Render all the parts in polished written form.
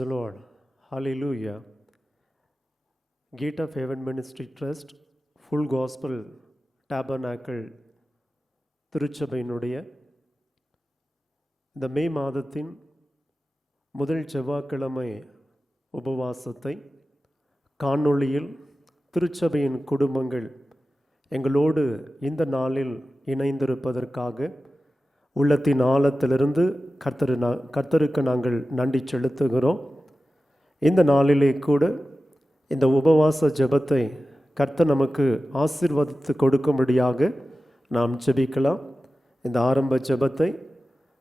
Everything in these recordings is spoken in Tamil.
the Lord. Hallelujah. Gate of Heaven Ministry Trust, Full Gospel Tabernacle திருச்சபையினுடைய இந்த மே மாதத்தின் முதல் செவ்வாய்க்கிழமை உபவாசத்தை காணொளியில் திருச்சபையின் குடும்பங்கள் எங்களோடு இந்த நாளில் இணைந்திருப்பதற்காக உள்ளத்தின் ஆழத்திலிருந்து கர்த்தருக்கு நாங்கள் நன்றி செலுத்துகிறோம். இந்த நாளிலே கூட இந்த உபவாச ஜெபத்தை கர்த்தர் நமக்கு ஆசீர்வதித்து கொடுக்கும்படியாக நாம் ஜெபிக்கலாம். இந்த ஆரம்ப ஜெபத்தை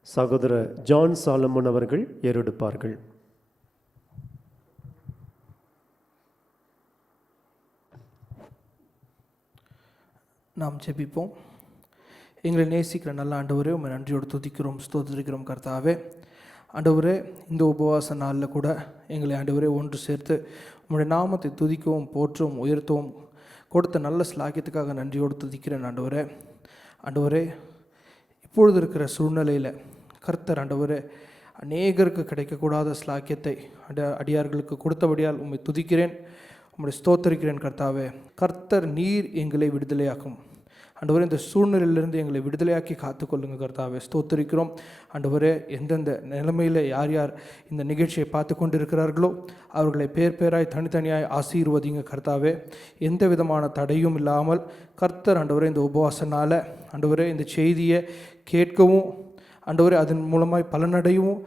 சகோதரர் ஜான் சாலமன் அவர்கள் ஏறெடுப்பார்கள். நாம் ஜெபிப்போம். எங்களை நேசிக்கிற நல்ல ஆண்டவரே, உம்மை நன்றியோடு துதிக்கிறோம், ஸ்தோத்திரிக்கிறோம். கர்த்தாவே, ஆண்டவரே, இந்த உபவாச நாளில் கூட எங்களை ஆண்டவரே ஒன்று சேர்த்து உம்முடைய நாமத்தை துதிக்கவும் போற்றவும் உயர்த்தவும் கொடுத்த நல்ல ஸ்லாக்கியத்துக்காக நன்றியோடு துதிக்கிறேன். ஆண்டவரே, இப்பொழுது இருக்கிற சூழ்நிலையில் கர்த்தர் ஆண்டவரே அநேகருக்கு கிடைக்கக்கூடாத ஸ்லாக்கியத்தை அடியார்களுக்கு கொடுத்தபடியால் உம்மை துதிக்கிறேன், உம்முடைய ஸ்தோத்தரிக்கிறேன். கர்த்தாவே, கர்த்தர் நீர் எங்களை விடுதலையாக்கும். ஆண்டவரே, இந்த சூழ்நிலையிலிருந்து எங்களை விடுதலையாக்கி காத்துக்கொள்ளுங்க. கர்த்தாவே, ஸ்தோத்தரிக்கிறோம். ஆண்டவரே, எந்தெந்த நிலைமையில் யார் யார் இந்த நிகழ்ச்சியை பார்த்து கொண்டு இருக்கிறார்களோ அவர்களை பேர் பேராய் தனித்தனியாய் ஆசீர்வதிங்க. கர்த்தாவே, எந்த விதமான தடையும் இல்லாமல் கர்த்தர் ஆண்டவரே இந்த உபவாசனால் ஆண்டவரே இந்த செய்தியை கேட்கவும் ஆண்டவரே அதன் மூலமாய் பலனடையவும்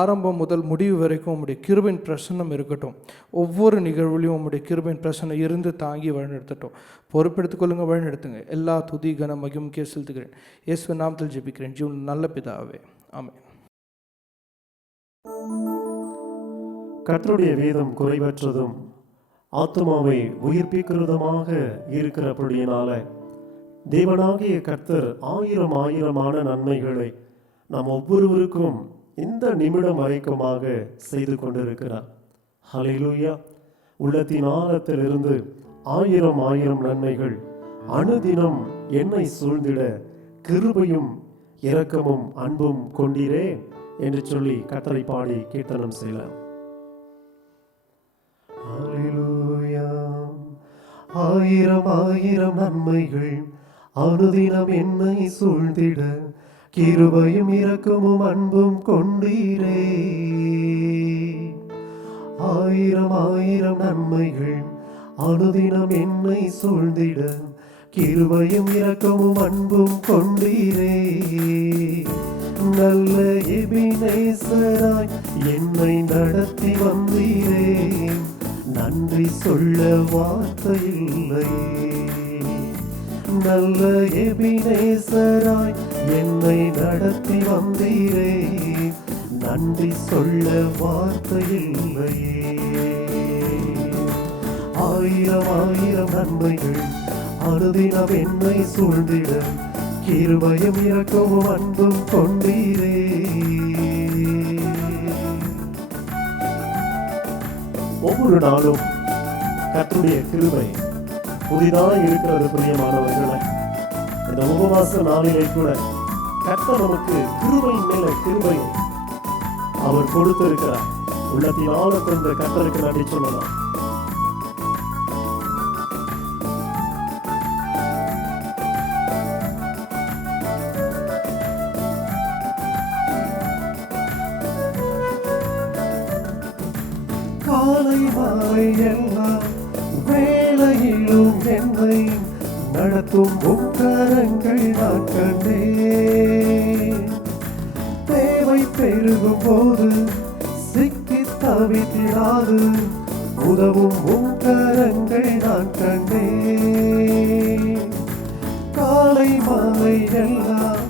ஆரம்பம் முதல் முடிவு வரைக்கும் உம்முடைய கிருபையின் பிரசன்னம் இருக்கட்டும். ஒவ்வொரு நிகழ்வுலையும் உம்முடைய கிருபையின் பிரசன்னம் இருந்து தாங்கி வழிநடத்தட்டும். பொறுப்பெடுத்துக்கொள்ளுங்க, வழிநடத்துங்க. எல்லா துதி கன மகிமைக்கே செலுத்துகிறேன். இயேசுவின் நாமத்தில் ஜெபிக்கிறேன், ஜீவன் நல்ல பிதாவே, ஆமென். கர்த்தருடைய வேதம் குறைவற்றதும் ஆத்துமாவை உயிர்ப்பிக்கிறதுமாக இருக்கிறபடியினால தேவனாகிய கர்த்தர் ஆயிரம் ஆயிரமான நன்மைகளை நாம் ஒவ்வொருவருக்கும் இந்த நிமிடம் வரைக்குமாக செய்து கொண்டிருக்கிறார். ஹல்லேலூயா. உள்ளத்தின் ஆழத்திலிருந்து ஆயிரம் ஆயிரம் நன்மைகள் அனுதினம் என்னை சூழ்ந்திட கிருபையும் இரக்கமும் அன்பும் கொண்டீரே என்று சொல்லி கர்த்தரை பாடி கீர்த்தனம் செய்யலாம். ஹல்லேலூயா. ஆயிரம் ஆயிரம் நன்மைகள் அனுதினம் என்னை சூழ்ந்திட கிருபையும் இரக்கமும் அன்பும் கொண்டீரே. ஆயிரம் ஆயிரம் நன்மைகள் அனுதினம் என்னை சூழ்ந்திட கிருபையும் இரக்கமும் அன்பும் கொண்டீரே. நல்ல எபினேசராய் என்னை நடத்தி வந்தீரே, நன்றி சொல்ல வார்த்தை இல்லை. நல்ல எபினேசராய் என்னை நடத்தி வந்தீரே, நன்றி சொல்ல வார்த்தை இல்லையே. ஆயிரம் ஆயிரம் நன்மைகள் அனுதினம் என்னை சூழ்ந்திட கிருபையும் இரக்கமும் அன்பும் கொண்டீரே. ஒவ்வொரு நாளும் கர்த்தருடைய கிருபை புதிதாக இருக்கிறது. பிரியமானவர்களே, இந்த உபவாச நாளிலே கூட கர்த்தர் நமக்கு கிருபையின் மேல கிருபை அவர் கொடுத்திருக்கிறார். உள்ளத்தின் ஆழத்திலிருந்து கர்த்தருக்கு நன்றி சொல்லலாம். காலை மாலை எல்லாம் வேளையிலும் என்னை நடத்தும் உக்கரங்கள் நான் கண்டேன். தேவை பெருகும் போது சிக்கி தவித்திடாது உதவும் உக்கரங்கள் நான் கண்டேன். காலை மாலை எல்லாம்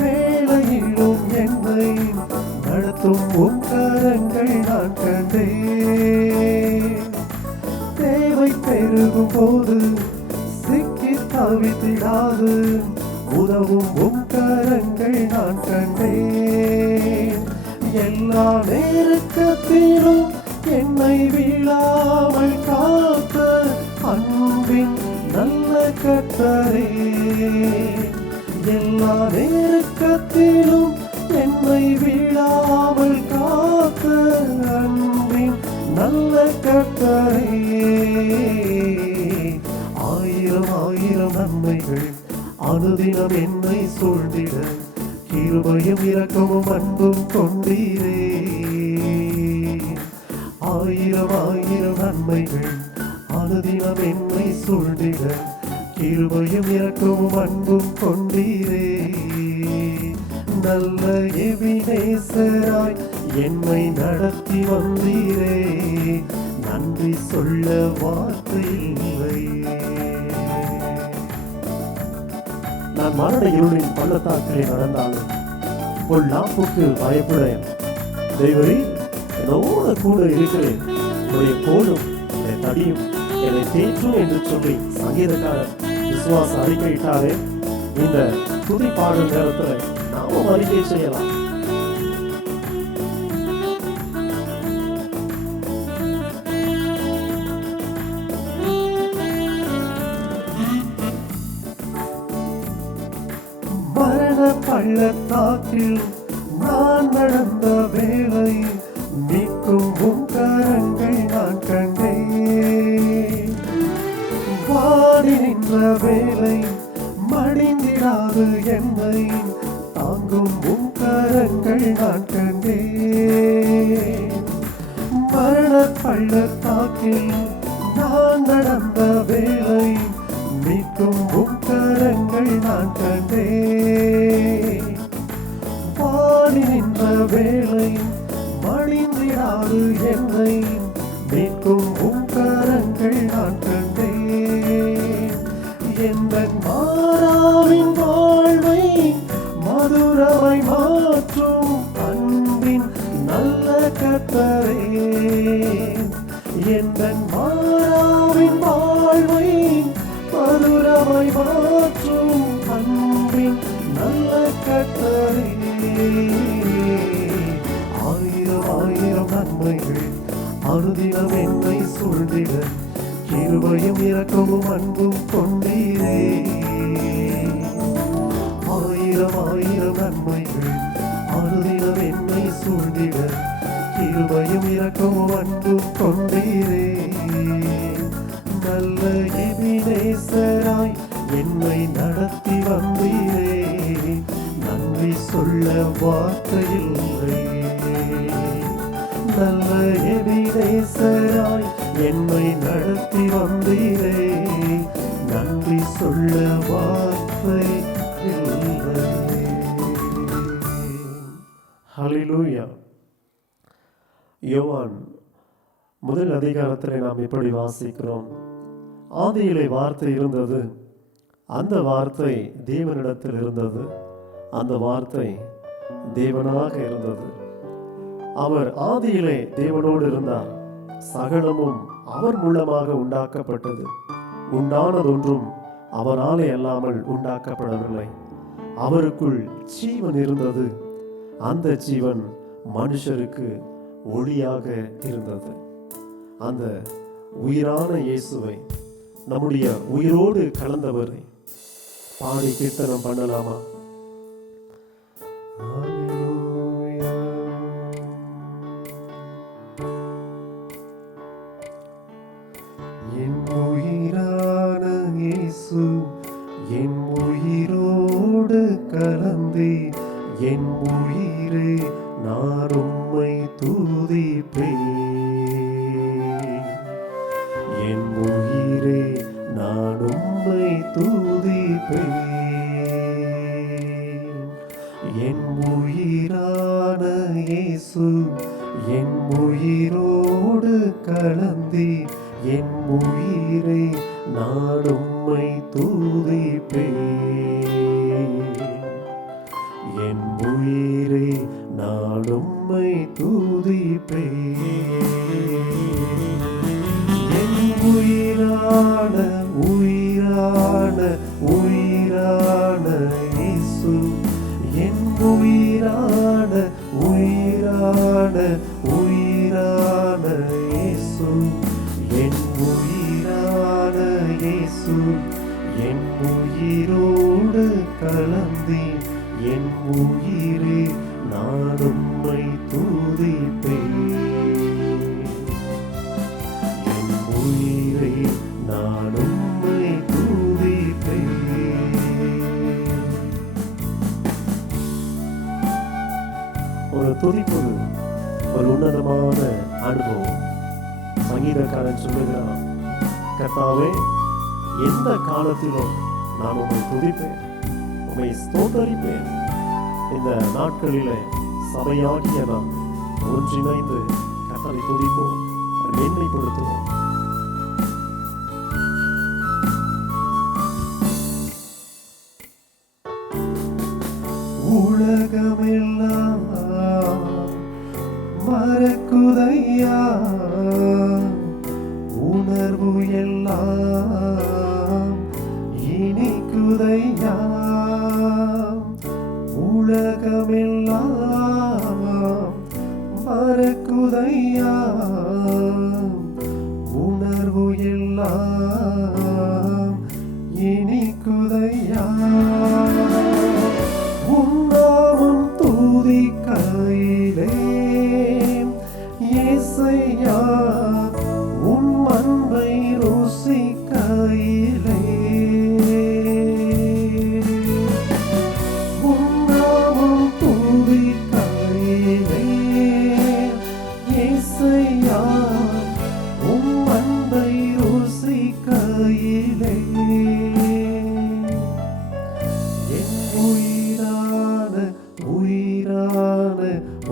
வேளையிலும் என்னை நடத்தும் உக்கரங்கள் நான் கண்டேன். தேவை பெருகும் போது சிக்கி தவித்திடாது உதவும் உக்கரங்கள் நான் கண்டேன். எல்லா நெருக்கத்திலும் என்னை வீழாமல் காத்த அன்பின் நல்ல கர்த்தரே. எல்லா நெருக்கத்திலும் என்னை வீழாமல் காத்த அன்பின் நல்ல கர்த்தரே. ஆயிரம் ஆயிரம் நன்மைகள் அனுதினம் என்னை சூழ்ந்திட கிருபையும் இரக்கமும் அன்பும் கொண்டீரே. ஆயிரம் ஆயிரம் நன்மைகள் அனுதினம் என்னை சூழ்ந்திட கிருபையும் இரக்கமும் அன்பும் கொண்டீரே. நல்ல எபினேசராய் என்னை நடத்தி வந்தீரே. நன்றி சொல்ல வார்த்தை இல்லை. நான் மரண இருளின் பள்ளத்தாக்கிலே நடந்தாலும் பொல்லாப்புக்கு பயப்படேன். தேவரே, என்னோட கூட இருக்கிறேன். உடைய கோலும் என் தடியும் என்னை தேற்றும் என்று சொல்லி சங்கீதக்காரர் விசுவாச அறிக்கையிட்டாரே. இந்த துதி பாடல் நேரத்தில் நாமும் அறிக்கை செய்யலாம். மரண பள்ளத்தாக்கில் நான் நடந்த வேளை மீட்கும் உம் கரங்கள் நான் கண்டேன். வாடி நின்ற வேளை மடிந்திடாது என்னை தாங்கும் உம் கரங்கள் நான் கண்டேன். மரண பள்ளத்தாக்கில் நான் நடந்த வேளை மீட்கும் உம் கரங்கள் நான் கண்டேன். வாடி நின்ற வேளை மடிந்திடாது என்னை மீட்கும் உம் கரங்கள் நான் கண்டேன். எந்தன் மாறாவின் வாழ்வை மதுரமை மாற்றும் அன்பின் நல்ல கர்த்தரே. எந்தன் மாறாவின் வாழ்வை மதுரமை மாற்றும் அன்பின் நல்ல கர்த்தரே. ஆயிரம் ஆயிரம் நன்மைகள் அனுதினம் என்னை சூழ்ந்திட கிருபையும் இரக்கமும் அன்பும் கொண்டீரே. ஆயிரம் ஆயிரம் நன்மைகள் அனுதினம் என்னை சூழ்ந்திட கிருபையும் இரக்கமும் அன்பும் கொண்டீரே. நல்ல எபினேசராய் என்னை நடத்தி வந்தீரே. நன்றி சொல்ல வார்த்தை இல்லை. நல்ல எபினேசராய் என்னை நடத்தி வந்தீரே. நன்றி சொல்ல வார்த்தை இல்லை. ஹல்லேலூயா. யோவான் முதல் அதிகாரத்திலே நாம் இப்படி வாசிக்கிறோம். ஆதியிலே வார்த்தை இருந்தது, அந்த வார்த்தை தேவனிடத்தில் இருந்தது, அந்த வார்த்தை தேவனாக இருந்தது. அவர் ஆதியிலே தேவனோடு இருந்தார். சகலமும் அவர் மூலமாக உண்டாக்கப்பட்டது. உண்டானதொன்றும் அவராலே அல்லாமல் உண்டாக்கப்படவில்லை. அவருக்குள் ஜீவன் இருந்தது. அந்த ஜீவன் மனுஷருக்கு ஒளியாக இருந்தது. அந்த உயிரான இயேசுவை, நம்முடைய உயிரோடு கலந்தவரை பாடி கீர்த்தனம் பண்ணலாமா? என் உயிரான இயேசு என் உயிரோடு கலந்தே, என் உயிரே நான் உம்மை துதிப்பேன். என் உயிரே நான் உம்மை துதிப்பேன். என் உயிரான இயேசு என் உயிரோடு கலந்தே, என் உயிரே நான் உம்மை துதிப்பேன். என் உயிரே நான் உம்மை துதிப்பேன். என் உயிரான உயிரான உயிரான இயேசு, என் உயிரான உயிரான உயிரான இயேசு, என் உயிரான இயேசு என் உயிரோடு கலந்தே, என் உயிரே நான் உம்மை துதிப்பேன். துதிப்பது ஒரு உன்னதமான அனுபவம். சங்கீதக்காரன் சொல்லுகிறான், கர்த்தாவே, எந்த காலத்திலும் நான் உம்மை துதிப்பேன், உம்மை ஸ்தோத்தரிப்பேன். இந்த நாட்களிலே சபையாகிய நாம் ஒன்றிணைந்து கர்த்தரை துதிப்போம், மேன்மைப்படுத்துவோம். உலகமெல்லாம் மறக்குதையா, உணர்வு எல்லாம் இனிக்குதையா. உலகமெல்லாம் மறக்குதையா, உணர்வு எல்லாம் இனிக்குதையா. உன்னாமம் துதிக்கையிலே இயேசையா, உம் அன்பை ருசிக்கையிலே. உன்னாமம் துதிக்கையிலே இயேசையா, உம் அன்பை ருசிக்கையிலே.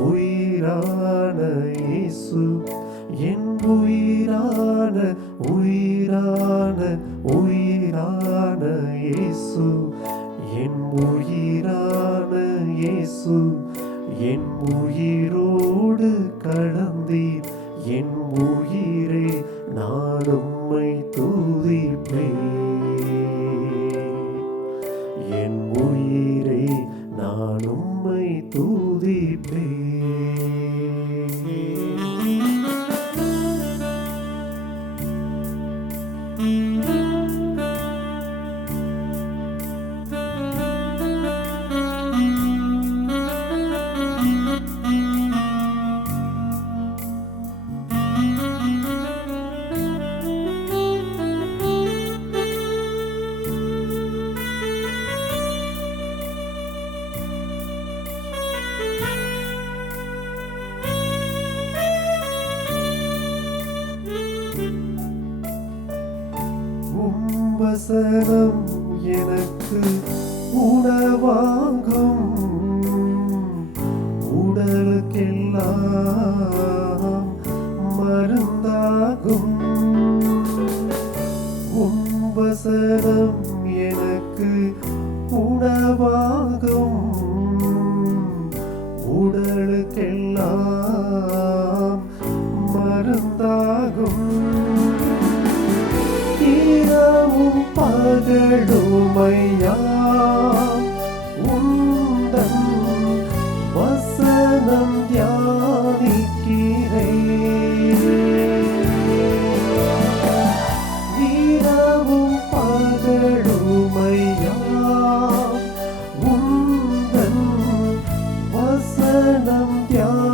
உயிரான இயேசு, என் உயிரான உயிரான உயிரான இயேசு, என் உயிரான இயேசு, என் உயிரோடு கலந்தீர். என் உயிரே, நான் உம்மை துதிப்பேன். என் உயிரே, நான் உம்மை துதிப்பேன். வசனம் எனக்கு உணவாகும், உடலுக்கெல்லாம் மருந்தாகும். உம் வசனம் எனக்கு உணவாகும், உடலுக்கெல்லாம் மருந்தாகும். இரவும் பகலுமையா உந்தன் வசனம் தியானிக்கிறேன். இரவும் பகலுமையா உந்தன் வசனம் தியானிக்கிறேன்.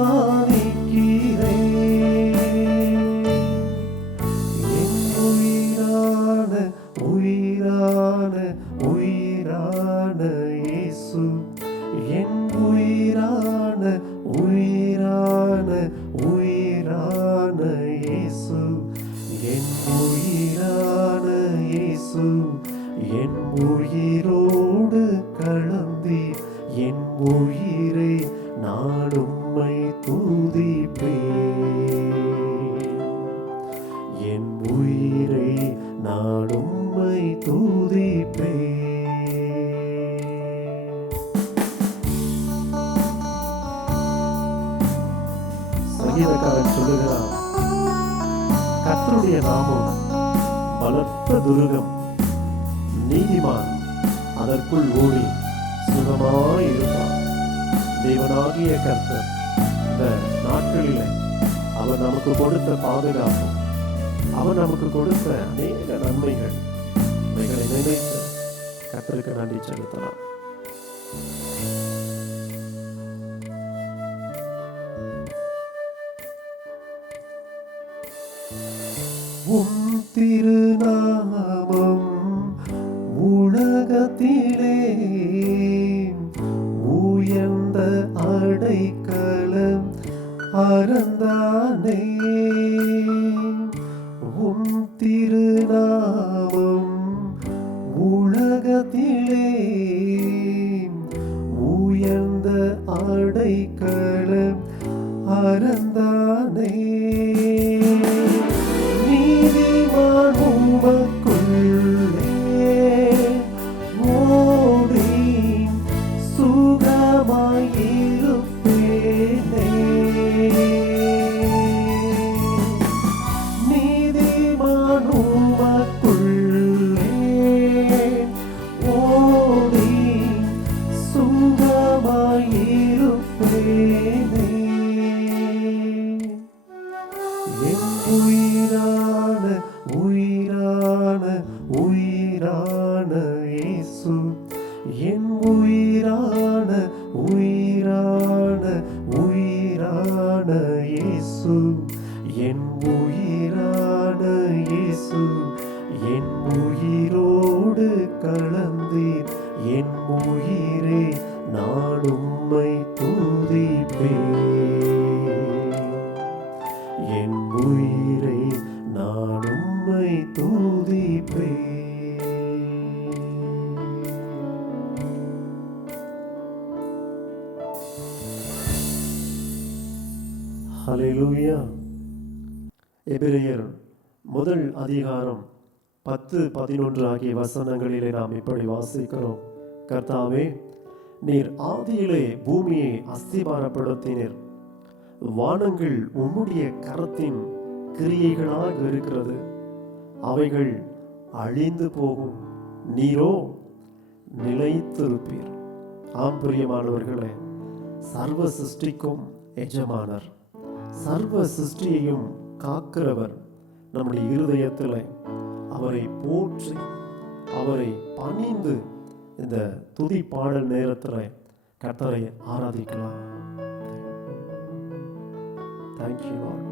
உயிரான உயிரான இயேசு, என் உயிரான உயிரான உயிரான இயேசு, என் உயிரான இயேசு, என் உயிரோடு கலந்தீர். என் உயிரை, நான் உம்மை துதிப்பேன். என் உயிரை, நான் உம்மை துதிப்பேன். சங்கீதக்காரன் சொல்லுகிறான், கர்த்தருடைய நாமம் பலத்த துருகம், நீதிமான் அதற்குள் ஓடி சுகமாயிருப்பான். தேவனாகிய கர்த்தர் இந்த நாட்களிலே அவர் நமக்கு கொடுத்த பாதுகாப்பு, அவர் நமக்கு கொடுத்த அநேக நன்மைகள், இவைகளை நினைத்து கர்த்தருக்கு நன்றி செலுத்தலாம். உம் திருநாமம் உலகத்திலே உயர்ந்த அடைக்கலம், உலகத்திலே உயர்ந்த அடைக்கலம் அறந்தானே. நீதிமான் உமக்குள்ளே ஓடி சுகமாயிருப்பேனே. நீதிமான் உமக்குள்ளே ஓடி சுகமாயிருப்பேனே. என் உயிரான உயிரான உயிரான இயேசு, என் உயிரான உயிரான உயிரான இயேசு, என் உயிரான இயேசு, என் உயிரோடு கலந்தீர். என் உயிரே நான் உம்மை துதிப்பேன். என் உயிரே நான் உம்மை துதிப்பேன். ஹல்லேலூயா. எபிரேயர் முதல் அதிகாரம் 10-11 ஆகிய வசனங்களிலே நாம் இப்படி வாசிக்கிறோம். கர்த்தாவே, நீர் ஆதியிலே பூமியை அஸ்திபாரப்படுத்தினீர். வானங்கள் உம்முடைய கரத்தின் கிரியைகளாக இருக்கிறது. அவைகள் அழிந்து போகும், நீரோ நிலைத்திருப்பீர். ஆம் பிரியமானவர்களே, சர்வ சிருஷ்டிக்கும் எஜமானர், சர்வ சிருஷ்டியையும் காக்கிறவர் நம்முடைய இருதயத்தில் அவரை போற்றி அவரை பணிந்து இந்த துதி பாடல் நேரத்தில் கர்த்தரை ஆராதிக்கலாம். Thank you, Lord.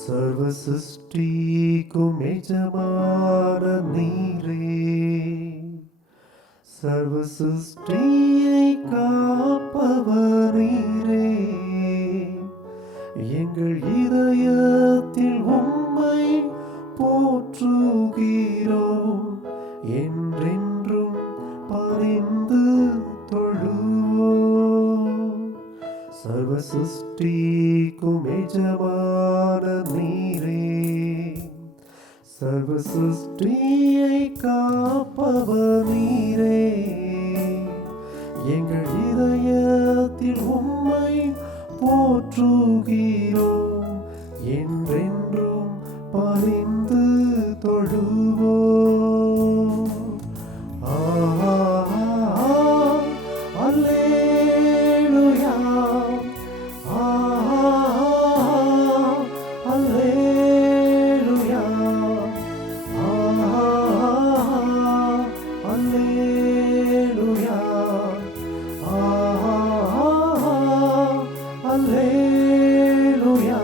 சர்வ சிருஷ்டிக்கும் எஜமான நீரே, சர்வ சிருஷ்டியை காப்பவர் நீரே. எங்கள் இதயத்தில் உம்மை போற்றுகிறோம், என்றென்றும் பரிந்து தொழுவோம். சர்வ சிருஷ்டிக்கும் எஜமான நீரே, சர்வ சிருஷ்டியை காப்பவர் நீரே. எங்கள் இதயத்தில் உம்மை போற்றுகிறோம், என்றென்றும் பரிந்து தொழுவோம். அல்லேலூயா, அல்லேலூயா, அல்லேலூயா, அல்லேலூயா, அல்லேலூயா,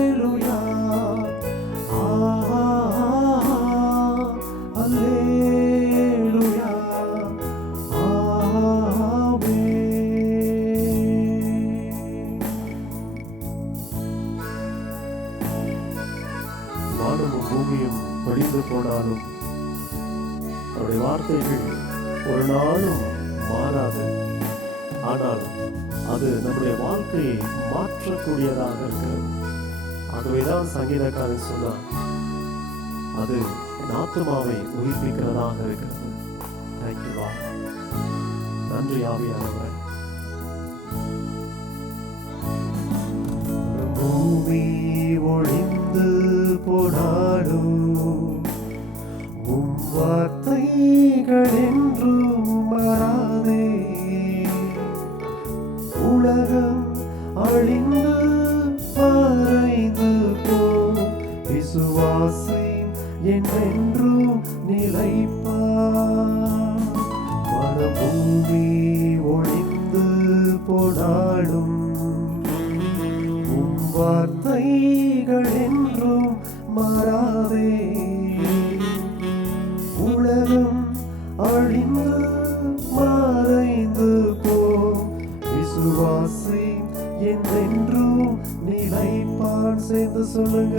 அல்லேலூயா, அல்லேலூயா, வானமும் பூமியும் ஒழிந்து போனாலும் அவருடைய வார்த்தைகள் ஒரு நாளும் மாறாது. ஆனால் அது நம்முடைய வாழ்க்கையை மாற்றக்கூடியதாக இருக்கிறது. ஆகவேதான் சங்கீதக்காரன் சொன்னார், அது என் ஆத்துமாவை உயிர்ப்பிக்கிறதாக இருக்கிறது. Thank you Lord. நன்றி ஆவியானவரே. பூமி ஒழிந்து போனாலும் உம் வார்த்தைகள் என்றும் மாறாதே. உலகம் அழிந்து மறைந்து போம், விசுவாசி என்றென்றும் நிலைப்பார். வனபூமி ஒழிந்து போனாலும் உம் வார்த்தைகள் என்றும் மாறாதே. உலகம் அழிந்து சொல்லுங்க.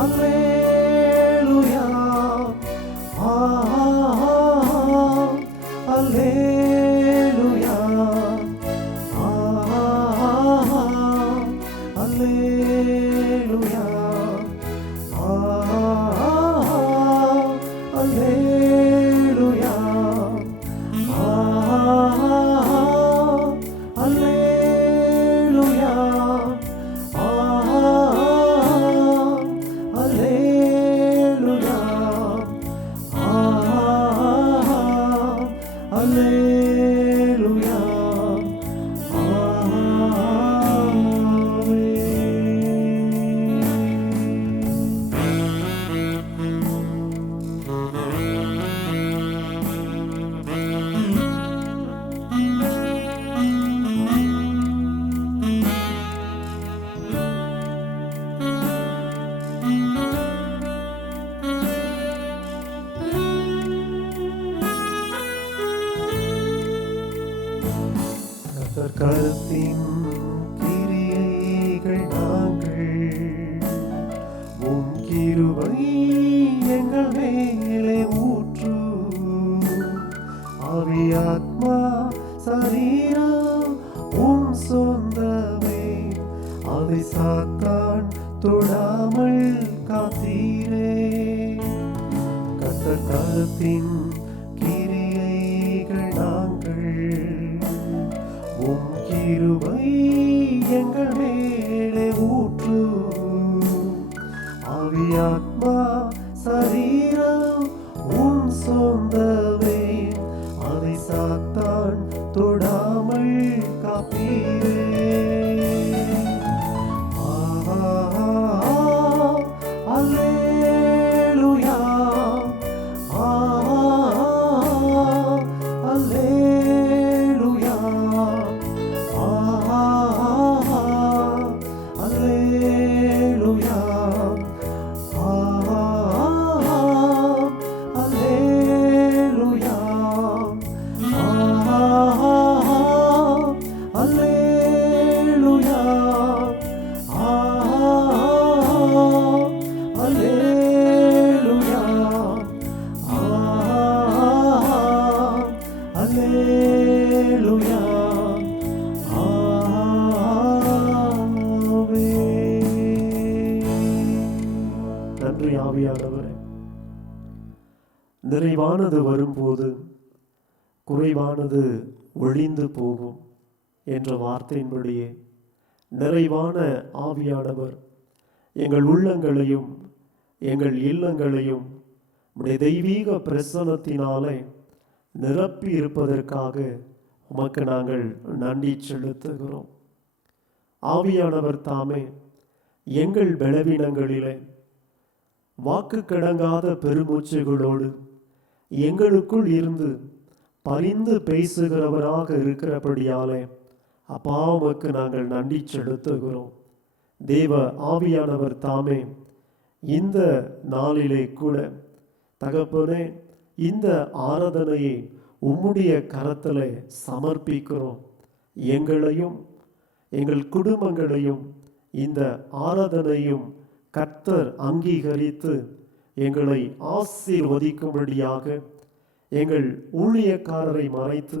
அல்லேலூயா, அல்லேலூயா, அல்லேலூயா, அல்லேலூயா, அல்லேலூயா, அல்லேலூயா, அல்லேலூயா, கர்த்தரின் கிரியைகள் நாங்கள், உம் கிருபை எங்கள் மேலே ஊற்று. ஆவியாத்மா சரீரம் உம் சொந்தமே, அதை சாத்தான் தொடாமல் காத்தீரே. கர்த்தரின் கிரியைகள் நாங்கள், உம் கிருபை எங்கள் மேலே ஊற்று. ஆவியாத்மா சரீரம் உம் சொந்தமே, அதை சாத்தான் தொடாமல் காப்பீரே. அல்லேலூயா, அல்லேலூயா, அல்லேலூயா, அல்லேலூயா, அல்லேலூயா, அல்லேலூயா, அல்லேலூயா. நன்றி ஆவியானவரே. நிறைவானது வரும்போது குறைவானது ஒழிந்து போகும் என்ற வார்த்தையின்படியே நிறைவான ஆவியானவர் எங்கள் உள்ளங்களையும் எங்கள் இல்லங்களையும் உடைய தெய்வீக பிரசன்னத்தினாலே நிரப்பி இருப்பதற்காக உமக்கு நாங்கள் நன்றி செலுத்துகிறோம். ஆவியானவர் தாமே எங்கள் பலவீனங்களிலே வாக்கு கடங்காத பெருமூச்சுகளோடு எங்களுக்குள் இருந்து பரிந்து பேசுகிறவராக இருக்கிறபடியாலே அப்பா உமக்கு நாங்கள் நன்றி செலுத்துகிறோம். தேவ ஆவியானவர் தாமே இந்த நாளிலே கூட தகப்பனே இந்த ஆராதனையை உம்முடைய கரத்திலே சமர்ப்பிக்கிறோம். எங்களையும் எங்கள் குடும்பங்களையும் இந்த ஆராதனையும் கர்த்தர் அங்கீகரித்து எங்களை ஆசீர்வதிக்கும்படியாக எங்கள் ஊழியக்காரரை மறைத்து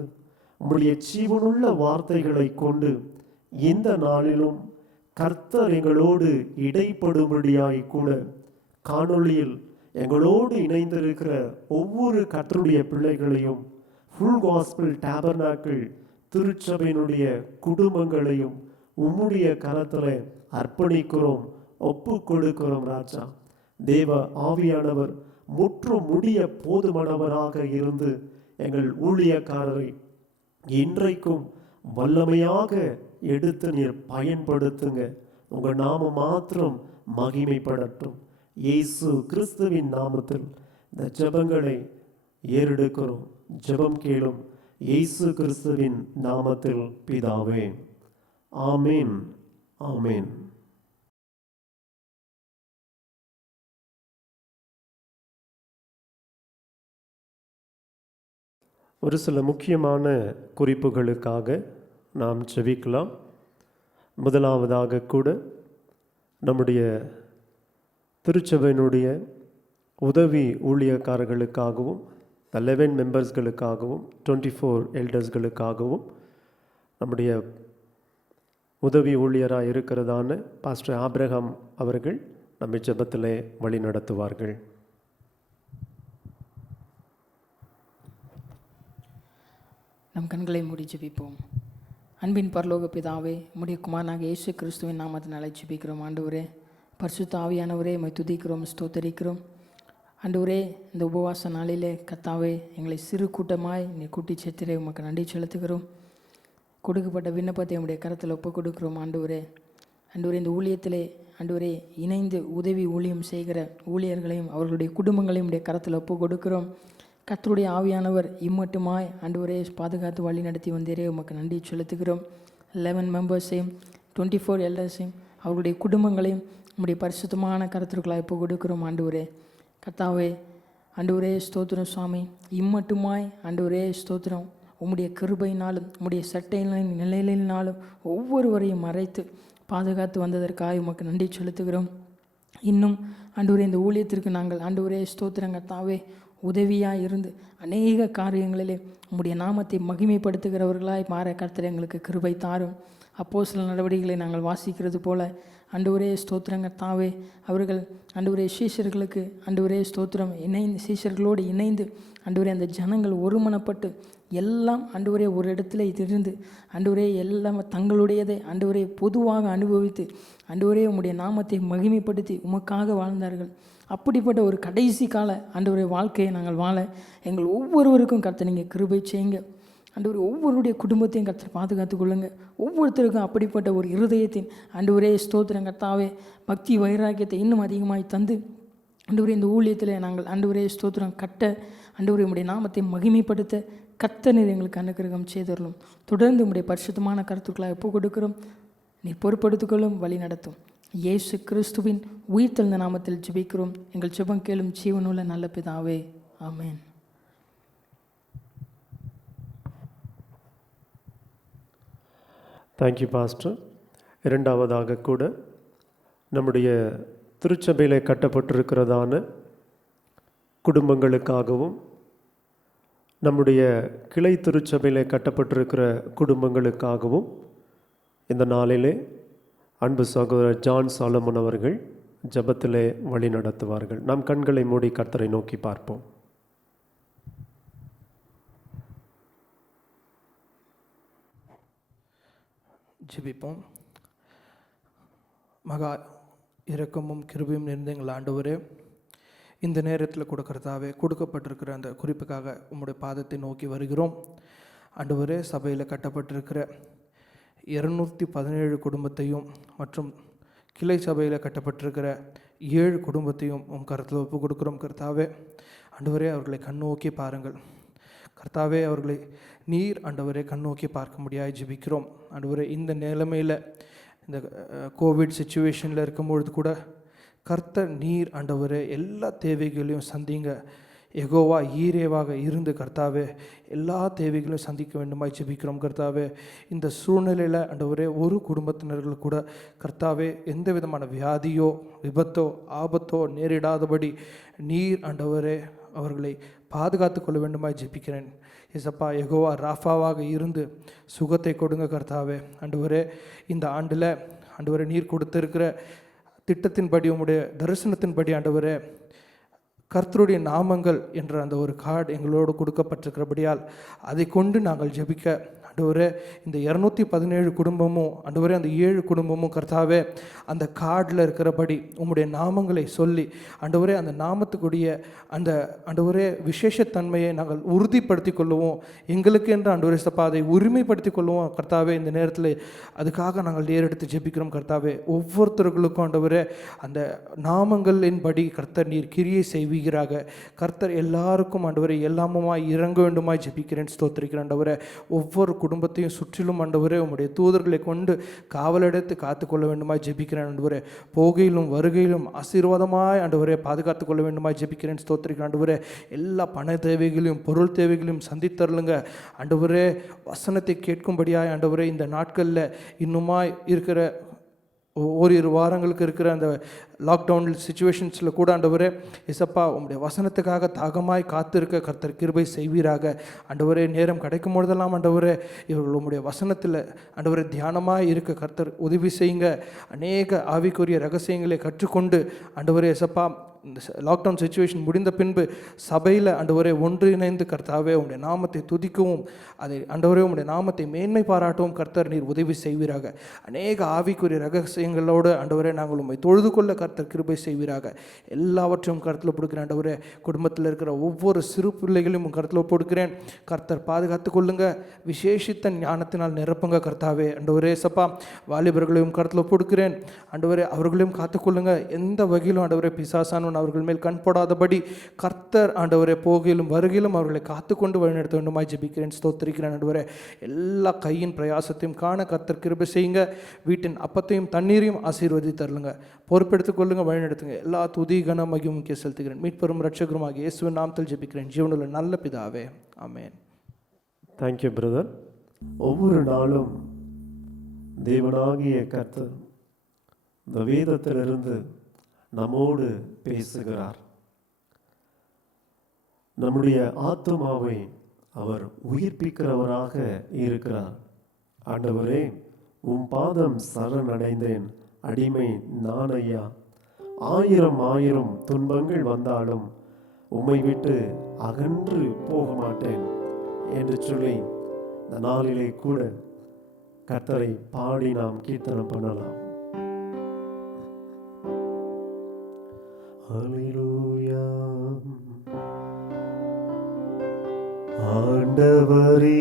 உம்முடைய ஜீவனுள்ள வார்த்தைகளை கொண்டு இந்த நாளிலும் கர்த்தர் எங்களோடு இடைப்படும்படியாய் கூட காணொளியில் எங்களோடு இணைந்திருக்கிற ஒவ்வொரு கர்த்தருடைய பிள்ளைகளையும் ஃபுல் காஸ்பல் டேபர்நாக்கிள் திருச்சபையினுடைய குடும்பங்களையும் உம்முடைய கரத்தில் அர்ப்பணிக்கிறோம், ஒப்பு கொடுக்கிறோம் ராஜா. தேவ ஆவியானவர் முற்றும் முடிய போதுமானவராக இருந்து எங்கள் ஊழியக்காரரை இன்றைக்கும் வல்லமையாக எடுத்து நீர் பயன்படுத்துங்க. உங்க நாம மாத்திரம் மகிமைப்படட்டும். இயேசு கிறிஸ்துவின் நாமத்தில் இந்த ஜெபங்களை ஏறெடுக்கிறோம். ஜெபம் கேளும் இயேசு கிறிஸ்துவின் நாமத்தில் பிதாவே. ஆமேன், ஆமேன். ஒரு சில முக்கியமான குறிப்புகளுக்காக நாம் ஜெபிக்கலாம். முதலாவதாக கூட நம்முடைய திருச்சபையினுடைய உதவி ஊழியக்காரர்களுக்காகவும் 11 மெம்பர்ஸ்களுக்காகவும் 24 எல்டர்ஸ்களுக்காகவும் நம்முடைய உதவி ஊழியராக இருக்கிறதான பாஸ்டர் ஆபிரகாம் அவர்கள் நம்மை ஜெபத்திலே வழி நடத்துவார்கள். நம் கண்களை மூடி ஜெபிப்போம். அன்பின் பரலோக பிதாவே, உம்முடைய குமாரனாக இயேசு கிறிஸ்துவின் நாமத்தினாலே ஜெபிக்கிறோம். ஆண்டவரே, பரிசுத்த ஆவியானவரே, உம்மை துதிக்கிறோம், ஸ்தோத்தரிக்கிறோம். ஆண்டவரே, இந்த உபவாச நாளிலே கர்த்தாவே எங்களை சிறு கூட்டமாய் நீ கூட்டி சேர்த்திரே உமக்கு நன்றி செலுத்துகிறோம். கொடுக்கப்பட்ட விண்ணப்பத்தை உம்முடைய கரத்தில் ஒப்புக் கொடுக்கிறோம். ஆண்டவரே, இந்த ஊழியத்திலே ஆண்டவரே இணைந்து உதவி ஊழியம் செய்கிற ஊழியர்களையும் அவர்களுடைய குடும்பங்களையும் உடைய கரத்தில் ஒப்புக் கொடுக்கிறோம். கர்த்தருடைய ஆவியானவர் இம்மட்டுமாய் ஆண்டவரே பாதுகாத்து வழி நடத்தி வந்தீரே உமக்கு நன்றி செலுத்துகிறோம். 11 மெம்பர்ஸையும் 24 எல்டர்ஸையும் அவருடைய குடும்பங்களையும் உம்முடைய பரிசுத்தமான கருத்துக்களாக இப்போ கொடுக்கிறோம். ஆண்டவரே கர்த்தாவே, ஆண்டவரே ஸ்தோத்திரம் சுவாமி. இம்மட்டுமாய் ஆண்டவரே ஸ்தோத்திரம், உம்முடைய கிருபையினாலும் உம்முடைய சட்டையினாலும் நிலையினாலும் ஒவ்வொருவரையும் மறைத்து பாதுகாத்து வந்ததற்காக உமக்கு நன்றி செலுத்துகிறோம். இன்னும் ஆண்டவரே இந்த ஊழியத்திற்கு நாங்கள் ஆண்டவரே ஸ்தோத்திரம் கர்த்தாவே உதவியாக இருந்து அநேக காரியங்களிலே உம்முடைய நாமத்தை மகிமைப்படுத்துகிறவர்களாய் மாற கர்த்தர் எங்களுக்கு கிருபை தாரும். அப்போஸ்தல நடவடிக்கைகளை நாங்கள் வாசிக்கிறது போல ஆண்டவரே ஸ்தோத்திரம் கர்த்தாவே, அவர்கள் ஆண்டவரே சீஷர்களுக்கு ஆண்டவரே ஸ்தோத்திரம் இணைந்து சீஷர்களோடு இணைந்து ஆண்டவரே அந்த ஜனங்கள் ஒருமனப்பட்டு எல்லாம் ஆண்டவரே ஒரு இடத்துல இருந்து ஆண்டவரே எல்லாம் தங்களுடையதை ஆண்டவரே பொதுவாக அனுபவித்து ஆண்டவரே உம்முடைய நாமத்தை மகிமைப்படுத்தி உமக்காக வாழ்ந்தார்கள். அப்படிப்பட்ட ஒரு கடைசி கால ஆண்டவரே வாழ்க்கையை நாங்கள் வாழ எங்கள் ஒவ்வொருவருக்கும் கர்த்தர் நீங்கள் கிருபை செய்யுங்க. ஆண்டவரே ஒவ்வொருடைய குடும்பத்தையும் கர்த்தர் பாதுகாத்து கொள்ளுங்க. ஒவ்வொருத்தருக்கும் அப்படிப்பட்ட ஒரு இருதயத்தின் ஆண்டவரே ஸ்தோத்திரம் கர்த்தாவே பக்தி வைராக்கியத்தை இன்னும் அதிகமாய் தந்து ஆண்டவரே இந்த ஊழியத்தில் நாங்கள் ஆண்டவரே ஸ்தோத்திரம் கட்ட ஆண்டவரே உம்முடைய நாமத்தை மகிமைப்படுத்த கர்த்தர் நீர் எங்களுக்கு அனுக்கிரகம் செய்தரலும். தொடர்ந்து உம்முடைய பரிசுத்தமான கருத்துக்களாக ஒப்புக் கொடுக்கிறோம். நீர் பொறுப்படுத்திக்கொள்ளும், வழி நடத்தும். இயேசு கிறிஸ்துவின் உயிர்த்தெழுந்த நாமத்தில் ஜெபிக்கிறோம். எங்கள் ஜெபம் கேளும் ஜீவனுள்ள நல்ல பிதாவே, ஆமென். Thank you pastor. இரண்டாவதாக கூட நம்முடைய திருச்சபையில் கட்டப்பட்டிருக்கிறதான குடும்பங்களுக்காகவும் நம்முடைய கிளை திருச்சபையில் கட்டப்பட்டிருக்கிற குடும்பங்களுக்காகவும் இந்த நாளிலே அன்பு சகோதரர் ஜான் சாலமன் அவர்கள் ஜெபத்திலே வழி நடத்துவார்கள். நாம் கண்களை மூடி கர்த்தரை நோக்கி பார்ப்போம். ஜெபிப்போம். மகா இரக்கமும் கிருபையும் நிறைந்த எங்கள் ஆண்டவரே, இந்த நேரத்தில் கூட கர்த்தாவே கொடுக்கப்பட்டிருக்கிற அந்த குறிப்புக்காக உம்முடைய பாதத்தை நோக்கி வருகிறோம். ஆண்டவரே, சபையில் கட்டப்பட்டிருக்கிற 217 குடும்பத்தையும் மற்றும் கிளை சபையில் கட்டப்பட்டிருக்கிற 7 குடும்பத்தையும் உம் கருத்தில் ஒப்பு கொடுக்குறோம். கர்த்தாவே ஆண்டவரே, அவர்களை கண்ணோக்கி பாருங்கள். கர்த்தாவே, அவர்களை நீர் ஆண்டவரே கண்ணோக்கி பார்க்க முடியாது ஜெபிக்கிறோம். ஆண்டவரே, இந்த நிலைமையில் இந்த கோவிட் சுச்சுவேஷனில் இருக்கும்பொழுது கூட கர்த்தர் நீர் ஆண்டவரே எல்லா தேவைகளையும் சந்திங்க. யெகோவா ஈரேவாக இருந்து கர்த்தாவே எல்லா தேவைகளையும் சந்திக்க வேண்டுமாய் ஜெபிக்கிறோம். கர்த்தாவே, இந்த சூழ்நிலையில் ஆண்டவரே ஒரு குடும்பத்தினர்கள் கூட கர்த்தாவே எந்த விதமான வியாதியோ விபத்தோ ஆபத்தோ நேரிடாதபடி நீர் ஆண்டவரே அவர்களை பாதுகாத்து கொள்ள வேண்டுமாய் ஜெபிக்கிறேன். ஏசப்பா, யெகோவா ராஃபாவாக இருந்து சுகத்தை கொடுங்க கர்த்தாவே. ஆண்டவரே, இந்த ஆண்டில் ஆண்டவரே நீர் கொடுத்திருக்கிற திட்டத்தின்படி உம்முடைய தரிசனத்தின்படி ஆண்டவரே கர்த்தருடைய நாமங்கள் என்ற அந்த ஒரு கார்டு எங்களோடு கொடுக்கப்பட்டிருக்கிறபடியால் அதை கொண்டு நாங்கள் ஜெபிக்க ஆண்டவரே இந்த 217 குடும்பமும் ஆண்டவரே அந்த 7 குடும்பமும் கர்த்தாவே அந்த கார்டில் இருக்கிறபடி உம்முடைய நாமங்களை சொல்லி ஆண்டவரே அந்த நாமத்துக்குரிய அந்த ஆண்டவரே விசேஷத்தன்மையை நாங்கள் உறுதிப்படுத்தி கொள்ளுவோம். எங்களுக்கு என்று ஆண்டவரே சப்பா அதை உரிமைப்படுத்தி கொள்ளுவோம் கர்த்தாவே. இந்த நேரத்தில் அதுக்காக நாங்கள் நேரெடுத்து ஜெபிக்கிறோம் கர்த்தாவே. ஒவ்வொருத்தர்களுக்கும் ஆண்டவரே அந்த நாமங்களின்படி கர்த்தர் நீர் கிரியை செய்வீராக. கர்த்தர் எல்லாருக்கும் ஆண்டவரே எல்லாமுமாய் இறங்க வேண்டுமாய் ஜெபிக்கிறேன், ஸ்தோத்திரிக்கிறேன் ஆண்டவரே. ஒவ்வொரு குடும்பத்தையும் சுற்றிலும் ஆண்டவரே உம்முடைய தூதர்களை கொண்டு காவலெடுத்து காத்துக்கொள்ள வேண்டுமாய் ஜெபிக்கிறேன் ஆண்டவரே. போகையிலும் வருகையிலும் ஆசீர்வாதமாய் ஆண்டவரே பாதுகாத்து கொள்ள வேண்டுமாய் ஜெபிக்கிறேன். ஸ்தோத்திரிக்கிறேன் ஆண்டவரே. எல்லா பண தேவைகளையும் பொருள் தேவைகளையும் சந்தித்தருளுங்க ஆண்டவரே. வசனத்தை கேட்கும்படியாய் ஆண்டவரே இந்த நாட்களில் இன்னுமாய் இருக்கிற ஓரிரு வாரங்களுக்கு இருக்கிற அந்த லாக்டவுன் சுச்சுவேஷன்ஸில் கூட ஆண்டவரே இசப்பா உங்களுடைய வசனத்துக்காக தாகமாய் காத்திருக்க கர்த்தர் கிருபை செய்வீராக ஆண்டவரே. நேரம் கிடைக்கும் பொழுதெல்லாம் ஆண்டவரே இவர்கள் உங்களுடைய வசனத்தில் ஆண்டவரே தியானமாய் இருக்க கர்த்தர் உதவி செய்யுங்க. அநேக ஆவிக்குரிய ரகசியங்களை கற்றுக்கொண்டு ஆண்டவரே இசப்பா இந்த லாக்டவுன் சுச்சுவேஷன் முடிந்த பின்பு சபையில் ஆண்டவரே ஒன்றிணைந்து கர்த்தாவே உங்களுடைய நாமத்தை துதிக்கவும் அதை ஆண்டவரே உங்களுடைய நாமத்தை மேன்மை பாராட்டவும் கர்த்தர் நீர் உதவி செய்வீராக. அநேக ஆவிக்குரிய ரகசியங்களோடு ஆண்டவரே நாங்கள் உண்மை தொழுது கொள்ள கர்த்தர் கிருபை செய்வீராக. எல்லாவற்றையும் கருத்தில் கொடுக்கிறேன் ஆண்டவரே. குடும்பத்தில் இருக்கிற ஒவ்வொரு சிறு பிள்ளைகளையும் கருத்தில் கொடுக்கிறேன். கர்த்தர் பாதுகாத்து கொள்ளுங்க. விசேஷித்த ஞானத்தினால் நிரப்புங்க கர்த்தாவே. ஆண்டவரே சப்பா வாலிபர்களையும் கருத்தில் கொடுக்கிறேன் ஆண்டவரே. அவர்களையும் காத்துக்கொள்ளுங்க. எந்த வகையிலும் ஆண்டவரே பிசாசான அவர்கள் மேல் கண் போடாதபடி கர்த்தர் ஆண்டவரே போகையிலும் வருகையிலும் அவர்களை காத்துக்கொண்டு வழிநடத்த வேண்டுமாய் ஜெபிக்கிறேன். ஸ்தோத்திரிக்கிறேன் ஆண்டவரே. எல்லா கையின் பிரயாசத்தையும் காண கர்த்தர் கிருபை செய்யுங்க. வீட்டின் அப்பத்தையும் தண்ணீரையும் ஆசீர்வதி தருளுங்க. பொறுப்பெடுத்துக் கொள்ளுங்க, வழிநடத்துங்க. எல்லா துதி கன மகிமையும் முக்கிய செலுத்துகிறேன். மீட்பெரும் ரட்சகருமாகிய இயேசுவின் நாமத்தில் ஜெபிக்கிறேன் ஜீவனுள்ள நல்ல பிதாவே, ஆமென். Thank you brother. ஒவ்வொரு நாளும் தேவனாகிய கர்த்தர் இந்த வேதத்திலிருந்து நம்மோடு பேசுகிறார். நம்முடைய ஆத்துமாவை அவர் உயிர்ப்பிக்கிறவராக இருக்கிறார். ஆண்டவரே, உம் பாதம் சரணடைந்தேன், அடிமை நான் ஐயா. 1000 துன்பங்கள் வந்தாலும் உம்மை விட்டு அகன்று போக மாட்டேன் என்று சொல்லி இந்த நாளிலே கூட கர்த்தரை பாடி நாம் கீர்த்தனம் பண்ணலாம். ஹல்லேலூயா. ஆண்டவரே,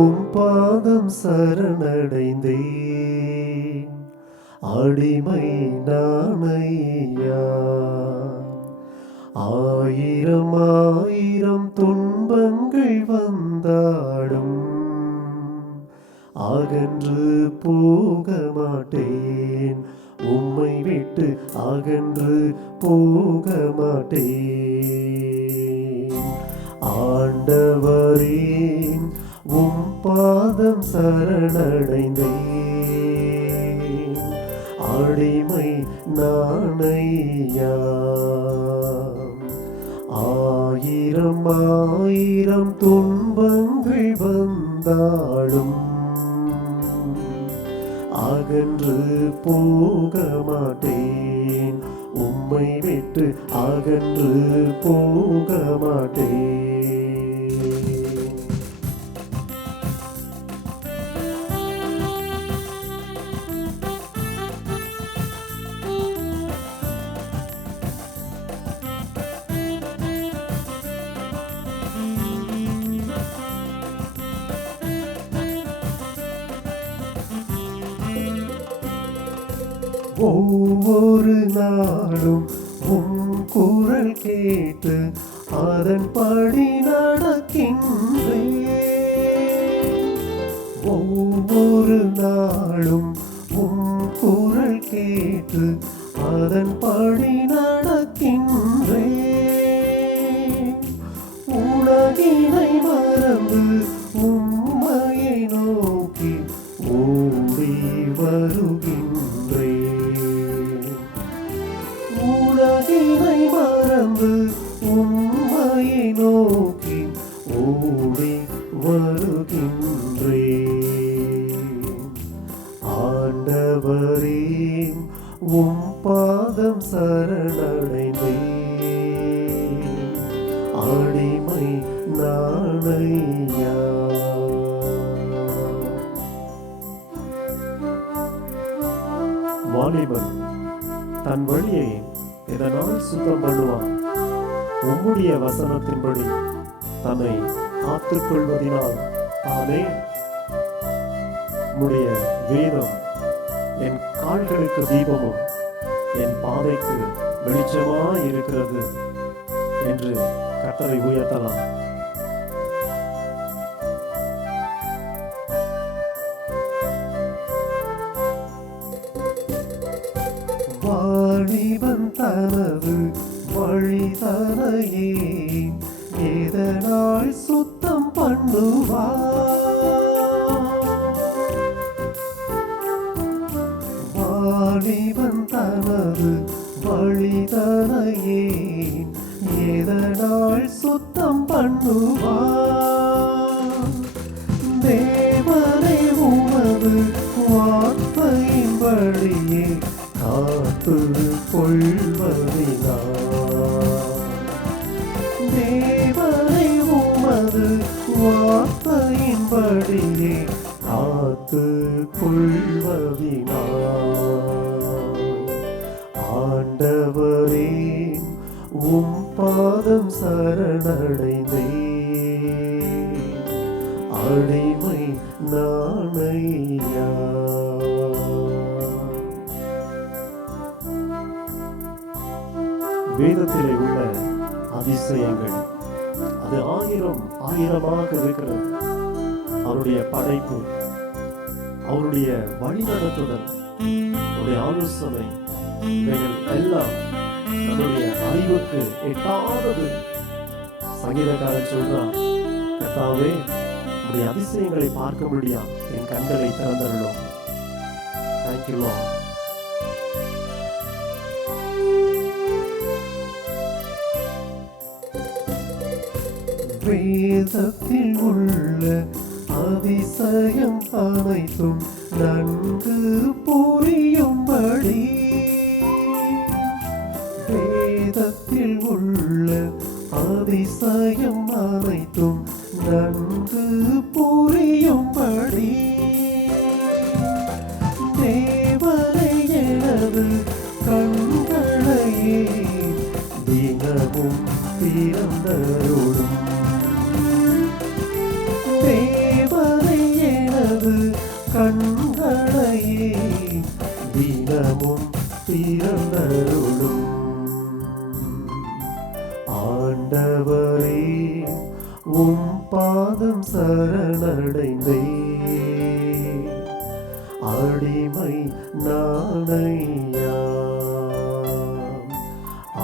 உம் பாதம் சரணடைந்தேன், அடிமை நான் ஐயா. 1000 துன்பங்கள் வந்தாடும் அகன்று போக மாட்டேன், உம்மை விட்டு அகன்று போக மாட்டேன். ஆண்டவரே, உம் பாதம் சரணடைந்தேன், அடிமை நான் ஐயா. 1000 துன்பங்கள் வந்தாலும் அகன்று போக மாட்டேன், உம்மை விட்டு அகன்று போக மாட்டேன். ஒவ்வொரு நாளும் உம் குரல் கேட்டு அதன்படி நடக்கின்றேன். ஒவ்வொரு நாளும் உம் குரல் கேட்டு அதன்படி நடக்கின்றேன். உலகினை மறந்து உம்மையை நோக்கி ஓடி வருகின்றேன். உலகினை மறந்து உம்மையை நோக்கி ஓடி வருகின்றேன். ஆண்டவரே, உம் பாதம் சரணடைந்தேன், அடிமை நான் ஐயா. வாலிபன் தன் வழியை இதனால் சுத்தம் பண்ணுவான், உம்முடைய வசனத்தின்படி தன்னை காத்துக்கொள்வதினால் தானே. உம்முடைய வேதம் என் கால்களுக்கு தீபமும் என் பாதைக்கு வெளிச்சமாய் இருக்கிறது என்று கர்த்தரை உயர்த்தலாம். தனது வழிதனையே எதனால் சுத்தம் பண்ணுவார்? வாலிபன் தனது வழிதனையே எதனால் சுத்தம் பண்ணுவார்? தேவனை உமது வார்த்தையின் வழியே காத்து கொள்வதினார். தேவனை உமது வார்த்தையின் வழியே காத்து கொள்வதினார். ஆண்டவரே உம் பாதம் சரணடைந்தே அடிமை நானையா. வேதத்திலே உள்ள அதிசயங்கள் அது ஆயிரம் ஆயிரமாக இருக்கிறது. அவருடைய படைப்பு, அவருடைய வழிநடத்துதல், அவருடைய ஆலோசனை, இவைகள் எல்லாம் நம்முடைய அறிவுக்கு எட்டாதது. சங்கீதக்காரன் சொல்றான், கர்த்தாவே உடைய அதிசயங்களை பார்க்க முடியாது, என் கண்களை திறந்தருளும். Thank you Lord. வேதத்தில் உள்ள அதிசயம் அனைத்தும் நன்கு புரியும்படி, வேதத்தில் உள்ள அதிசயம் அனைத்தும் நன்கு புரியும்படி, தேவனை எனது கண்களையே தினமும் திறந்தருளும். தேவனை எனது கண்களையே தினமும் திறந்தருளும். ஆண்டவரே உம் பாதம் சரணடைந்தே அடிமை நானையா.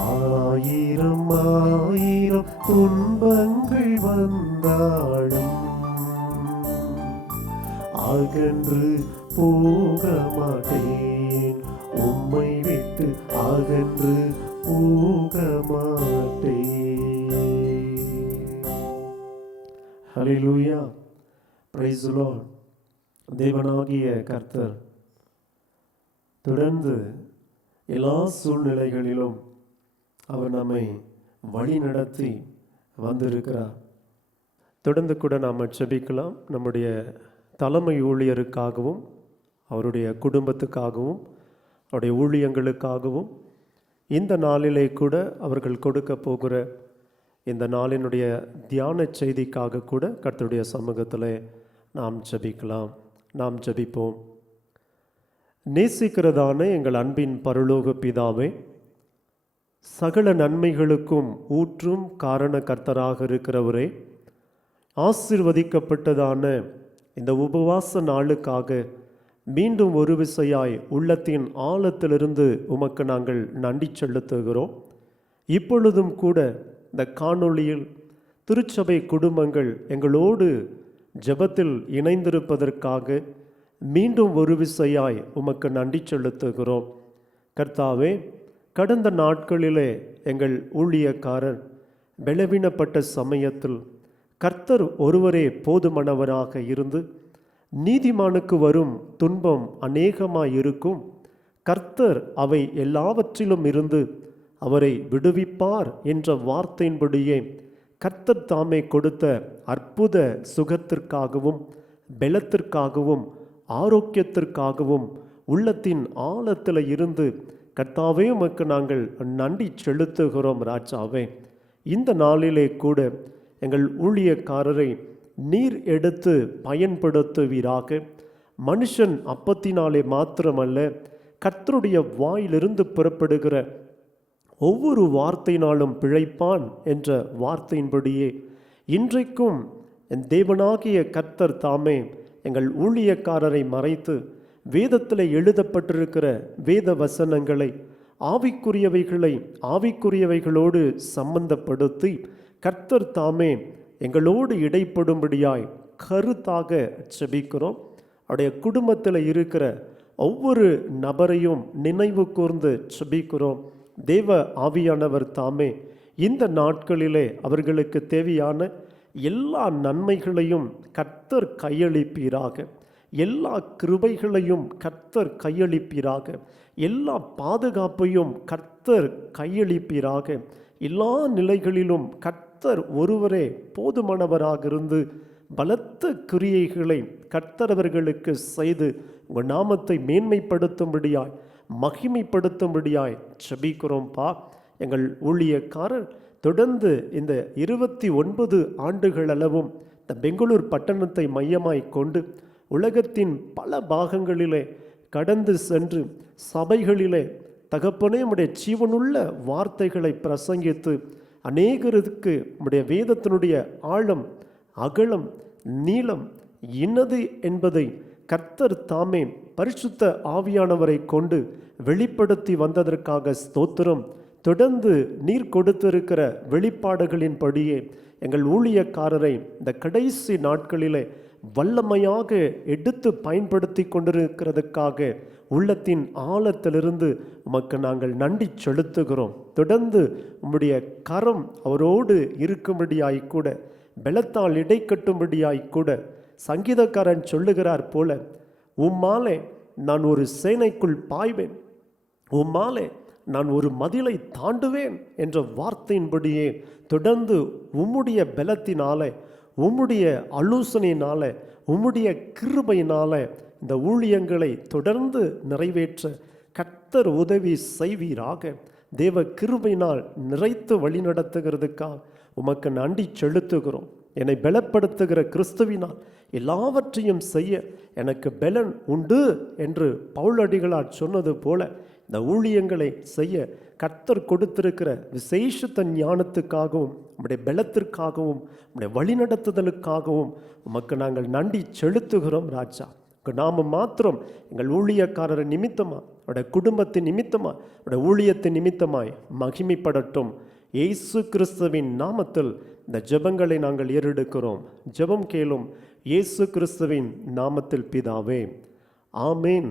ஆயிரம் ஆயிரம் துன்பங்கள் வந்தாலும் அகன்று போக மாட்டேன், உம்மை விட்டு அகன்று போக மாட்டேன். ஹல்லேலூயா, பிரைஸ் தி லார்ட். தேவனாகிய கர்த்தர் தொடர்ந்து எல்லா சூழ்நிலைகளிலும் அவர் நம்மை வழி நடத்தி வந்திருக்கிறார். தொடர்ந்து கூட நாம் ஜெபிக்கலாம். நம்முடைய தலைமை ஊழியருக்காகவும், அவருடைய குடும்பத்துக்காகவும், அவருடைய ஊழியங்களுக்காகவும், இந்த நாளிலே கூட அவர்கள் கொடுக்க போகிற இந்த நாளினுடைய தியான செய்திக்காக கூட கர்த்தருடைய சமூகத்தில் நாம் ஜெபிக்கலாம். நாம் ஜெபிப்போம். நேசிக்கிறதான எங்கள் அன்பின் பரலோக பிதாவே, சகல நன்மைகளுக்கும் ஊற்றும் காரண கர்த்தராக இருக்கிறவரே, ஆசீர்வதிக்கப்பட்டதான இந்த உபவாச நாளுக்காக மீண்டும் ஒரு விசையாய் உள்ளத்தின் ஆழத்திலிருந்து உமக்கு நாங்கள் நன்றி செலுத்துகிறோம். இப்பொழுதும் கூட இந்த காணொளியில் திருச்சபை குடும்பங்கள் எங்களோடு ஜெபத்தில் இணைந்திருப்பதற்காக மீண்டும் ஒரு விசையாய் உமக்கு நன்றி செலுத்துகிறோம். கர்த்தாவே, கடந்த நாட்களிலே எங்கள் ஊழியக்காரர் பலவீனப்பட்ட சமயத்தில் கர்த்தர் ஒருவரே போதுமானவராக இருந்து, நீதிமானுக்கு வரும் துன்பம் அநேகமாயிருக்கும், கர்த்தர் அவை எல்லாவற்றிலும் இருந்து அவரை விடுவிப்பார் என்ற வார்த்தையின்படியே கர்த்தர் தாமே கொடுத்த அற்புத சுகத்திற்காகவும் பலத்திற்காகவும் ஆரோக்கியத்திற்காகவும் உள்ளத்தின் ஆழத்தில் இருந்து கர்த்தாவே உமக்கு நாங்கள் நன்றி செலுத்துகிறோம். ராஜாவே, இந்த நாளிலே கூட எங்கள் ஊழியக்காரரை நீர் எடுத்து பயன்படுத்துவீராக. மனுஷன் அப்பத்தினாலே மாத்திரமல்ல, கர்த்தருடைய வாயிலிருந்து புறப்படுகிற ஒவ்வொரு வார்த்தையினாலும் பிழைப்பான் என்ற வார்த்தையின்படியே இன்றைக்கும் என் தேவனாகிய கர்த்தர் தாமே எங்கள் ஊழியக்காரரை மறைத்து வேதத்தில் எழுதப்பட்டிருக்கிற வேத வசனங்களை ஆவிக்குரியவைகளோடு சம்பந்தப்படுத்தி கர்த்தர் தாமே எங்களோடு இடைப்படும்படியாய் கருத்தாக செபிக்கிறோம். அவருடைய குடும்பத்தில் இருக்கிற ஒவ்வொரு நபரையும் நினைவு கூர்ந்து செபிக்கிறோம். தேவ ஆவியானவர் தாமே இந்த நாட்களிலே அவர்களுக்கு தேவையான எல்லா நன்மைகளையும் கர்த்தர் கையளிப்பீராக, எல்லா கிருபைகளையும் கர்த்தர் கையளிப்பீராக, எல்லா பாதுகாப்பையும் கர்த்தர் கையளிப்பீராக. எல்லா நிலைகளிலும் கர்த்தர் ஒருவரே போதுமானவராக இருந்து பலத்த கிரியைகளை கர்த்தர் அவர்களுக்கு செய்து உங்கள் நாமத்தை மேன்மைப்படுத்தும்படியாய் மகிமைப்படுத்தும்படியாய் செபிக்கிறோம்ப்பா. எங்கள் ஊழியக்காரர் தொடர்ந்து இந்த 29 ஆண்டுகள் அளவும் இந்த பெங்களூர் பட்டணத்தை மையமாய் கொண்டு உலகத்தின் பல பாகங்களிலே கடந்து சென்று சபைகளிலே தகப்பனே உம்முடைய ஜீவனுள்ள வார்த்தைகளை பிரசங்கித்து அநேகருக்கு உம்முடைய வேதத்தினுடைய ஆழம் அகலம் நீளம் இன்னது என்பதை கர்த்தர் தாமே பரிசுத்த ஆவியானவரை கொண்டு வெளிப்படுத்தி வந்ததற்காக ஸ்தோத்திரம். தொடர்ந்து நீர் கொடுத்திருக்கிற வெளிப்பாடுகளின்படியே எங்கள் ஊழியக்காரரை இந்த கடைசி நாட்களிலே வல்லமையாக எடுத்து பயன்படுத்தி கொண்டிருக்கிறதுக்காக உள்ளத்தின் ஆழத்திலிருந்து உமக்கு நாங்கள் நன்றி செலுத்துகிறோம். தொடர்ந்து உம்முடைய கரம் அவரோடு இருக்கும்படியாய்க்கூட பலத்தால் இடைக்கட்டும்படியாய்க்கூட சங்கீதக்காரன் சொல்லுகிறார் போல, உம்மாலே நான் ஒரு சேனைக்குள் பாய்வேன், உம்மாலே நான் ஒரு மதிலை தாண்டுவேன் என்ற வார்த்தையின்படியே தொடர்ந்து உம்முடைய பலத்தினால உம்முடைய ஆலோசனையினால உம்முடைய கிருபையினால இந்த ஊழியங்களை தொடர்ந்து நிறைவேற்ற கர்த்தர் உதவி செய்வீராக. தேவ கிருபையினால் நிறைத்து வழி நடத்துகிறதுக்காக உமக்கு நன்றி செலுத்துகிறோம். என்னை பலப்படுத்துகிற கிறிஸ்துவினால் எல்லாவற்றையும் செய்ய எனக்கு பலன் உண்டு என்று பவுலடிகளார் சொன்னது போல இந்த ஊழியங்களை செய்ய கர்த்தர் கொடுத்திருக்கிற விசேஷத்த ஞானத்துக்காகவும் உம்முடைய பலத்திற்காகவும் உம்முடைய வழிநடத்துதலுக்காகவும் உமக்கு நாங்கள் நன்றி செலுத்துகிறோம் ராஜா. நாம மாத்திரம் எங்கள் ஊழியக்காரர் நிமித்தமாக அவருடைய குடும்பத்தின் நிமித்தமாக அவருடைய ஊழியத்தின் நிமித்தமாய் மகிமைப்படட்டும். இயேசு கிறிஸ்துவின் நாமத்தில் இந்த ஜெபங்களை நாங்கள் ஏறெடுக்கிறோம். ஜெபம் கேளும் இயேசு கிறிஸ்துவின் நாமத்தில் பிதாவே, ஆமேன்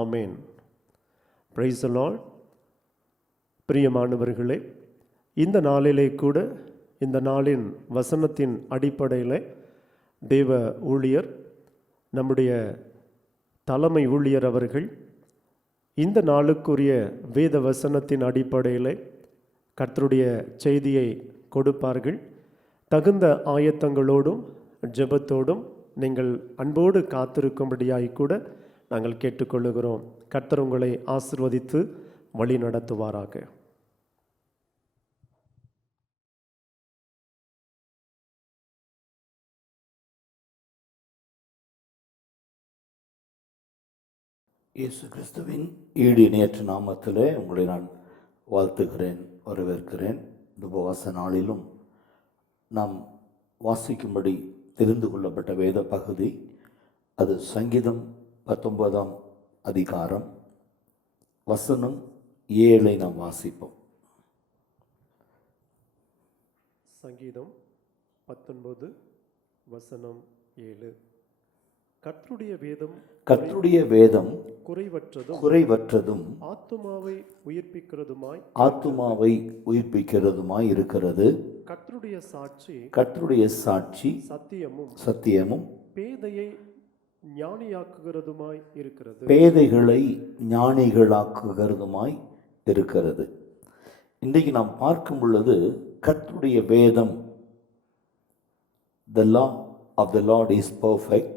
ஆமேன். Price the Lord. பிரியமானவர்களே, இந்த நாளிலே கூட இந்த நாளின் வசனத்தின் அடிப்படையில் தேவ ஊழியர் நம்முடைய தலைமை ஊழியர் அவர்கள் இந்த நாளுக்குரிய வேத வசனத்தின் அடிப்படையில் கர்த்தருடைய செய்தியை கொடுப்பார்கள். தகுந்த ஆயத்தங்களோடும் ஜெபத்தோடும் நீங்கள் அன்போடு காத்திருக்கும்படியாய் கூட நாங்கள் கேட்டுக்கொள்ளுகிறோம். கர்த்தர் உங்களை ஆசீர்வதித்து வழி நடத்துவாராக. இயேசு கிறிஸ்துவின் ஈடு இணையற்ற நாமத்திலே உங்களை நான் வாழ்த்துகிறேன், வரவேற்கிறேன். இந்த உபவாச நாளிலும் நாம் வாசிக்கும்படி தெரிந்து கொள்ளப்பட்ட வேத பகுதி அது சங்கீதம் 19ஆம் அதிகாரம் வசனம் 7 நாம் வாசிப்போம். சங்கீதம் 19 வசனம் 7. கர்த்தருடைய வேதம் குறைவற்றதும் ஆத்துமாவை உயிர்ப்பிக்கிறதுமாய் இருக்கிறது. கர்த்தருடைய சாட்சி சத்தியமும் பேதைகளை ஞானிகளாக்குகிறதுமாய் இருக்கிறது. இன்றைக்கு நாம் பார்க்கும் பொழுது கர்த்தருடைய வேதம், the law of the Lord is perfect,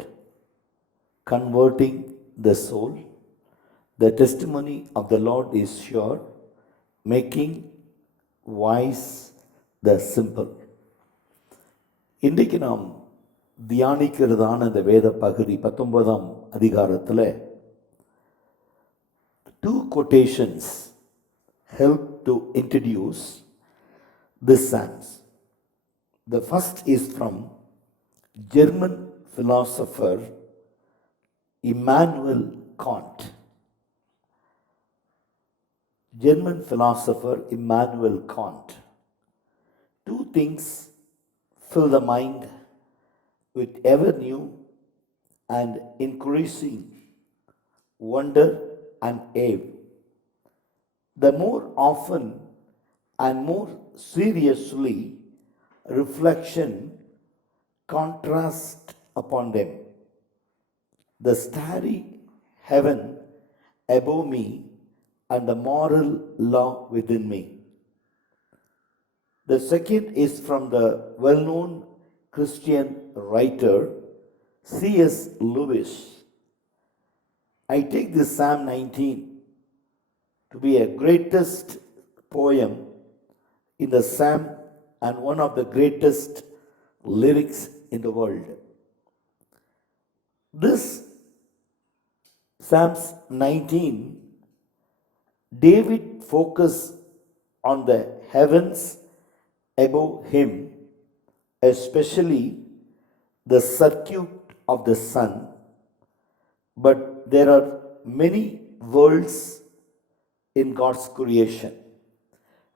converting the soul. The testimony of the Lord is sure, making wise the simple. இன்றைக்கு நாம் தியானிக்கிறதான இந்த வேத பகுதி 19ஆம் அதிகாரத்தில் 2 quotations help to introduce this Psalms. The first is from German philosopher Immanuel Kant. German philosopher Immanuel Kant. Two things fill the mind with ever new and increasing wonder and awe. The more often and more seriously reflection contrast upon them. The starry heaven above me and the moral law within me. The second is from the well-known Christian writer C.S. Lewis. I take this Psalm 19 to be a greatest poem in the Psalm and one of the greatest lyrics in the world. This Psalms 19, David focused on the heavens above him, especially the circuit of the sun. But there are many worlds in God's creation.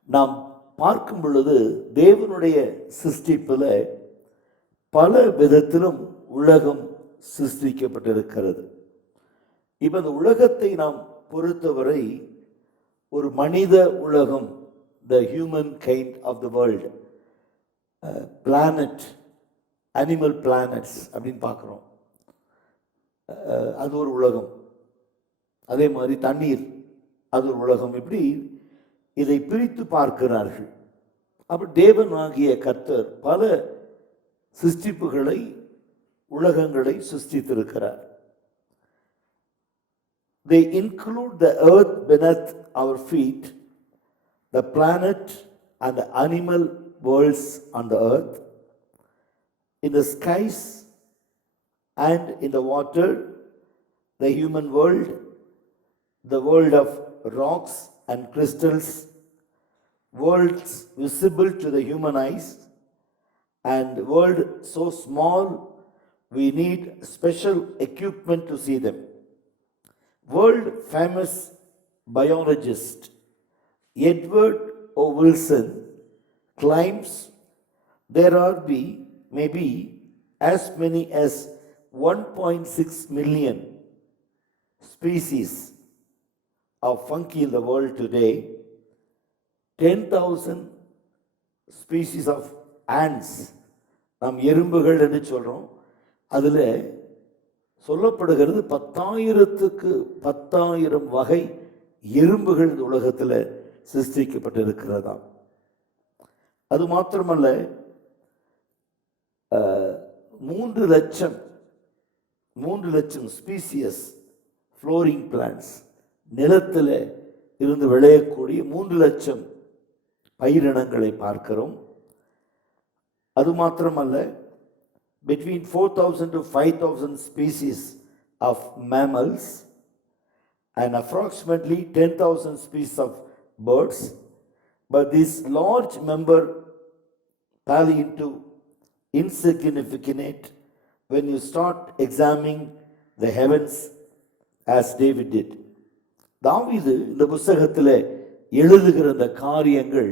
நாம் பார்க்கும் பொழுது தேவனுடைய சிருஷ்டிப்பில் பல விதத்திலும் உலகம் சிருஷ்டிக்கப்பட்டிருக்கிறது. இப்போ இந்த உலகத்தை நாம் பொறுத்தவரை ஒரு மனித உலகம், the human kind of the world, planet, animal planets அப்படின்னு பார்க்குறோம். அது ஒரு உலகம். அதே மாதிரி தண்ணீர், அது ஒரு உலகம். இப்படி இதை பிரித்து பார்க்கிறார்கள். அப்படி தேவன் ஆகிய கர்த்தர் பல சிருஷ்டிப்புகளை, உலகங்களை சிருஷ்டித்திருக்கிறார். They include the earth beneath our feet, the planet and the animal worlds on the earth, in the skies and in the water, the human world, the world of rocks and crystals, worlds visible to the human eyes, and world so small we need special equipment to see them. World famous biologist Edward O. Wilson claims there are maybe as many as 1.6 million species of fungi in the world today, 10,000 species of ants. நாம் எறும்புகள் என்று சொல்கிறோம். அதில் சொல்லப்படுகிறது 10,000 வகை எறும்புகள் இந்த உலகத்தில் சிருஷ்டிக்கப்பட்டிருக்கிறதா. அது மாத்திரமல்ல, 3 லட்சம் ஸ்பீசியஸ் ஃப்ளோரிங் பிளான்ட்ஸ், நிலத்தில் இருந்து விளையக்கூடிய 3 லட்சம் பயிரினங்களை பார்க்கிறோம். அது மாத்திரமல்ல, between 4,000 to 5,000 species of mammals and approximately 10,000 species of birds. But this large number tally into insignificant when you start examining the heavens as David did. தாவீது இந்த புத்தகத்தில் எழுதுகிற இந்த காரியங்கள்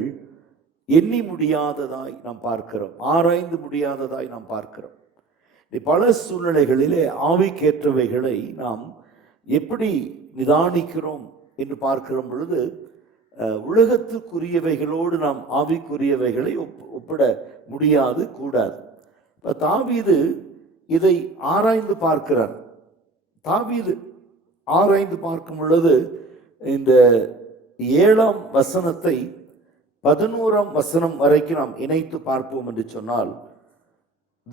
எண்ணி முடியாததாய் நாம் பார்க்கிறோம், ஆராய்ந்து முடியாததாய் நாம் பார்க்கிறோம். பல சூழ்நிலைகளிலே ஆவிக்கேற்றவைகளை நாம் எப்படி நிதானிக்கிறோம் என்று பார்க்கிற பொழுது, உலகத்துக்குரியவைகளோடு நாம் ஆவிக்குரியவைகளை ஒப்பிட முடியாது, கூடாது. இப்போ தாவீது இதை ஆராய்ந்து பார்க்கிறார். தாவீது ஆராய்ந்து பார்க்கும் பொழுது இந்த 7ஆம் வசனத்தை 11ஆம் வசனம் வரைக்கும் நாம் இணைத்து பார்ப்போம் என்று சொன்னால்,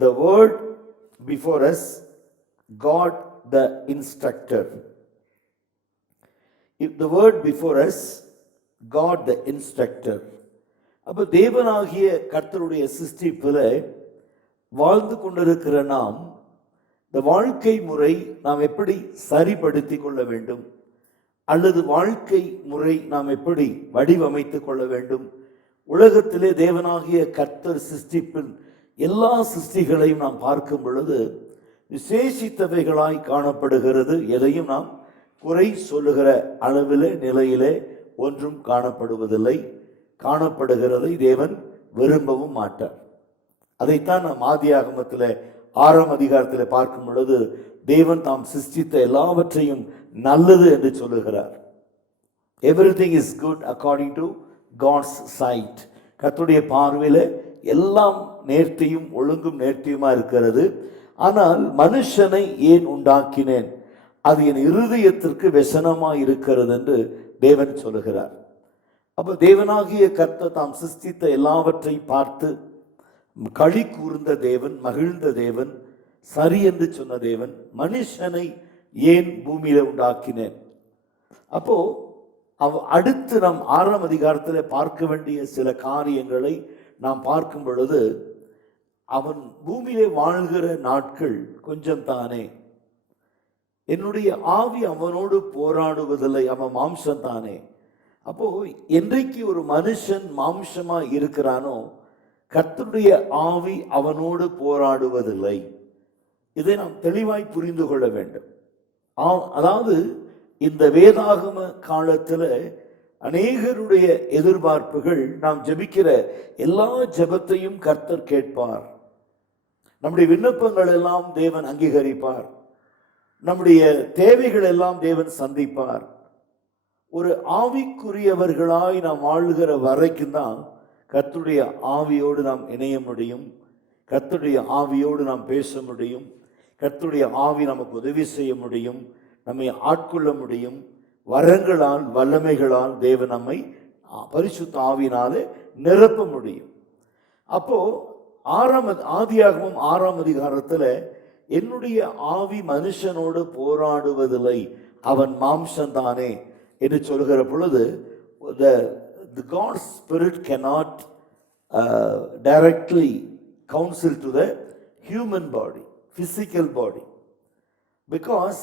the word before us, God the instructor. If the word before us, God the instructor. அப்போ தேவனாகிய கர்த்தருடைய சிருஷ்டிப்பில் வாழ்ந்து கொண்டிருக்கிற நாம், இந்த வாழ்க்கை முறை நாம் எப்படி சரிப்படுத்தி கொள்ள வேண்டும், அல்லது வாழ்க்கை முறை நாம் எப்படி வடிவமைத்து கொள்ள வேண்டும். உலகத்திலே தேவனாகிய கர்த்தர் சிருஷ்டிப்பின் எல்லா சிருஷ்டிகளையும் நாம் பார்க்கும் பொழுது விசேஷித்தவைகளாய் காணப்படுகிறது. எதையும் நாம் குறை சொல்லுகிற அளவிலே, நிலையிலே ஒன்றும் காணப்படுவதில்லை. காணப்படுகிறதை தேவன் விரும்பவும் மாட்டார். அதைத்தான் நாம் ஆதியாகமத்தில் 6ஆம் அதிகாரத்தில் பார்க்கும் பொழுது தேவன் தாம் சிருஷ்டித்த எல்லாவற்றையும் நல்லது என்று சொல்லுகிறார். Everything is good according to God's side. கர்த்தருடைய பார்வையில் எல்லாம் நேர்த்தியும் ஒழுங்கும் நேர்த்தியுமா இருக்கிறது. ஆனால் மனுஷனை ஏன் உண்டாக்கினேன், அது என் இருதயத்திற்கு व्यसனமாய் இருக்கிறது என்று தேவன் சொல்லுகிறார். அப்போ தேவனாகிய கர்த்தர் தாம் சிருஷ்டித்த எல்லாவற்றை பார்த்து களி கூர்ந்த தேவன், மகிழ்ந்த தேவன், சரி என்று சொன்ன தேவன் மனுஷனை ஏன் பூமியில உண்டாக்கினேன். அப்போ அடுத்து நாம் 6ஆம் அதிகாரத்தில் பார்க்க வேண்டிய சில காரியங்களை நாம் பார்க்கும் பொழுது, அவன் பூமியிலே வாழ்கிற நாட்கள் கொஞ்சம் தானே, என்னுடைய ஆவி அவனோடு போராடுவதில்லை, அவன் மாம்சம் தானே. அப்போ என்றைக்கு ஒரு மனுஷன் மாம்சமா இருக்கிறானோ கர்த்தருடைய ஆவி அவனோடு போராடுவதில்லை. இதை நாம் தெளிவாய் புரிந்து கொள்ள வேண்டும். அதாவது இந்த வேதாகம காலத்தில் அநேகருடைய எதிர்பார்ப்புகள், நாம் ஜெபிக்கிற எல்லா ஜெபத்தையும் கர்த்தர் கேட்பார், நம்முடைய விண்ணப்பங்கள் எல்லாம் தேவன் அங்கீகரிப்பார், நம்முடைய தேவைகள் எல்லாம் தேவன் சந்திப்பார். ஒரு ஆவிக்குரியவர்களாய் நாம் வாழ்கிற வரைக்கும் தான் கர்த்தருடைய ஆவியோடு நாம் இணைய முடியும், கர்த்தருடைய ஆவியோடு நாம் பேச முடியும், கர்த்தருடைய ஆவி நமக்கு உதவி செய்ய முடியும், நம்மை ஆட்கொள்ள முடியும். வரங்களால் வல்லமைகளால் தேவன் நம்மை பரிசுத்த ஆவியினாலே நிரப்ப முடியும். அப்போ ஆதியாகமம் 6ஆம் அதிகாரத்தில் என்னுடைய ஆவி மனுஷனோடு போராடுவதில்லை, அவன் மாம்சந்தானே என்று சொல்கிற பொழுது, the God's spirit cannot directly counsel to the human body, physical body, because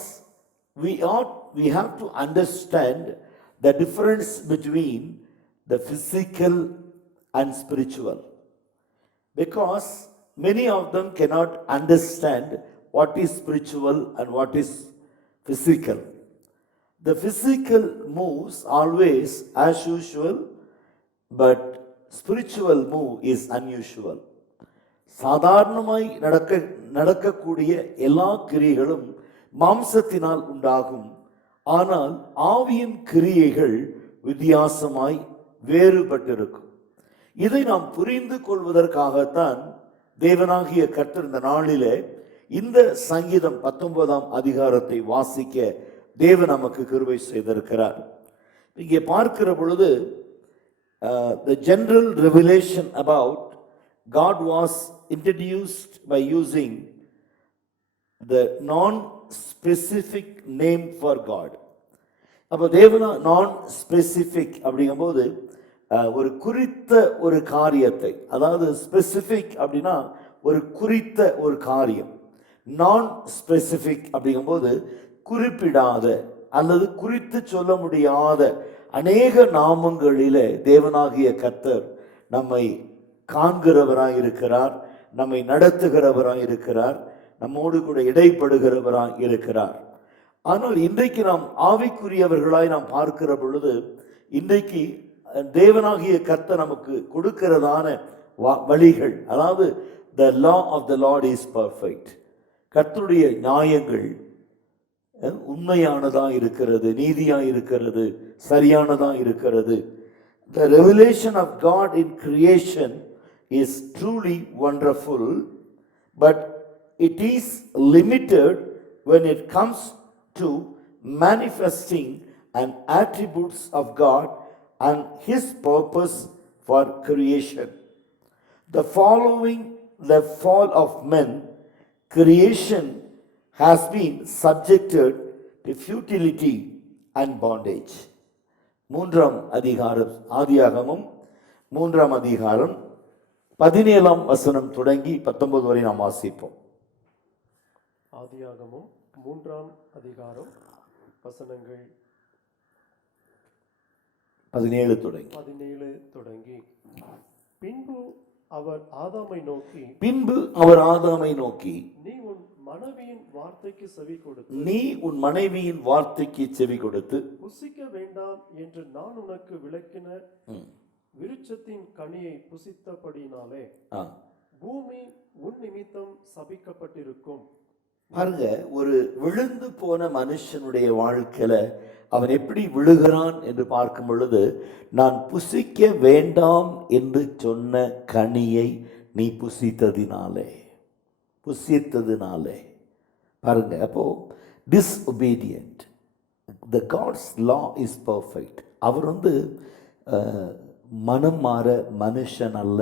we have to understand the difference between the physical and spiritual, because many of them cannot understand what is spiritual and what is physical. The physical moves always as usual, but spiritual move is unusual. சாதாரணமாய் நடக்கக்கூடிய எல்லா கிரியைகளும் மாம்சத்தினால் உண்டாகும். ஆனால் ஆவியின் கிரியைகள் வித்தியாசமாய் வேறுபட்டிருக்கும். இதை நாம் புரிந்து கொள்வதற்காகத்தான் தேவனாகிய கர்த்தர் இந்த நாளிலே இந்த சங்கீதம் 19ஆம் அதிகாரத்தை வாசிக்க தேவன் நமக்கு கிருபை செய்திருக்கிறார். இங்கே பார்க்கிற பொழுது the general revelation about God was introduced by using the non-specific name for God. அப்போ தேவனா non-specific அப்படிங்கும்போது ஒரு குறித்த ஒரு காரியத்தை, அதாவது ஸ்பெசிஃபிக் அப்படின்னா ஒரு குறித்த ஒரு காரியம், நான் ஸ்பெசிஃபிக் அப்படிங்கும்போது குறிப்பிடாத அல்லது குறித்து சொல்ல முடியாத அநேக நாமங்களிலே தேவனாகிய கர்த்தர் நம்மை காண்கிறவராய் இருக்கிறார், நம்மை நடத்துகிறவராய் இருக்கிறார், நம்மோடு கூட இடைப்படுகிறவராய் இருக்கிறார். ஆனால் இன்றைக்கு நாம் ஆவிக்குரியவர்களாய் நாம் பார்க்கிற பொழுது, இன்றைக்கு தேவனாகிய கர்த்தர் நமக்கு கொடுக்கிறதான வழிகள், அதாவது the law of the Lord is perfect. கர்த்தருடைய நியாயங்கள் உண்மையானதா இருக்கிறது, நீதியா இருக்கிறது, சரியானதா இருக்கிறது. The revelation of God in creation is truly wonderful, but it is limited when it comes to manifesting an attributes of God and His purpose for creation. Following the fall of men, creation has been subjected to futility and bondage. 3ஆம் அதிகாரம், ஆதியாகமம் 3ஆம் அதிகாரம் 17ஆம் வசனம் தொடங்கி 19 வரை நாம் வாசிப்போம். ஆதியாகமம் 3ஆம் அதிகாரம் வசனங்கள் 17 தொடங்கி. பின்பு அவர் ஆதாமை நோக்கி, நீ உன் மனைவியின் வார்த்தைக்கு செவி கொடுத்து நீ உன் மனைவியின் வார்த்தைக்கு செவி கொடுத்து புசிக்க வேண்டாம் என்று நான் உனக்கு விளக்கின விருட்சத்தின் கனியை புசித்தபடினாலே பூமி உன் நிமித்தம் சபிக்கப்பட்டிருக்கும். பாருங்க, ஒரு விழுந்து போன மனுஷனுடைய வாழ்க்கையில அவன் எப்படி விழுகிறான் என்று பார்க்கும் பொழுது, நான் புசிக்க வேண்டாம் என்று சொன்ன கனியை நீ புசித்ததினாலே. பாருங்க, அப்போ disobedient. The God's law is perfect. அவர் மனம் மாற மனுஷன் அல்ல,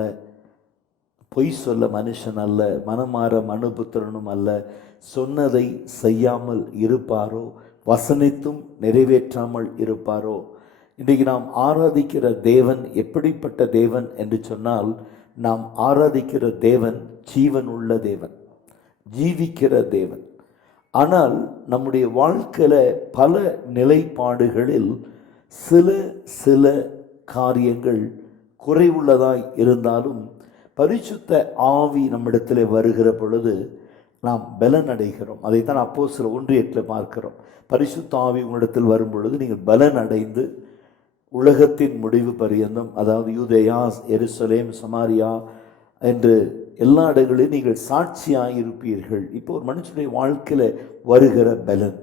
பொய் சொல்ல மனுஷன் அல்ல, மனம் மாற மனுபுத்திரனும் அல்ல. சொன்னதை செய்யாமல் இருப்பாரோ, வசனித்தும் நிறைவேற்றாமல் இருப்பாரோ. இன்றைக்கு நாம் ஆராதிக்கிற தேவன் எப்படிப்பட்ட தேவன் என்று சொன்னால், நாம் ஆராதிக்கிற தேவன் ஜீவன் உள்ள தேவன், ஜீவிக்கிற தேவன். ஆனால் நம்முடைய வாழ்க்கையில் பல நிலைப்பாடுகளில் சில காரியங்கள் குறைவுள்ளதாய் இருந்தாலும் பரிசுத்த ஆவி நம்மிடத்தில் வருகிற பொழுது நாம் பலன் அடைகிறோம். அதைத்தான் அப்போஸ்தலர் 1:8 பார்க்கிறோம். பரிசுத்த ஆவி உங்களிடத்தில் வரும் பொழுது நீங்கள் பலன் அடைந்து உலகத்தின் முடிவு பரியந்தம், அதாவது யூதேயா, எருசலேம், சமாரியா என்று எல்லா இடங்களிலும் நீங்கள் சாட்சியாக இருப்பீர்கள். இப்போ ஒரு மனுஷனுடைய வாழ்க்கையில் வருகிற பலன்,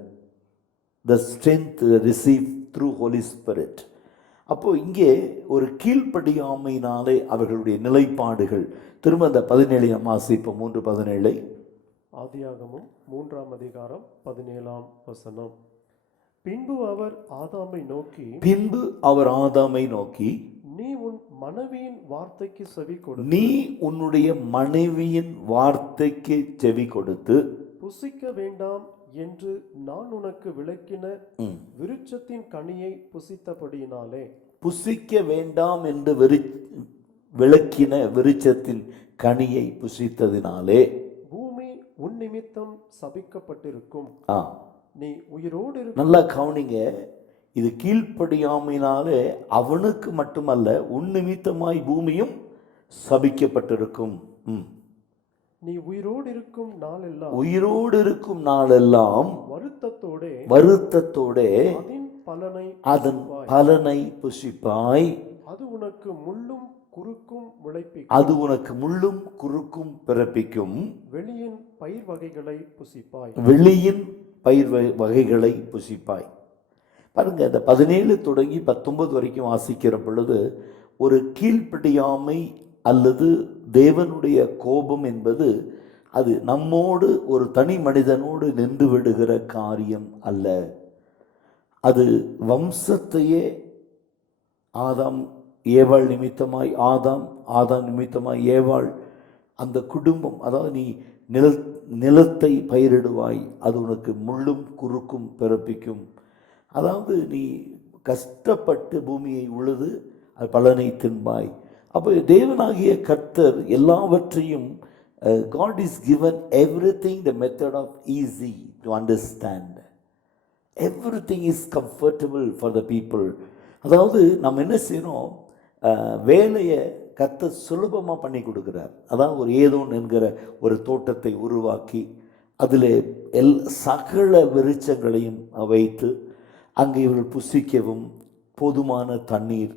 the strength receive through Holy Spirit. அப்போ இங்கே ஒரு கீழ்ப்படியாமையினாலே அவர்களுடைய நிலைப்பாடுகள். திரும்ப அந்த 17 வாசிப்போம், 3:17. ஆதியாகமம் 3:17. பின்பு அவர் ஆதாமை நோக்கி நீ உன் மனைவியின் வார்த்தைக்கு செவி கொடுத்து, நீ உன்னுடைய மனைவியின் வார்த்தைக்கு செவி கொடுத்து புசிக்க வேண்டாம் என்று நான் உனக்கு விளக்கின விருட்சத்தின் கனியை புசித்தபடியினாலே. புசிக்க வேண்டாம் என்று விளக்கின விருட்சத்தின் கனியை புசித்ததினாலே பூமி உன் நிமித்தம் சபிக்கப்பட்டிருக்கும். நீ உயிரோடு நல்லா கவனிங்க, இது கீழ்ப்படியாமையினாலே அவனுக்கு மட்டுமல்ல, உன் நிமித்தமாய் பூமியும் சபிக்கப்பட்டிருக்கும். நீ உயிரோடு இருக்கும் நாளெல்லாம் வருத்தத்தோடே அதன் பலனை புசிப்பாய். அது உனக்கு முள்ளும் குறுக்கும் பிறப்பிக்கும். வெளியின் பயிர் வகைகளை புசிப்பாய். பாருங்க, இந்த 17 தொடங்கி 19 வரைக்கும் வாசிக்கிற பொழுது ஒரு கீழ்ப்படியாமை அல்லது தேவனுடைய கோபம் என்பது அது நம்மோடு ஒரு தனி மனிதனோடு நின்று விடுகிற காரியம் அல்ல. அது வம்சத்தையே ஆதாம் ஏவாள் நிமித்தமாய் ஆதாம் நிமித்தமாய் ஏவாள், அந்த குடும்பம், அதாவது நீ நிலத்தை பயிரிடுவாய், அது உனக்கு முள்ளும் குறுக்கும் பிறப்பிக்கும். அதாவது நீ கஷ்டப்பட்டு பூமியை உழுது அது பலனை தின்பாய். அப்போ தேவனாகிய கர்த்தர் எல்லாவற்றையும், God is given everything the method of easy to understand. Everything is comfortable for the people. அதாவது நம்ம என்ன செய்யணும், வேலையை கர்த்தர் சுலபமாக பண்ணி கொடுக்குறார். அதாவது ஒரு ஏதோன் என்கிற ஒரு தோட்டத்தை உருவாக்கி அதில் சகல விருட்சங்களையும் வைத்து அங்கே இவர்கள் புசிக்கவும் போதுமான தண்ணீர்,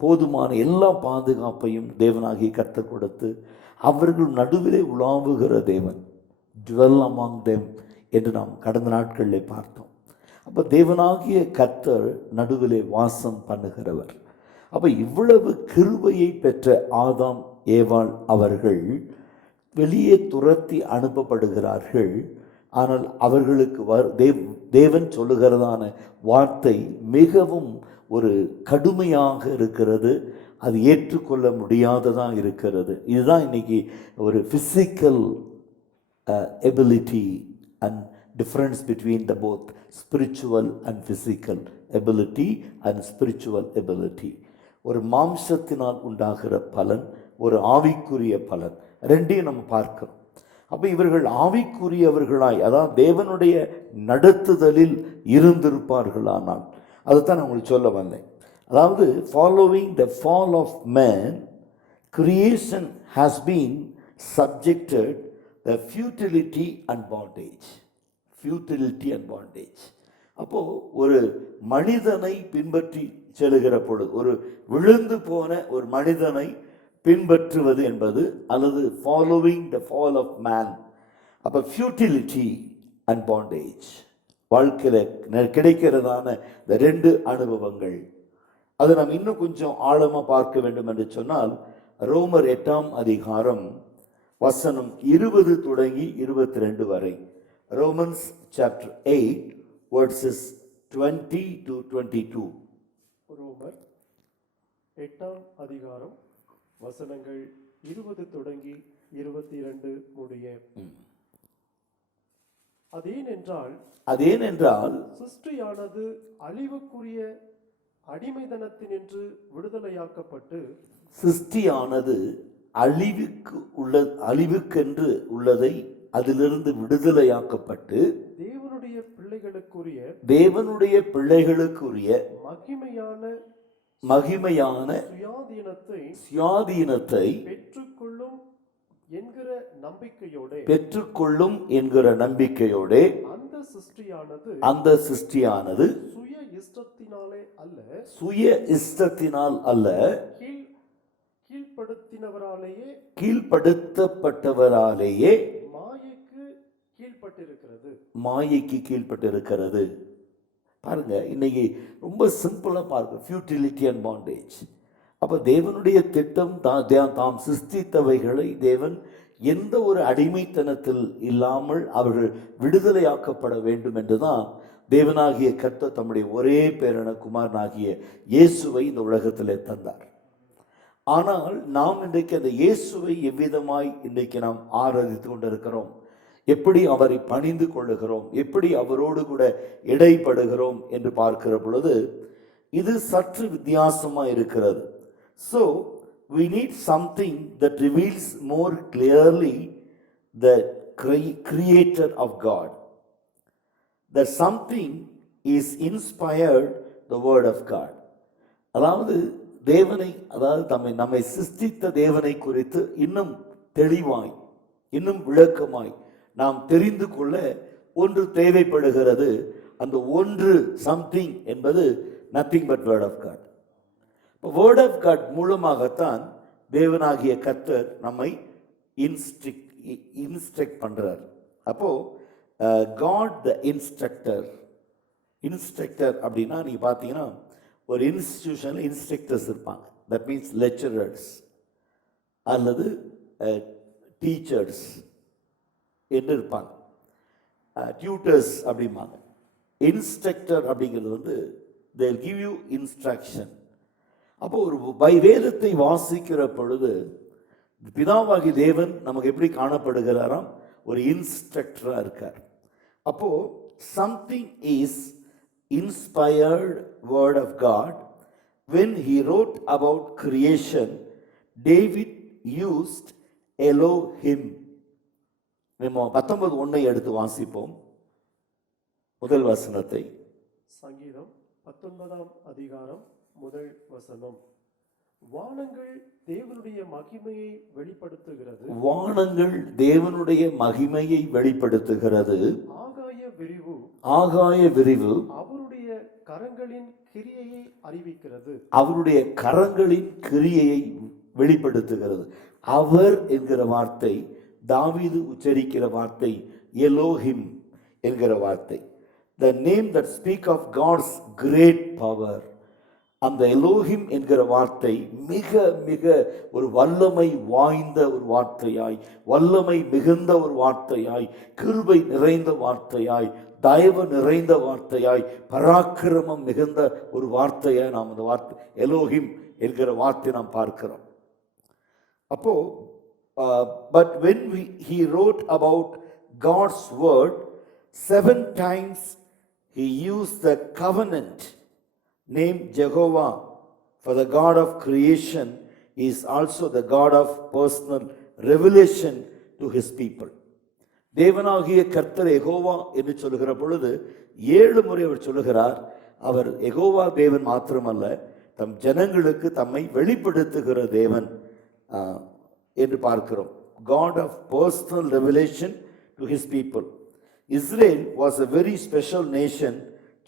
போதுமான எல்லா பாதுகாப்பையும் தேவனாகிய கர்த்தர் கொடுத்து அவர்கள் நடுவிலே உலாவுகிற தேவன், dwell among them என்று நாம் கடந்த நாட்களில் பார்த்தோம். அப்போ தேவனாகிய கர்த்தர் நடுவிலே வாசம் பண்ணுகிறவர். அப்போ இவ்வளவு கிருபையை பெற்ற ஆதாம் ஏவாள் அவர்கள் வெளியே துரத்தி அனுப்பப்படுகிறார்கள். ஆனால் அவர்களுக்கு தேவன் சொல்லுகிறதான வார்த்தை மிகவும் ஒரு கடுமையாக இருக்கிறது. அது ஏற்றுக்கொள்ள முடியாததாக இருக்கிறது. இதுதான் இன்னைக்கு ஒரு physical ability and difference between the both spiritual and physical ability and spiritual ability. ஒரு மாம்சத்தினால் உண்டாகிற பலன், ஒரு ஆவிக்குரிய பலன், ரெண்டையும் நம்ம பார்க்கிறோம். அப்போ இவர்கள் ஆவிக்குரியவர்களாய், அதாவது தேவனுடைய நடத்துதலில் இருந்திருப்பார்களானால், அதுதான் நான் உங்களுக்கு சொல்ல வந்தேன். அதாவது following the fall of man, creation has been subjected the futility and bondage. Futility and bondage. அப்போ ஒரு மனிதனை பின்பற்றி செல்கிற பொழுது, ஒரு விழுந்து போன ஒரு மனிதனை பின்பற்றுவது என்பது, அல்லது following the fall of man. அப்போ futility and bondage வாழ்க்கையில் கிடைக்கிறதான இந்த ரெண்டு அனுபவங்கள், அதை நாம் இன்னும் கொஞ்சம் ஆழமாக பார்க்க வேண்டும் என்று சொன்னால், ரோமர் 8ஆம் அதிகாரம் வசனம் 20 தொடங்கி 22 வரை. Romans chapter 8 verses 20 to 22. ரோமர் 8ஆம் அதிகாரம் வசனங்கள் 20 தொடங்கி 22 முடிய. அதேனென்றால் சிருஷ்டியானது அழிவுக்குரிய அடிமைத்தனத்தினின்று விடுதலையாக்கப்பட்டு, சிருஷ்டியானது அழிவுக்கென்று உள்ளதை அதிலிருந்து விடுதலையாக்கப்பட்டு, தேவனுடைய பிள்ளைகளுக்குரிய மகிமையான சுயாதீனத்தை பெற்றுக்கொள்ளும் என்கிற நம்பிக்கையோட அந்த சிருஷ்டியானது சுய இஷ்டத்தினால் அல்ல, கீழ்ப்படுத்தப்பட்டவராலேயே மாயைக்கு கீழ்ப்பட்டிருக்கிறது. பாருங்க, இன்னைக்கு ரொம்ப சிம்பிளா பாருங்க, ஃபியூட்டிலிட்டி அண்ட் பாண்டேஜ். அப்ப தேவனுடைய திட்டம் தாம் சிருஷ்டித்தவைகளை தேவன் எந்த ஒரு அடிமைத்தனத்தில் இல்லாமல் அவர்கள் விடுதலையாக்கப்பட வேண்டும் என்றுதான் தேவனாகிய கர்த்தர் தம்முடைய ஒரே பேரான குமாரனாகிய இயேசுவை இந்த உலகத்திலே தந்தார். ஆனால் நாம் இன்றைக்கு அந்த இயேசுவை எவ்விதமாய் இன்றைக்கு நாம் ஆராதித்து கொண்டிருக்கிறோம், எப்படி அவரை பணிந்து கொள்ளுகிறோம், எப்படி அவரோடு கூட இடைப்படுகிறோம் என்று பார்க்கிற பொழுது இது சற்று வித்தியாசமாக இருக்கிறது. So we need something that reveals more clearly the creator of God. That something is inspired the word of God. அதாவது தேவனை, அதாவது நம்மை சிருஷ்டித்த தேவனை குறித்து இன்னும் தெளிவாய், இன்னும் விளக்கமாய் நாம் தெரிந்து கொள்ள ஒன்று தேவைப்படுகிறது. அந்த ஒன்று சம்திங் என்பது nothing but word of God. Word of God மூலமாகத்தான் தேவனாகிய கர்த்தர் நம்மை இன்ஸ்ட்ரக்ட் பண்றார். அப்போ காட் த இன்ஸ்ட்ரக்டர் அப்படின்னா நீங்க பார்த்தீங்கன்னா ஒரு இன்ஸ்டிடியூஷன்ல இன்ஸ்ட்ரக்டர்ஸ் இருப்பாங்க. தட் மீன்ஸ் லெக்சரர்ஸ் அல்லது டீச்சர்ஸ் என்று இருப்பாங்க. டியூட்டர்ஸ் அப்படிம்பாங்க. இன்ஸ்ட்ரக்டர் அப்படிங்கிறது வந்து they will give you instruction. அப்போ ஒரு வேதத்தை வாசிக்கிற பொழுது பிதாவாகி தேவன் நமக்கு எப்படி காணப்படுகிறாராம்? ஒரு இன்ஸ்ட்ரக்டரா இருக்கார். அப்போ something is inspired word of God. When he wrote about creation, David used Elohim. நம்ம 19:1 எடுத்து வாசிப்போம். முதல் வசனத்தை. சங்கீதம் 19ஆம் அதிகாரம் முதல் வசனம். வானங்கள் தேவனுடைய மகிமையை வெளிப்படுத்துகிறது. வானங்கள் தேவனுடைய மகிமையை வெளிப்படுத்துகிறது. ஆகாய விரிவு அவருடைய கரங்களின் கிரியையை அறிவிக்கிறது. அவருடைய கரங்களின் கிரியையை வெளிப்படுத்துகிறது. அவர் என்கிற வார்த்தை, தாவீது உச்சரிக்கிற வார்த்தை எலோஹிம் என்கிற வார்த்தை. The name that speak of God's great power. அந்த எலோஹிம் என்கிற வார்த்தை மிக மிக ஒரு வல்லமை வாய்ந்த ஒரு வார்த்தையாய், வல்லமை மிகுந்த ஒரு வார்த்தையாய், கிருபை நிறைந்த வார்த்தையாய், தயவு நிறைந்த வார்த்தையாய், பராக்கிரமம் மிகுந்த ஒரு வார்த்தையாய் நாம் அந்த வார்த்தை எலோஹிம் என்கிற வார்த்தை நாம் பார்க்கிறோம். அப்போ but when he wrote about God's word, 7 times he used the covenant name Jehovah. For the God of creation is also the God of personal revelation to his people. தேவனாகிய கர்த்தர் யெகோவா என்று சொல்லுகிற பொழுது 7 முறை அவர் சொல்லுகிறார். அவர் யெகோவா தேவன் மாத்திரமல்ல, தம் ஜனங்களுக்கு தம்மை வெளிப்படுத்துகிற தேவன் என்று பார்க்கிறோம். God of personal revelation to his people. Israel was a very special nation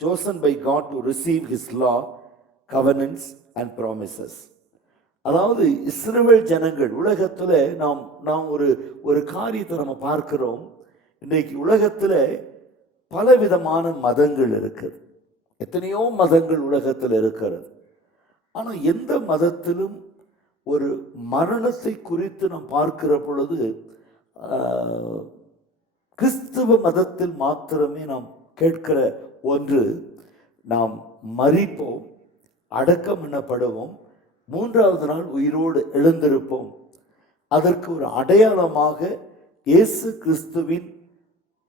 chosen by God to receive his law, covenants and promises. அதாவது இஸ்ரவேல் ஜனங்கள் உலகத்தில் நாம் நாம் ஒரு ஒரு காரியத்தை நம்ம பார்க்கிறோம். இன்றைக்கு உலகத்தில் பலவிதமான மதங்கள் இருக்குது. எத்தனையோ மதங்கள் உலகத்தில் இருக்கிறது. ஆனால் எந்த மதத்திலும் ஒரு மரணத்தை குறித்து நாம் பார்க்கிற பொழுது கிறிஸ்துவ மதத்தில் மாத்திரமே நாம் கேட்கிற ஒன்று, நாம் மரிப்போம், அடக்கம் பண்ணப்படுவோம், மூன்றாவது நாள் உயிரோடு எழுந்திருப்போம். அதற்கு ஒரு அடையாளமாக இயேசு கிறிஸ்துவின்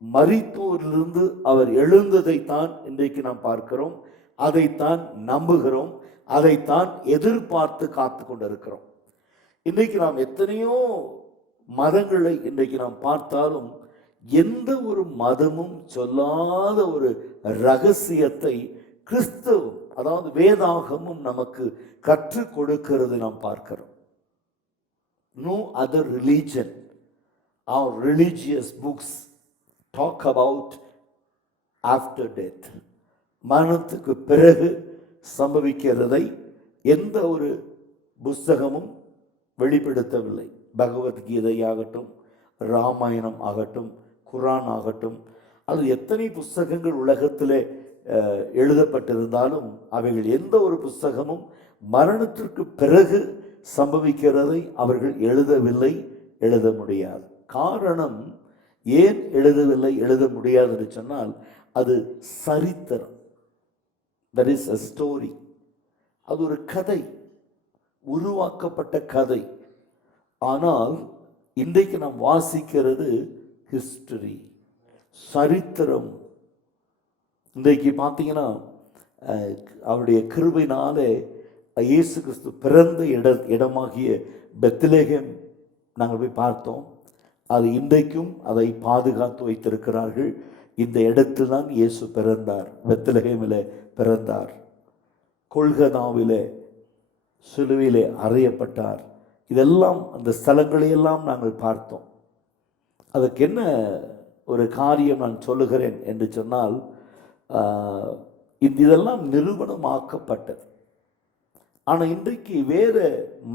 மரித்தோரிலிருந்து அவர் எழுந்ததைத்தான் இன்றைக்கு நாம் பார்க்கிறோம். அதைத்தான் நம்புகிறோம், அதைத்தான் எதிர்பார்த்து காத்து கொண்டிருக்கிறோம். இன்றைக்கு நாம் எத்தனையோ மதங்களை இன்றைக்கு நாம் பார்த்தாலும் எந்த ஒரு மதமும் சொல்லாத ஒரு ரகசியத்தை கிறிஸ்தவம், அதாவது வேதாகமும் நமக்கு கற்றுக் கொடுக்கிறது நாம் பார்க்கிறோம். No other religion or religious books talk about after death. மரணத்துக்கு பிறகு சம்பவிக்கிறதை எந்த ஒரு புஸ்தகமும் வெளிப்படுத்தவில்லை. பகவத்கீதை ஆகட்டும், ராமாயணம் ஆகட்டும், குரான் ஆகட்டும், அது எத்தனை புஸ்தகங்கள் உலகத்திலே எழுதப்பட்டிருந்தாலும் அவைகள் எந்த ஒரு புஸ்தகமும் மரணத்திற்கு பிறகு சம்பவிக்கிறதை அவர்கள் எழுதவில்லை, எழுத முடியாது. காரணம் ஏன் எழுதவில்லை, எழுத முடியாது என்று சொன்னால், அது சரித்திரம். That is a story. அது ஒரு கதை, உருவாக்கப்பட்ட கதை. ஆனால் இன்றைக்கு நாம் வாசிக்கிறது ஹிஸ்டரி, சரித்திரம். இன்றைக்கு பார்த்தீங்கன்னா அவருடைய கிருபையினாலே இயேசு கிறிஸ்து பிறந்த இடமாகிய பெத்லகேம் நாங்கள் போய் பார்த்தோம். அது இன்றைக்கும் அதை பாதுகாத்து வைத்திருக்கிறார்கள். இந்த இடத்தில் தான் இயேசு பிறந்தார், பெத்லகேமில் பிறந்தார். கொல்கதாவிலே சிலுவையிலே அறையப்பட்டார். இதெல்லாம் அந்த ஸ்தலங்களையெல்லாம் நாங்கள் பார்த்தோம். அதுக்கு என்ன ஒரு காரியம் நான் சொல்லுகிறேன் என்று சொன்னால், இதெல்லாம் நிரூபணமாக்கப்பட்டது. ஆனால் இன்றைக்கு வேறு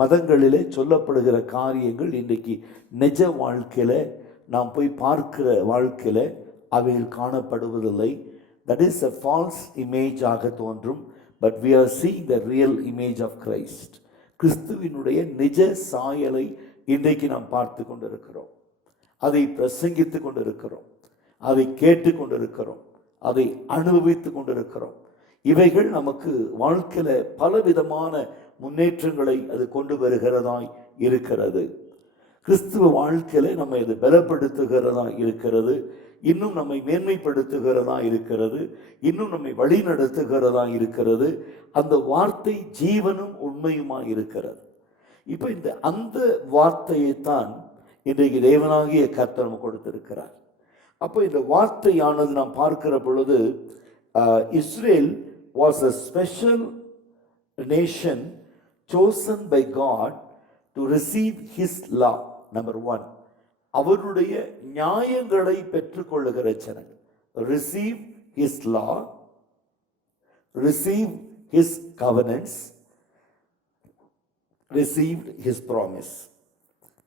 மதங்களிலே சொல்லப்படுகிற காரியங்கள் இன்றைக்கு நிஜ வாழ்க்கையில் நாம் போய் பார்க்கிற வாழ்க்கையில் அவைகள் காணப்படுவதில்லை. That is a false image ஆக தோன்றும். But we are seeing the real image of Christ. கிறிஸ்துவினுடைய நிஜ சாயலை இன்றைக்கு நாம் பார்த்து கொண்டிருக்கிறோம். அதை பிரசங்கித்து கொண்டிருக்கிறோம், அதை கேட்டு கொண்டிருக்கிறோம், அதை அனுபவித்து கொண்டிருக்கிறோம். இவைகள் நமக்கு வாழ்க்கையில் பலவிதமான முன்னேற்றங்களை அது கொண்டு வருகிறதாய் இருக்கிறது. கிறிஸ்துவ வாழ்க்கையில நம்மை அது பலப்படுத்துகிறதா இருக்கிறது, இன்னும் நம்மை மேன்மைப்படுத்துகிறதா இருக்கிறது, இன்னும் நம்மை வழி நடத்துகிறதா இருக்கிறது. அந்த வார்த்தை ஜீவனும் உண்மையுமா இருக்கிறது. இப்போ அந்த வார்த்தையைத்தான் இன்றைக்கு தேவனாகிய கர்த்தர் நமக்கு கொடுத்திருக்கிறார். அப்போ இந்த வார்த்தையானது நாம் பார்க்கிற பொழுது, Israel was a special nation chosen by God to receive his law. Number one, அவருடைய நியாயங்களை பெற்றுக்கொள்ளுகிற ஜனங்கள். Receive his law, receive his covenants, received his promise.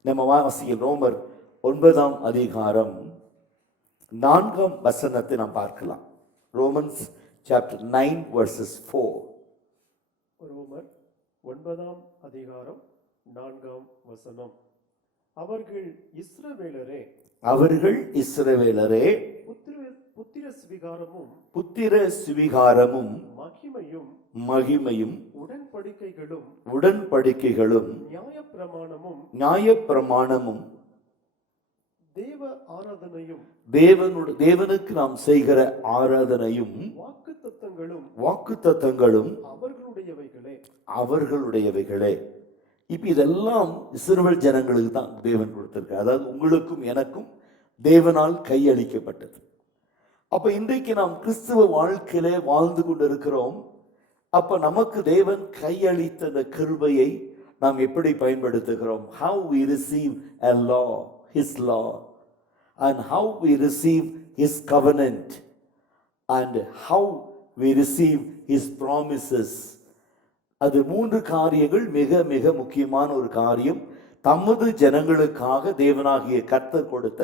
நம்ம வாசிக்க ரோமர் 9ஆம் அதிகாரம் 4ஆம் வசனத்தை நாம் பார்க்கலாம். Romans chapter 9 verses 4. ரோமர் 9ஆம் அதிகாரம் 4ஆம் வசனம். அவர்கள் இஸ்ரவேலரே, அவர்கள் இஸ்ரவேலரே, புத்திர சுவிகாரமும் புத்திர சுவிகாரமும் மகிமையும் மகிமையும் உடன்படிக்கைகளும் உடன்படிக்கைகளும் நியாயப்பிரமாணமும் நியாயப்பிரமாணமும் தேவ ஆராதனையும் தேவனுக்கு நாம் செய்கிற ஆராதனையும் வாக்குத்தத்தங்களும் அவர்களுடையவைகளே. இப்ப இதெல்லாம் இஸ்ரவேல் ஜனங்களுக்கு தான் தேவன் கொடுத்திருக்கார். அதாவது உங்களுக்கும் எனக்கும் தேவனால் கையளிக்கப்பட்டது. அப்ப இன்றைக்கு நாம் கிறிஸ்துவ வாழ்க்கையிலே வாழ்ந்து கொண்டிருக்கிறோம். அப்ப நமக்கு தேவன் கையளித்த அந்த கிருபையை நாம் எப்படி பயன்படுத்துகிறோம்? How we receive a law, his law, and how we receive his covenant, and how we receive his promises. அது 3 காரியங்கள் மிக மிக முக்கியமான ஒரு காரியம். தமது ஜனங்களுக்காக தேவனாகிய கர்த்தர் கொடுத்த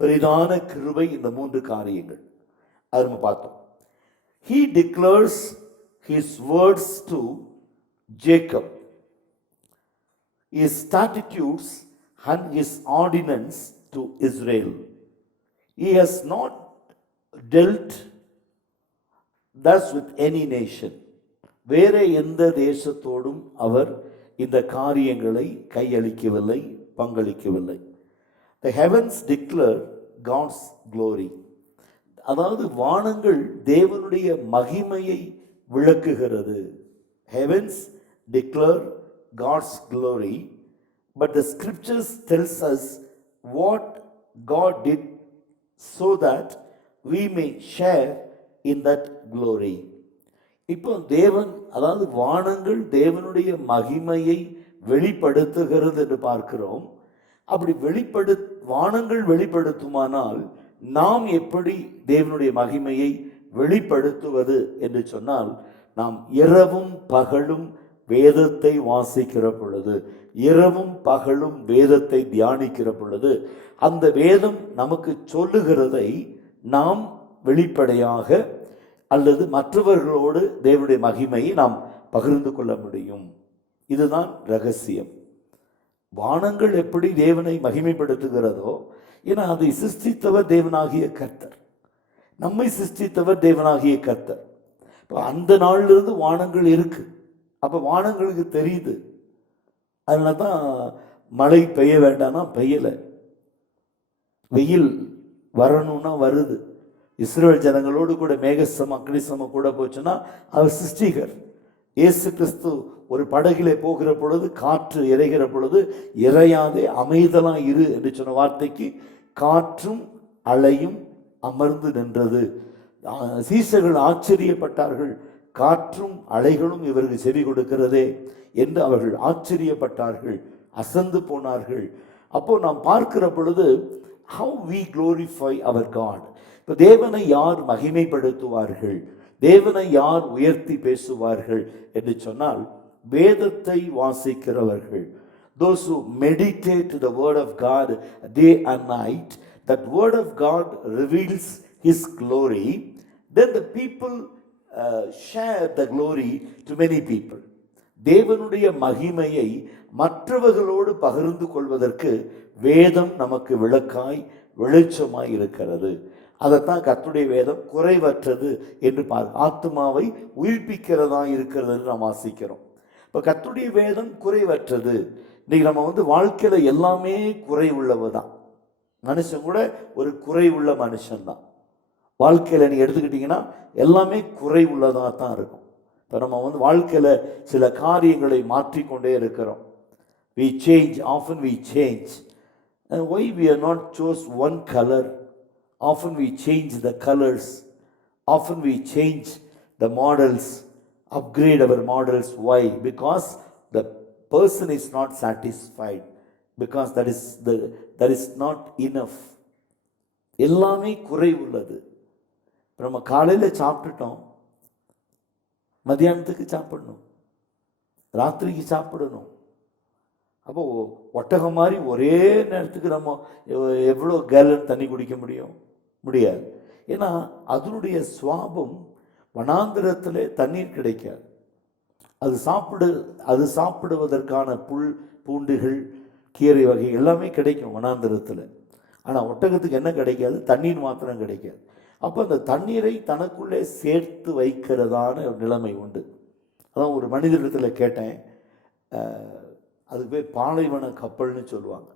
பெரிதான கிருபை இந்த 3 காரியங்கள். அது நம்ம பார்த்தோம். He declares his words to Jacob, his statutes and his ordinance to Israel. He has not dealt thus with any nation. வேற எந்த தேசத்தோடும் அவர் இந்த காரியங்களை கையளிக்கவில்லை, பங்களிக்கவில்லை. The heavens declare God's glory. அதாவது வானங்கள் தேவனுடைய மகிமையை விளக்குகிறது. Heavens declare God's glory, but the scriptures tells us what God did so that we may share in that glory. இப்போ தேவன், அதாவது வானங்கள் தேவனுடைய மகிமையை வெளிப்படுத்துகிறது என்று பார்க்கிறோம். அப்படி வானங்கள் வெளிப்படுத்துமானால் நாம் எப்படி தேவனுடைய மகிமையை வெளிப்படுத்துவது என்று சொன்னால், நாம் இரவும் பகலும் வேதத்தை வாசிக்கிற பொழுது, இரவும் பகலும் வேதத்தை தியானிக்கிற பொழுது, அந்த வேதம் நமக்கு சொல்லுகிறதை நாம் வெளிப்படையாக அல்லது மற்றவர்களோடு தேவனுடைய மகிமையை நாம் பகிர்ந்து கொள்ள முடியும். இதுதான் ரகசியம். வானங்கள் எப்படி தேவனை மகிமைப்படுத்துகிறதோ, ஏன்னா அதை சிருஷ்டித்தவர் தேவனாகிய கர்த்தர், நம்மை சிருஷ்டித்தவர் தேவனாகிய கர்த்தர். இப்போ அந்த நாளிலிருந்து வானங்கள் இருக்கு. அப்போ வானங்களுக்கு தெரியுது. அதனால தான் மழை பெய்ய வேண்டாம்னா பெய்யலை, வெயில் வரணும்னா வருது. இஸ்ரவேல் ஜனங்களோடு கூட மேகசமம் அக்னிசமம் கூட போச்சுன்னா அவர் சிருஷ்டிகர். இயேசு கிறிஸ்து ஒரு படகிலே போகிற பொழுது, காற்று இறைகிற பொழுது, இறையாதே அமைதலாக இரு என்று சொன்ன வார்த்தைக்கு காற்றும் அலையும் அமர்ந்து நின்றது. சீசர்கள் ஆச்சரியப்பட்டார்கள், காற்றும் அலைகளும் இவருக்கு செவி கொடுக்கிறதே என்று அவர்கள் ஆச்சரியப்பட்டார்கள், அசந்து போனார்கள். அப்போ நாம் பார்க்கிற பொழுது how we glorify our God. இப்போ தேவனை யார் மகிமைப்படுத்துவார்கள், தேவனை யார் உயர்த்தி பேசுவார்கள் என்று சொன்னால், வேதத்தை வாசிக்கிறவர்கள். Those who meditate the word of God day and night, that word of God reveals his glory, then the people share the glory to many people. தேவனுடைய மகிமையை மற்றவர்களோடு பகிர்ந்து கொள்வதற்கு வேதம் நமக்கு விளக்காய் வெளிச்சமாய் இருக்கிறது. அதைத்தான் கர்த்தருடைய வேதம் குறைவற்றது என்று ஆத்மாவை உயிர்ப்பிக்கிறதா இருக்கிறது என்று நாம் வாசிக்கிறோம். இப்போ கர்த்தருடைய வேதம் குறைவற்றது. இன்னைக்கு நம்ம வாழ்க்கையில எல்லாமே குறை உள்ளவு தான். மனுஷன் கூட ஒரு குறை உள்ள மனுஷன்தான். வாழ்க்கையில் நீ எடுத்துக்கிட்டிங்கன்னா எல்லாமே குறை உள்ளதாக தான் இருக்கும். இப்போ நம்ம வாழ்க்கையில் சில காரியங்களை மாற்றிக்கொண்டே இருக்கிறோம். We change, often we change. And why we are not chose one color? Often we change the colors. Often we change the models, upgrade our models. Why? Because the person is not satisfied. Because that is not enough. எல்லாமே குறை உள்ளது. நம்ம காலையில் சாப்பிட்டுட்டோம், மத்தியானத்துக்கு சாப்பிடணும், ராத்திரிக்கு சாப்பிடணும். அப்போ ஒட்டகம் மாதிரி ஒரே நேரத்துக்கு நம்ம எவ்வளோ கேலன் தண்ணி குடிக்க முடியாது. ஏன்னா அதனுடைய சுவாபம், வனாந்திரத்தில் தண்ணீர் கிடைக்காது. அது சாப்பிடுவதற்கான புல் பூண்டுகள் கீரை வகை எல்லாமே கிடைக்கும் வனாந்திரத்தில். ஆனால் ஒட்டகத்துக்கு என்ன கிடைக்காது? தண்ணீர் மாத்திரம் கிடைக்காது. அப்போ அந்த தண்ணீரை தனக்குள்ளே சேர்த்து வைக்கிறதான ஒரு நிலைமை உண்டு. அதான் ஒரு மனிதனிடத்தில் கேட்டேன், அதுக்கு பேர் பாலைவன கப்பல்னு சொல்லுவாங்க,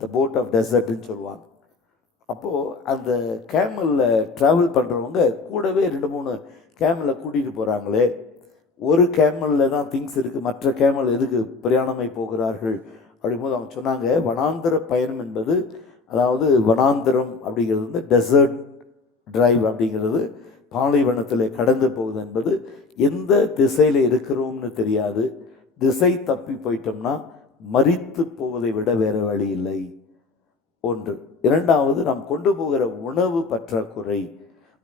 த போட் ஆஃப் டெசர்ட்னு சொல்லுவாங்க. அப்போது அந்த கேமலில் ட்ராவல் பண்ணுறவங்க கூடவே 2-3 கேமலை கூட்டிகிட்டு போகிறாங்களே, ஒரு கேமலில் தான் திங்ஸ் இருக்குது, மற்ற கேமல் எதுக்கு பிரயாணமாய் போகிறார்கள் அப்படிங்கும்போது அவங்க சொன்னாங்க, வனாந்திர பயணம் என்பது, அதாவது வனாந்திரம் அப்படிங்கிறது டெசர்ட் டிரைவ் அப்படிங்கிறது, பாலைவனத்தில் கடந்து போகுது என்பது எந்த திசையில் இருக்கிறோம்னு தெரியாது, திசை தப்பி போயிட்டோம்னா மரித்து போவதை விட வேறு வழி இல்லை. ஒன்று. இரண்டாவது, நாம் கொண்டு போகிற உணவு பற்றாக்குறை.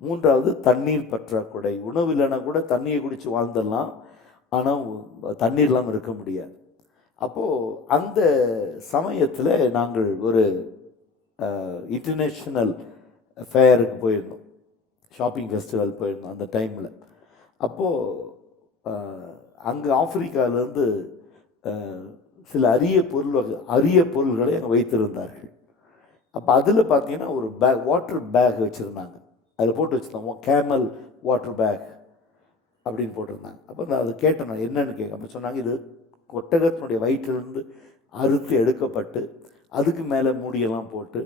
மூன்றாவது, தண்ணீர் பற்றாக்குறை. உணவு இல்லைன்னா கூட தண்ணியை குடித்து வாழ்ந்துடலாம், ஆனால் தண்ணீர் இல்லாமல் இருக்க முடியாது. அப்போது அந்த சமயத்தில் நாங்கள் ஒரு இன்டர்நேஷ்னல் ஃபேருக்கு போயிருந்தோம், ஷாப்பிங் ஃபெஸ்டிவல் போயிருந்தோம் அந்த டைமில். அப்போது அங்கே ஆப்பிரிக்காவிலேருந்து சில அரிய பொருள்களை அங்கே வைத்திருந்தார்கள். அப்போ அதில் பார்த்தீங்கன்னா ஒரு வாட்டர் பேக் வச்சுருந்தாங்க. அதில் போட்டு வச்சுருந்தாங்க கேமல் வாட்டர் பேக் அப்படின்னு போட்டிருந்தாங்க. அப்போ நான் அதை கேட்டேன், நான் என்னன்னு கேட்க. அப்போ சொன்னாங்க, இது ஒட்டகத்தினுடைய வயிற்றிலிருந்து அறுத்து எடுக்கப்பட்டு அதுக்கு மேலே மூடியெல்லாம் போட்டு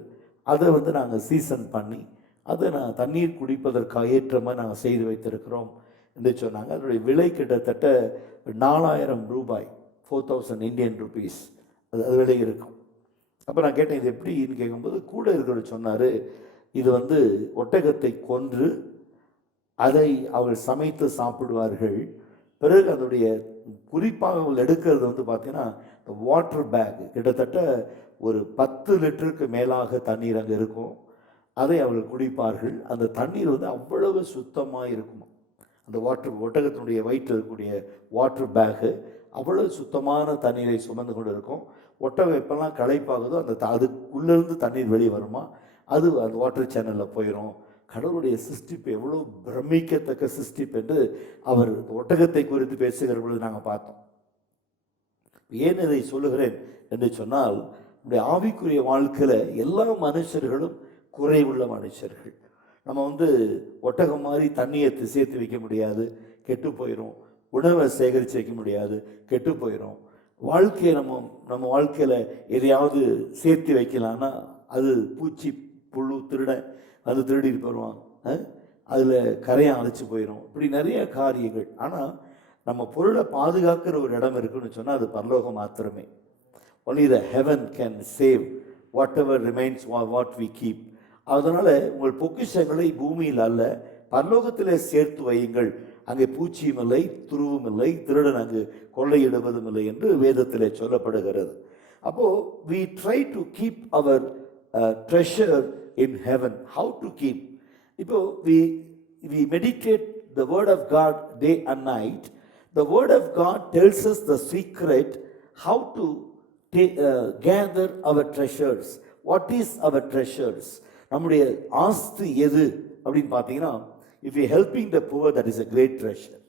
அதை நாங்கள் சீசன் பண்ணி அதை நான் தண்ணீர் குடிப்பதற்காக ஏற்ற மாதிரி நாங்கள் செய்து வைத்திருக்கிறோம் என்று சொன்னாங்க. அதனுடைய விலை கிட்டத்தட்ட 4000 ரூபாய், 4000 இந்தியன் ருபீஸ் அது விலை இருக்கும். அப்போ நான் கேட்டேன், இது எப்படின்னு கேட்கும்போது கூட இருக்கிறவர் சொன்னார், இது ஒட்டகத்தை கொன்று அதை அவர்கள் சமைத்து சாப்பிடுவார்கள். பிறகு அதனுடைய குறிப்பாக அவர்கள் எடுக்கிறது பார்த்தீங்கன்னா வாட்டர் பேக், கிட்டத்தட்ட ஒரு 10 லிட்டருக்கு மேலாக தண்ணீர் அங்கே இருக்கும். அதை அவர்கள் குடிப்பார்கள். அந்த தண்ணீர் அவ்வளவு சுத்தமாக இருக்குமா. அந்த ஒட்டகத்தினுடைய வயிற்றில் இருக்கக்கூடிய வாட்டர் பேக்கு அவ்வளவு சுத்தமான தண்ணீரை சுமந்து கொண்டு இருக்கும். ஒட்டகம் எப்பெல்லாம் களைப்பாகுதோ அதுக்குள்ளேருந்து தண்ணீர் வெளியே வருமா, அது அந்த வாட்டர் சேனலில் போயிடும். கடவுளுடைய சிருஷ்டிப்பு எவ்வளோ பிரமிக்கத்தக்க சிருஷ்டிப்பு என்று அவர் ஒட்டகத்தை குறித்து பேசுகிற பொழுது நாங்கள் பார்த்தோம். ஏன் இதை சொல்லுகிறேன் என்று சொன்னால், நம்முடைய ஆவிக்குரிய வாழ்க்கையில் எல்லா மனுஷர்களும் குறைவுள்ள மனுஷர்கள். நம்ம ஒட்டகம் மாதிரி தண்ணியை சேர்த்து வைக்க முடியாது, கெட்டு போயிடும். உணவை சேகரித்து வைக்க முடியாது, கெட்டு போயிடும். வாழ்க்கையை நம்ம வாழ்க்கையில் எதையாவது சேர்த்து வைக்கலான்னா அது பூச்சி புழு திருடிட்டு போயிடுவான், அதில் கரையை அழைச்சி போயிடும். இப்படி நிறைய காரியங்கள். ஆனால் நம்ம பொருளை பாதுகாக்கிற ஒரு இடம் இருக்குன்னு சொன்னால் அது பரலோகம் மாத்திரமே. Only the heaven can save whatever remains what we keep. அதனால் உங்கள் பொக்கிஷங்களை பூமியில் அல்ல பரலோகத்தில் சேர்த்து வையுங்கள். அங்கே பூச்சியும் இல்லை, துருவும் இல்லை, திருடன் அங்கு கொள்ளையிடுவதும் இல்லை என்று வேதத்திலே சொல்லப்படுகிறது. அப்போது we try to keep our treasure in heaven. How to keep? இப்போ we meditate the word of God day and night. The word of God tells us the secret how to gather our treasures. What is our treasures? நம்முடைய ஆஸ்தி எது அப்படின்னு பார்த்தீங்கன்னா, if you helping the poor, that is a great treasure.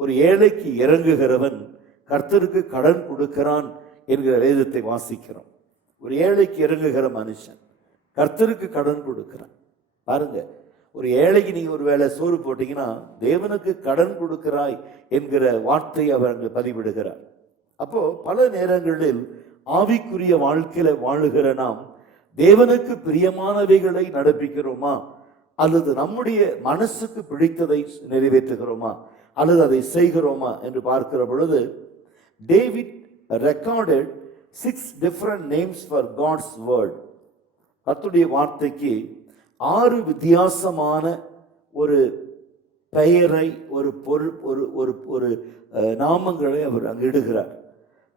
ஒரு ஏழைக்கு இறங்குகிறவன் கர்த்தருக்கு கடன் கொடுக்கிறான் என்கிற வேதத்தை வாசிக்கிறோம். ஒரு ஏழைக்கு இறங்குகிற மனுஷன் கர்த்தருக்கு கடன் கொடுக்கிறான். பாருங்க, ஒரு ஏழைக்கு நீங்கள் ஒரு வேளை சோறு போட்டிங்கன்னா தேவனுக்கு கடன் கொடுக்கிறாய் என்கிற வார்த்தை அவர் அங்கு பதிவிடுகிறார். அப்போ பல நேரங்களில் ஆவிக்குரிய வாழ்க்கையில வாழுகிற நாம் தேவனுக்கு பிரியமானவைகளை நடப்பிக்கிறோமா, அல்லது நம்முடைய மனசுக்கு பிடித்ததை நிறைவேற்றுகிறோமா, அல்லது அதை செய்கிறோமா என்று பார்க்கிற பொழுது, David recorded 6 different names for God's word. கர்த்தருடைய வார்த்தைக்கு 6 வித்தியாசமான ஒரு பெயரை, ஒரு பொருள், ஒரு நாமங்களை அவர் அங்கு இடுகிறார்.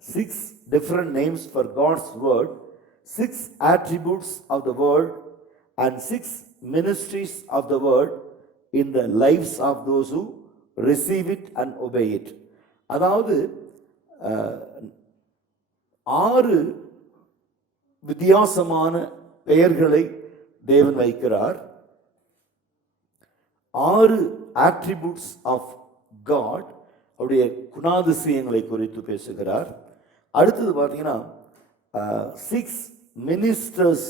6 different names for God's word, 6 attributes of the word, and 6 ministries of the word in the lives of those who receive it and obey it. அதாவது 6 வித்தியாசமான பெயர்களை தேவன் வைக்கிறார். 6 attributes of God, அவருடைய குணாதிசயங்களை குறித்து பேசுகிறார். அடுத்தது பார்த்தீங்கன்னா 6 ministers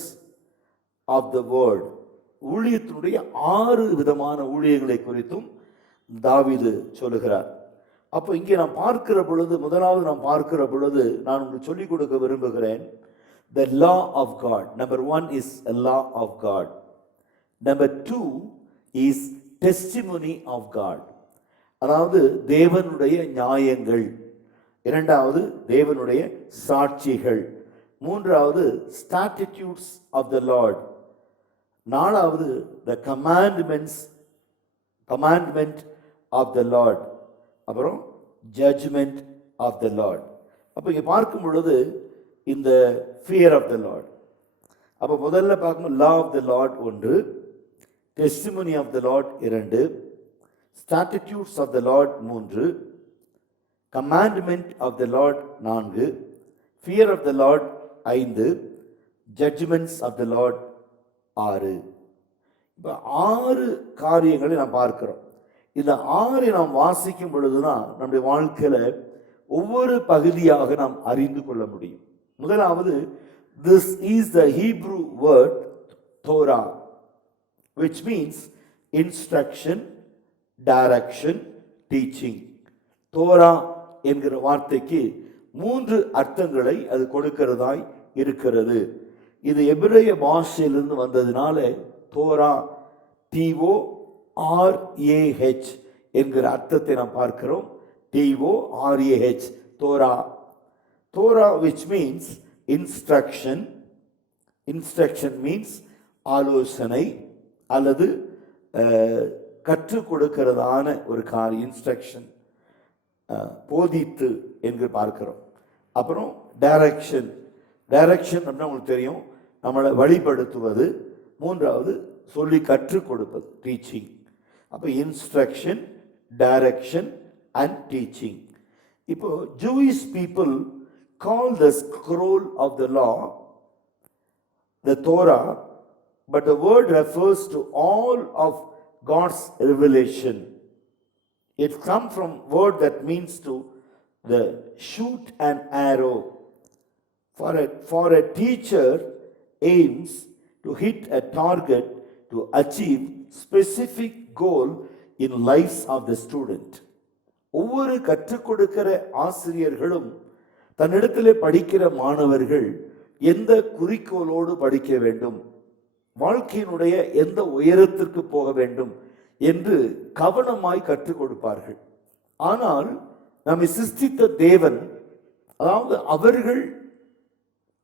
of the word, ஊழியத்தினுடைய 6 விதமான ஊழியங்களை குறித்தும் தாவீது சொல்லுகிறார். அப்போ இங்கே நாம் பார்க்கிற பொழுது, முதலாவது நாம் பார்க்கிற பொழுது நான் உங்களுக்கு சொல்லிக் கொடுக்க விரும்புகிறேன். The law of God. Number 1 is a law of God. Number 2 is testimony of God. அதாவது தேவனுடைய நியாயங்கள். இரண்டாவது தேவனுடைய சாட்சிகள். மூன்றாவது statutes of the Lord. நாலாவது the commandment of the Lord. அப்புறம் judgment ஆஃப் த லார்ட். அப்போ இங்கே பார்க்கும் பொழுது இந்த ஃபியர் ஆஃப் த லார்ட், அப்போ முதல்ல பார்க்கும்போது law of the lord 1, testimony of the lord 2, statutes of the lord 3, commandment of the lord 4, fear of the lord 5, judgments of the lord 6. இப்போ 6 காரியங்களை நாம் பார்க்கிறோம். இந்த 6 நாம் வாசிக்கும் பொழுது தான் நம்முடைய வாழ்க்கையில் ஒவ்வொரு பகுதியாக நாம் அறிந்து கொள்ள முடியும். முதலாவது, this is the Hebrew word Torah, which means instruction, direction, teaching. Torah என்கிற வார்த்தைக்கு 3 அர்த்தங்களை அது கொடுக்கிறதாய் இருக்கிறது. இது எபிரேய பாஷையிலிருந்து வந்ததினால தோரா TORAH என்கிற அர்த்தத்தை நாம் பார்க்கிறோம். TORAH, Torah. Torah which means instruction. Instruction means ஆலோசனை அல்லது கற்றுக் கொடுக்கிறதான ஒரு காரியம். இன்ஸ்ட்ரக்ஷன், போதித்து என்று பார்க்கிறோம். அப்புறம் டைரக்ஷன். டைரக்ஷன் அப்படின்னா உங்களுக்கு தெரியும், நம்மளை வழிபடுத்துவது. மூன்றாவது சொல்லி கற்றுக் கொடுப்பது, டீச்சிங். அப்போ இன்ஸ்ட்ரக்ஷன், டைரக்ஷன் அண்ட் டீச்சிங். இப்போ Jewish people call the scroll of the law the Torah, but the word refers to all of God's revelation. It comes from word that means to the shoot an arrow. For a teacher aims to hit a target to achieve specific goal in lives of the student. ஒவ்வொரு கற்றுக் கொடுக்கிற ஆசிரியர்களும் தன்னிடத்திலே படிக்கிற மாணவர்கள் எந்த குறிக்கோளோடு படிக்க வேண்டும், வாழ்க்கையினுடைய எந்த உயரத்திற்கு போக வேண்டும் என்று கவனமாய் கற்றுக் கொடுப்பார்கள். ஆனால் நம்மை சிருஷ்டித்த தேவன், அதாவது அவர்கள்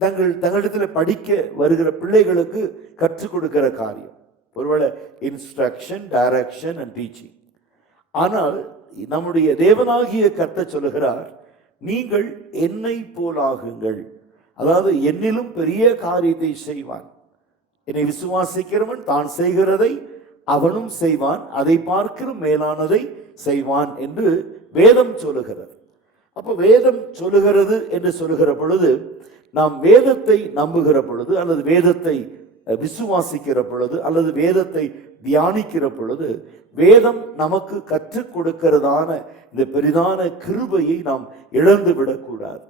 தங்களிடத்தில் படிக்க வருகிற பிள்ளைகளுக்கு கற்றுக் கொடுக்கிற காரியம் ஒருவேளை இன்ஸ்ட்ரக்ஷன், டைரக்ஷன் அண்ட் டீச்சிங். ஆனால் நம்முடைய தேவனாகிய கர்த்தர் சொல்லுகிறார், நீங்கள் என்னை போலாகுங்கள். அதாவது என்னிலும் பெரிய காரியத்தை செய்வான். என்னை விசுவாசிக்கிறவன் தான் செய்கிறதை அவனும் செய்வான், அதை பார்க்கிற மேலானதை செய்வான் என்று வேதம் சொல்லுகிறது. அப்போ வேதம் சொல்லுகிறது என்று சொல்லுகிற பொழுது, நாம் வேதத்தை நம்புகிற பொழுது அல்லது வேதத்தை விசுவாசிக்கிற பொழுது அல்லது வேதத்தை தியானிக்கிற பொழுது, வேதம் நமக்கு கற்றுக் கொடுக்கிறதான இந்த பெரிதான கிருபையை நாம் இழந்து விடக்கூடாது.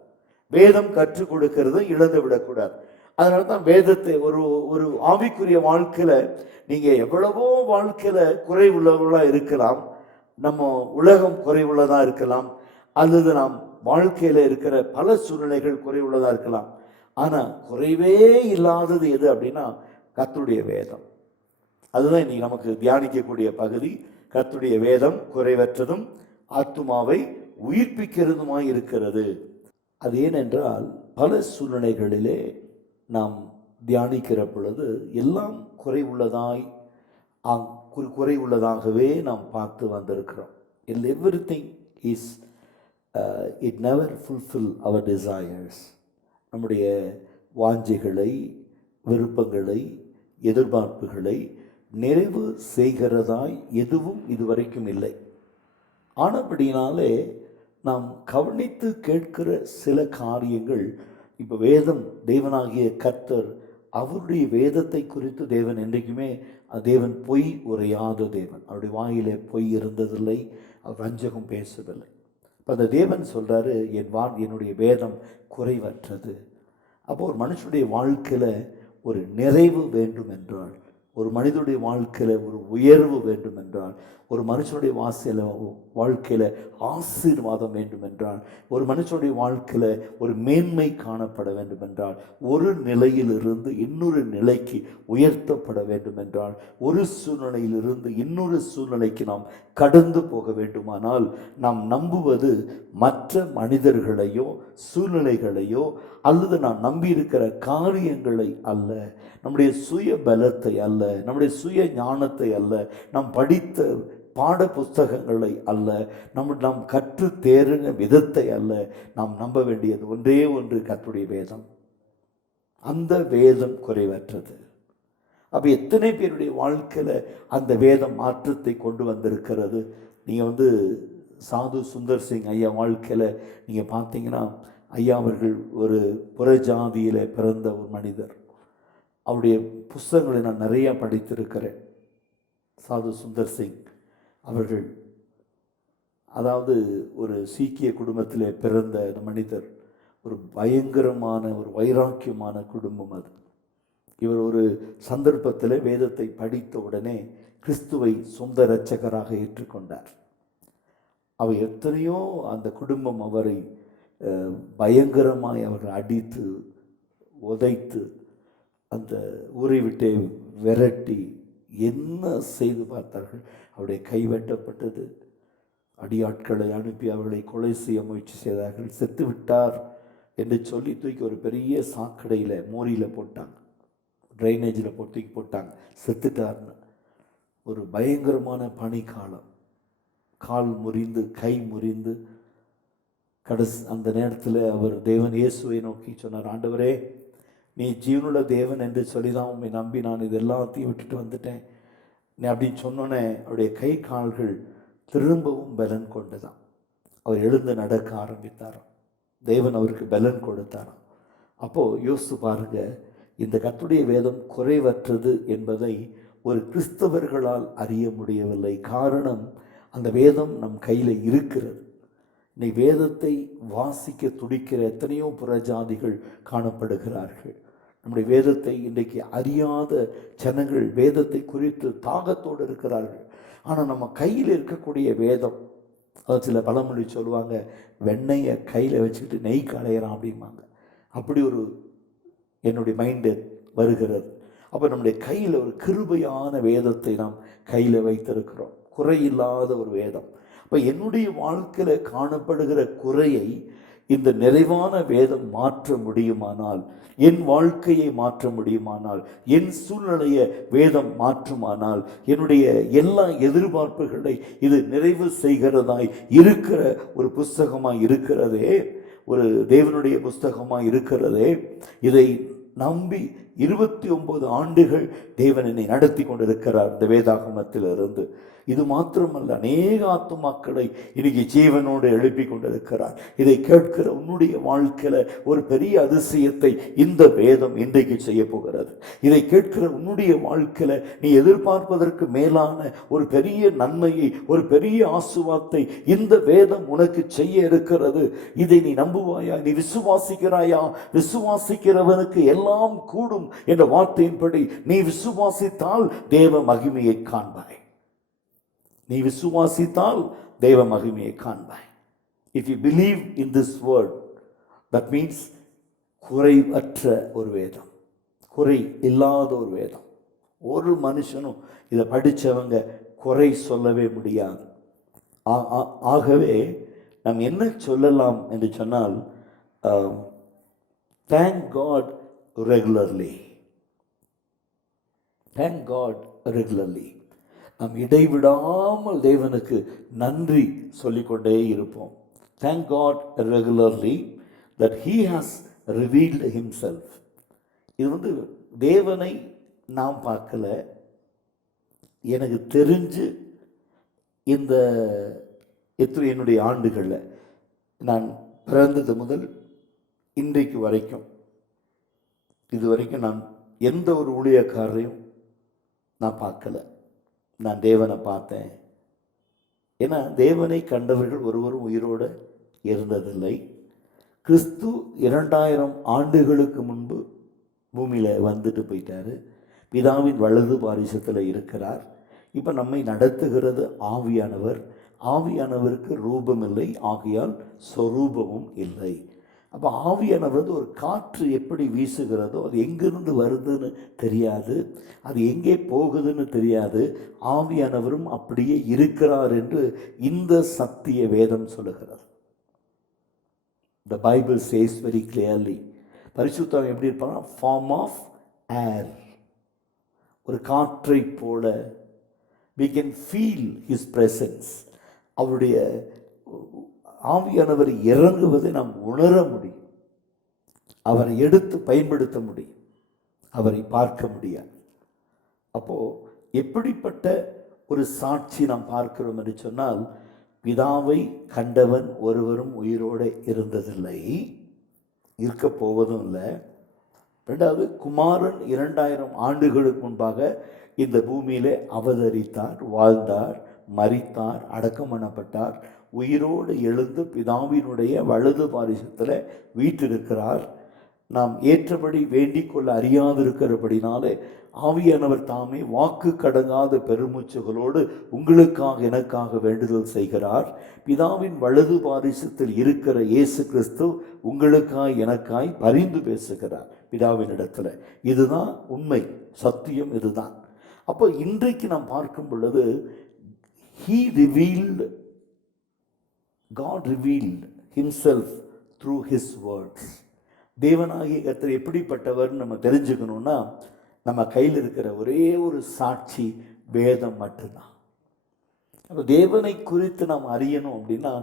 வேதம் கற்றுக் கொடுக்கிறதை இழந்து விடக்கூடாது. அதனால தான் வேதத்தை ஒரு ஆவிக்குரிய வாழ்க்கையில நீங்க எவ்வளவோ வாழ்க்கையில குறைவுள்ளவர்களா இருக்கலாம், நம்ம உலகம் குறைவுள்ளதா இருக்கலாம், அல்லது நாம் வாழ்க்கையில இருக்கிற பல சூழ்நிலைகள் குறைவுள்ளதா இருக்கலாம். ஆனா குறைவே இல்லாதது எது அப்படின்னா கர்த்தருடைய வேதம். அதுதான் இன்னைக்கு நமக்கு தியானிக்கக்கூடிய பகுதி. கர்த்தருடைய வேதம் குறைவற்றதும் ஆத்துமாவை உயிர்ப்பிக்கிறதுமாய் இருக்கிறது. அது ஏனென்றால் பல சூழ்நிலைகளிலே நாம் தியானிக்கிற பொழுது எல்லாம் குறைவுள்ளதாகவே நாம் பார்த்து வந்திருக்கிறோம். Everything is it never fulfil our desires. நம்முடைய வாஞ்சைகளை, விருப்பங்களை, எதிர்பார்ப்புகளை நிறைவு செய்கிறதாய் எதுவும் இதுவரைக்கும் இல்லை. ஆனபடினாலே நாம் கவனித்து கேட்கிற சில காரியங்கள், இப்போ வேதம், தேவனாகிய கர்த்தர், அவருடைய வேதத்தை குறித்து தேவன் என்றைக்குமே தேவன் பொய் உரையாத தேவன். அவருடைய வாயிலே பொய் இருந்ததில்லை, அவர் வஞ்சகம் பேசவில்லை. இப்போ அந்த தேவன் சொல்கிறாரு, என்னுடைய வேதம் குறைவற்றது. அப்போ ஒரு மனுஷனுடைய வாழ்க்கையில் ஒரு நிறைவு வேண்டும் என்றால், ஒரு மனிதனுடைய வாழ்க்கையில் ஒரு உயர்வு வேண்டும் என்றால், ஒரு மனுஷனுடைய வாழ்க்கையில் ஆசீர்வாதம் வேண்டும் என்றால், ஒரு மனுஷனுடைய வாழ்க்கையில் ஒரு மேன்மை காணப்பட வேண்டும் என்றால், ஒரு நிலையிலிருந்து இன்னொரு நிலைக்கு உயர்த்தப்பட வேண்டும் என்றால், ஒரு சூழ்நிலையிலிருந்து இன்னொரு சூழ்நிலைக்கு நாம் கடந்து போக வேண்டுமானால், நாம் நம்புவது மற்ற மனிதர்களையோ சூழ்நிலைகளையோ அல்லது நாம் நம்பியிருக்கிற காரியங்களை அல்ல, நம்முடைய சுய பலத்தை அல்ல, நம்முடைய சுய ஞானத்தை அல்ல, நாம் படித்த பாட புஸ்தகங்களை அல்ல, நாம் கற்று தேறின விதத்தை அல்ல, நாம் நம்ப வேண்டியது ஒன்றே ஒன்று, கர்த்தருடைய வேதம். அந்த வேதம் குறைவற்றது. அப்போ எத்தனை பேருடைய வாழ்க்கையில் அந்த வேதம் மாற்றத்தை கொண்டு வந்திருக்கிறது. நீங்கள் சாது சுந்தர் சிங் ஐயா வாழ்க்கையில் நீங்கள் பார்த்தீங்கன்னா, ஐயா அவர்கள் ஒரு புறஜாதியில் பிறந்த ஒரு மனிதர். அவருடைய புஸ்தகங்களை நான் நிறையா படித்திருக்கிறேன். சாது சுந்தர் சிங் அவர்கள் அதாவது ஒரு சீக்கிய குடும்பத்தில் பிறந்த மனிதர். ஒரு பயங்கரமான ஒரு வைராக்கியமான குடும்பம் அது. இவர் ஒரு சந்தர்ப்பத்தில் வேதத்தை படித்த உடனே கிறிஸ்துவை சொந்த இரட்சகராக ஏற்றுக்கொண்டார். அவர் எத்தனையோ அந்த குடும்பம் அவரை பயங்கரமாய் அவர்கள் அடித்து உதைத்து அந்த ஊரை விட்டே விரட்டி என்ன செய்து பார்த்தார்கள். அவருடைய கை வெட்டப்பட்டது. அடியாட்களை அனுப்பி அவர்களை கொலை செய்ய முயற்சி செய்தார்கள். செத்து விட்டார் என்று சொல்லி தூக்கி ஒரு பெரிய சாக்கடையில் மோரியில் போட்டாங்க, ட்ரைனேஜில் தூக்கி போட்டாங்க, செத்துட்டார்னு. ஒரு பயங்கரமான பனிக்காலம். கால் முறிந்து கை முறிந்து அந்த நேரத்தில் அவர் தேவன் இயேசுவை நோக்கி சொன்னார், ஆண்டவரே, நீ ஜீவனுள்ள தேவன் என்று சொல்லி தான் உண்மை நம்பி நான் இது எல்லாத்தையும் விட்டுட்டு வந்துட்டேன் நீ அப்படின்னு சொன்னோன்னே அவருடைய கை கால்கள் திரும்பவும் பலன் கொண்டுதான். அவர் எழுந்து நடக்க ஆரம்பித்தாராம். தேவன் அவருக்கு பலன் கொடுத்தாராம். அப்போது யோசித்து பாருங்க, இந்த கர்த்தருடைய வேதம் குறைவற்றது என்பதை ஒரு கிறிஸ்தவர்களால் அறிய முடியவில்லை. காரணம், அந்த வேதம் நம் கையில் இருக்கிறது. இன்னைக்கு வேதத்தை வாசிக்க துடிக்கிற எத்தனையோ புறஜாதிகள் காணப்படுகிறார்கள். நம்முடைய வேதத்தை இன்றைக்கு அறியாத ஜனங்கள் வேதத்தை குறித்து தாகத்தோடு இருக்கிறார்கள். ஆனால் நம்ம கையில் இருக்கக்கூடிய வேதம், அது சில பழமொழி சொல்லுவாங்க, வெண்ணெயை கையில் வச்சுக்கிட்டு நெய் களையிறான் அப்படிம்பாங்க. அப்படி ஒரு என்னுடைய மைண்டு வருகிறது. அப்போ நம்முடைய கையில் ஒரு கிருபையான வேதத்தை நாம் கையில் வைத்திருக்கிறோம், குறையில்லாத ஒரு வேதம். இப்போ என்னுடைய வாழ்க்கையில் காணப்படுகிற குறையை இந்த நிறைவான வேதம் மாற்ற முடியுமானால், என் வாழ்க்கையை மாற்ற முடியுமானால், என் சூழ்நிலையை வேதம் மாற்றுமானால், என்னுடைய எல்லா எதிர்பார்ப்புகளை இது நிறைவு செய்கிறதாய் இருக்கிற ஒரு புஸ்தகமாய் இருக்கிறதே, ஒரு தேவனுடைய புஸ்தகமாய் இருக்கிறதே. இதை நம்பி 29 ஆண்டுகள் தேவன் என்னை நடத்தி கொண்டிருக்கிறார் இந்த வேதாகமத்திலிருந்து. இது மாத்திரமல்ல, அநேக ஆத்துமாக்களை இன்னைக்கு ஜீவனோடு எழுப்பி கொண்டிருக்கிறார். இதை கேட்கிற உன்னுடைய வாழ்க்கையில ஒரு பெரிய அதிசயத்தை இந்த வேதம் இன்றைக்கு செய்ய போகிறது. இதை கேட்கிற உன்னுடைய வாழ்க்கையில நீ எதிர்பார்ப்பதற்கு மேலான ஒரு பெரிய நன்மையை, ஒரு பெரிய ஆசீர்வாதத்தை இந்த வேதம் உனக்கு செய்ய இருக்கிறது. இதை நீ நம்புவாயா? நீ விசுவாசிக்கிறாயா? விசுவாசிக்கிறவனுக்கு எல்லாம் கூடும் என்ற வார்த்தையின்படி நீ விசுவாசித்தால் தேவ மகிமையை காண்பாய். நீ விசுவாசித்தால் தேவ மகிமையை காண்பாய். If you believe in this word, that means குறைவற்ற ஒரு வேதம், குறை இல்லாத ஒரு வேதம். ஒரு மனுஷனும் இதை படித்தவங்க குறை சொல்லவே முடியாது. ஆகவே நாம் என்ன சொல்லலாம் என்று சொன்னால், thank God regularly. Thank God regularly. நாம் இடைவிடாமல் தேவனுக்கு நன்றி சொல்லிக்கொண்டே இருப்போம். Thank God regularly that He has revealed Himself. இது தேவனை நாம் பார்க்கல. எனக்கு தெரிஞ்சு இந்த என்னுடைய ஆண்டுகளில் நான் பிறந்தது முதல் இன்றைக்கு வரைக்கும், இது வரைக்கும் நான் எந்த ஒரு ஊழியக்காரரையும் நான் பார்க்கல. நான் தேவனை பார்த்தேன். ஏன்னா தேவனை கண்டவர்கள் ஒருவரும் உயிரோடு இருந்ததில்லை. கிறிஸ்து 2000 ஆண்டுகளுக்கு முன்பு பூமியில் வந்துட்டு போயிட்டாரு. பிதாவின் வலது பாரிசத்தில் இருக்கிறார். இப்போ நம்மை நடத்துகிறது ஆவியானவர். ஆவியானவருக்கு ரூபம் இல்லை, ஆகையால் சொரூபமும் இல்லை. அப்போ ஆவியானவர் ஒரு காற்று எப்படி வீசுகிறதோ, அது எங்கிருந்து வருதுன்னு தெரியாது, அது எங்கே போகுதுன்னு தெரியாது. ஆவியானவரும் அப்படியே இருக்கிறார் என்று இந்த சத்திய வேதம் சொல்லுகிறது. The Bible says very clearly. பரிசுத்தம் எப்படி இருப்பாங்க? ஃபார்ம் ஆஃப் ஏர், ஒரு காற்றை போல we can feel his presence. அவருடைய ஆவியானவர் இறங்குவதை நாம் உணர முடியும். அவரை எடுத்து பயன்படுத்த முடியும், அவரை பார்க்க முடியாது. அப்போ எப்படிப்பட்ட ஒரு சாட்சி நாம் பார்க்கிறோம் என்று சொன்னால், பிதாவை கண்டவன் ஒருவரும் உயிரோடு இருந்ததில்லை, இருக்க போவதும் இல்லை. ரெண்டாவது, குமாரன் 2000 ஆண்டுகளுக்கு முன்பாக இந்த பூமியிலே அவதரித்தார், வாழ்ந்தார், மரித்தார், அடக்கம் பண்ணப்பட்டார், உயிரோடு எழுந்து பிதாவினுடைய வலது பாரிசத்தில் வீற்றிருக்கிறார். நாம் ஏற்றபடி வேண்டிக் கொள்ள அறியாதிருக்கிறபடினாலே ஆவியானவர் தாமே வாக்கு கடங்காத பெருமூச்சுகளோடு உங்களுக்காக எனக்காக வேண்டுதல் செய்கிறார். பிதாவின் வலது பாரிசத்தில் இருக்கிற இயேசு கிறிஸ்து உங்களுக்காய் எனக்காய் பரிந்து பேசுகிறார் பிதாவின் இடத்துல. இதுதான் உண்மை, சத்தியம் இதுதான். அப்போ இன்றைக்கு நாம் பார்க்கும் பொழுது God revealed himself through his words. தேவனாகிய கர்த்தர் எப்படிப்பட்டவர் நம்ம தெரிஞ்சுக்கணும்னா, நம்ம கையில் இருக்கிற ஒரே ஒரு சாட்சி வேதம் மட்டும்தான். அப்போ தேவனை குறித்து நாம் அறியணும் அப்படின்னா,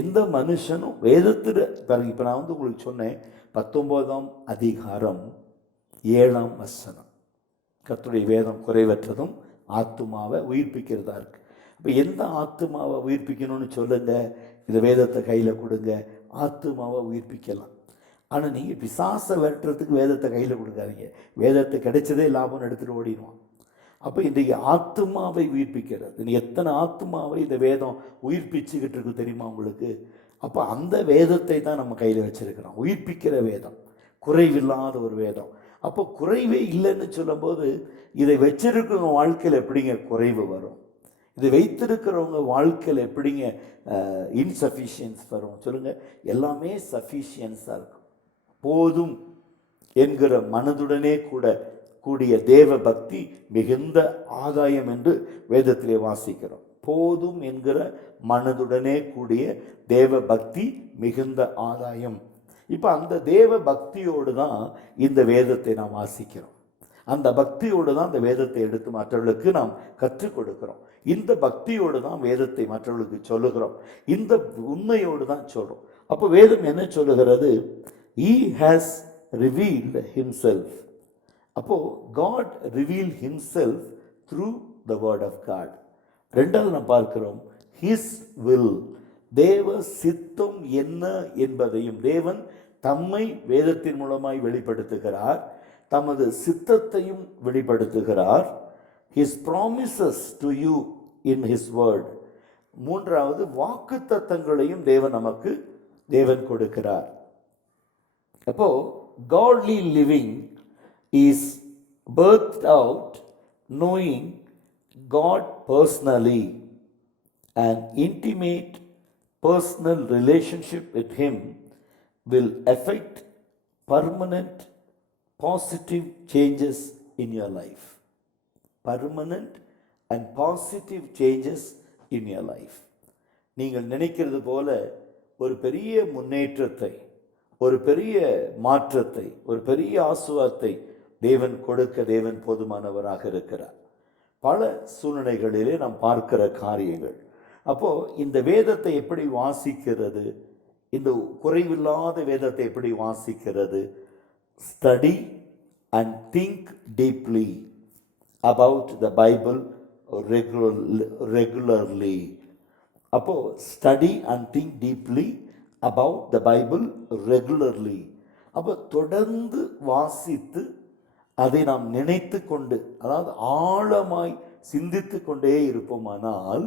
எந்த மனுஷனும் வேதத்தில் பாருங்க. இப்போ நான் உங்களுக்கு சொன்னேன் 19ஆம் அதிகாரம் 7ஆம் வசனம், கர்த்தருடைய வேதம் குறைவற்றதும் ஆத்துமாவை உயிர்ப்பிக்கிறதா இருக்கு. இப்போ எந்த ஆத்துமாவை உயிர்ப்பிக்கணும்னு சொல்லுங்க, இந்த வேதத்தை கையில் கொடுங்க, ஆத்துமாவை உயிர்ப்பிக்கலாம். ஆனால் நீங்கள் பிசாசை விரட்டுறதுக்கு வேதத்தை கையில் கொடுக்காதீங்க. வேதத்தை கிடைச்சதே லாபம்னு எடுத்துகிட்டு ஓடிடுவான். அப்போ இன்றைக்கு ஆத்துமாவை உயிர்ப்பிக்கிறது, எத்தனை ஆத்துமாவை இந்த வேதம் உயிர்ப்பிச்சுக்கிட்டு இருக்கு தெரியுமா உங்களுக்கு? அப்போ அந்த வேதத்தை தான் நம்ம கையில் வச்சுருக்கிறோம், உயிர்ப்பிக்கிற வேதம், குறைவில்லாத ஒரு வேதம். அப்போ குறைவே இல்லைன்னு சொல்லும்போது, இதை வச்சிருக்கிறவங்க வாழ்க்கையில் எப்படிங்க குறைவு வரும்? இதை வைத்திருக்கிறவங்க வாழ்க்கையில் எப்படிங்க இன்சஃபிஷியன்ஸ் வரும் சொல்லுங்கள்? எல்லாமே சஃபிஷியன்ஸாக இருக்கும். போதும் என்கிற மனதுடனே கூடிய தேவ பக்தி மிகுந்த ஆதாயம் என்று வேதத்திலே வாசிக்கிறோம். போதும் என்கிற மனதுடனே கூடிய தேவ பக்தி மிகுந்த ஆதாயம். இப்போ அந்த தேவ பக்தியோடு தான் இந்த வேதத்தை நாம் வாசிக்கிறோம். அந்த பக்தியோடு தான் அந்த வேதத்தை எடுத்து மற்றவர்களுக்கு நாம் கற்றுக் கொடுக்கிறோம். இந்த பக்தியோடு தான் வேதத்தை மற்றவர்களுக்கு சொல்லுகிறோம். இந்த உண்மையோடு தான் சொல்கிறோம். அப்போ வேதம் என்ன சொல்லுகிறது? He has revealed himself. அப்போ God revealed himself through the word of God. ரெண்டாவது நாம் பார்க்கிறோம் his will. தேவ சித்தம் என்ன என்பதையும் தேவன் தம்மை வேதத்தின் மூலமாய் வெளிப்படுத்துகிறார், தமது சித்தத்தையும் வெளிப்படுத்துகிறார். His promises to you in his word. மூன்றாவது, வாக்குத்தத்தங்களையும் தேவன் கொடுக்கிறார். அப்போ godly living is birthed out knowing God personally. An intimate personal relationship with him will affect permanent positive changes in your life. Permanent and positive changes in your life. நீங்கள் நினைக்கிறது போல ஒரு பெரிய முன்னேற்றத்தை, ஒரு பெரிய மாற்றத்தை, ஒரு பெரிய ஆசீர்வாதத்தை தேவன் கொடுக்க தேவன் போதுமானவராக இருக்கிறார். பல சூழ்நிலைகளிலே நாம் பார்க்கிற காரியங்கள். அப்போ இந்த வேதத்தை எப்படி வாசிக்கிறது? இந்த குறைவில்லாத வேதத்தை எப்படி வாசிக்கிறது? Study and think deeply about the Bible regularly. அப்போ study and think deeply about the Bible regularly. அப்போ தொடர்ந்து வாசித்து அதை நாம் நினைத்து கொண்டு, அதாவது ஆழமாய் சிந்தித்து கொண்டே இருப்போமானால்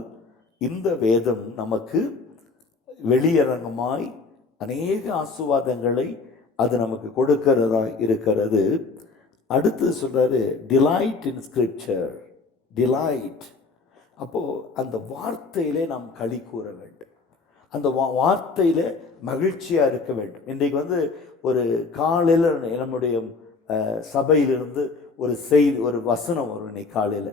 இந்த வேதம் நமக்கு வெளியரங்கமாய் அநேக ஆசீர்வாதங்களை அது நமக்கு கொடுக்கிறதா இருக்கிறது. அடுத்து சொல்றாரு டிலைட் இன் ஸ்கிரிப்சர். டிலைட், அப்போது அந்த வார்த்தையிலே நாம் களி கூற வேண்டும், அந்த வார்த்தையில் மகிழ்ச்சியாக இருக்க வேண்டும். இன்றைக்கு ஒரு காலையில் நம்முடைய சபையிலிருந்து ஒரு செய்தி, ஒரு வசனம் வரும் இன்னைக்கு காலையில்.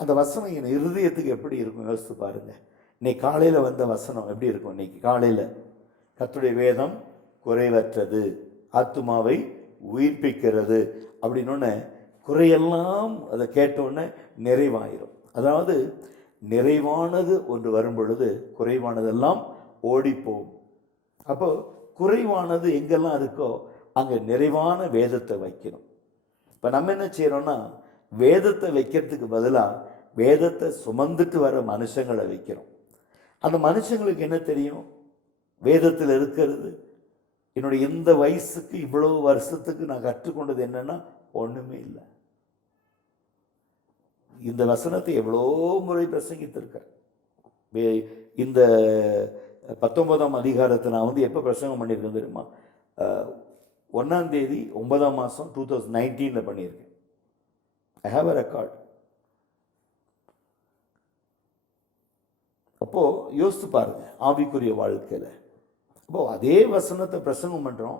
அந்த வசனம் என் இருதயத்துக்கு எப்படி இருக்கும் யோசித்து பாருங்கள். இன்னைக்கு காலையில் வந்த வசனம் எப்படி இருக்கும்? இன்னைக்கு காலையில் கர்த்தருடைய வேதம் குறைவற்றது, ஆத்துமாவை உயிர்ப்பிக்கிறது அப்படின்னோடனே குறையெல்லாம் அதை கேட்டோடனே நிறைவாயிரும். அதாவது நிறைவானது ஒன்று வரும் பொழுது குறைவானதெல்லாம் ஓடிப்போம். அப்போ குறைவானது எங்கெல்லாம் இருக்கோ அங்கே நிறைவான வேதத்தை வைக்கணும். இப்போ நம்ம என்ன செய்யறோம்னா, வேதத்தை வைக்கிறதுக்கு பதிலாக வேதத்தை சுமந்துட்டு வர மனுஷங்களை வைக்கிறோம். அந்த மனுஷங்களுக்கு என்ன தெரியும்? வேதத்தில் இருக்கிறது என்னுடைய இந்த வயசுக்கு இவ்வளவு வருஷத்துக்கு நான் கற்றுக்கொண்டது என்னன்னா ஒன்றுமே இல்லை. இந்த வசனத்தை எவ்வளோ முறை பிரசங்கித்திருக்கேன். இந்த 19ஆம் அதிகாரத்தை நான் வந்து எப்போ பிரசங்கம் பண்ணியிருக்கேன் தெரியுமா? 1ஆம் தேதி 9ஆம் மாதம் 2019 பண்ணியிருக்கேன். I have a record. அப்போது யோசித்து பாருங்க, ஆவிக்குரிய வாழ்க்கையில் அப்போது அதே வசனத்தை பிரசங்கம் பண்ணுறோம்.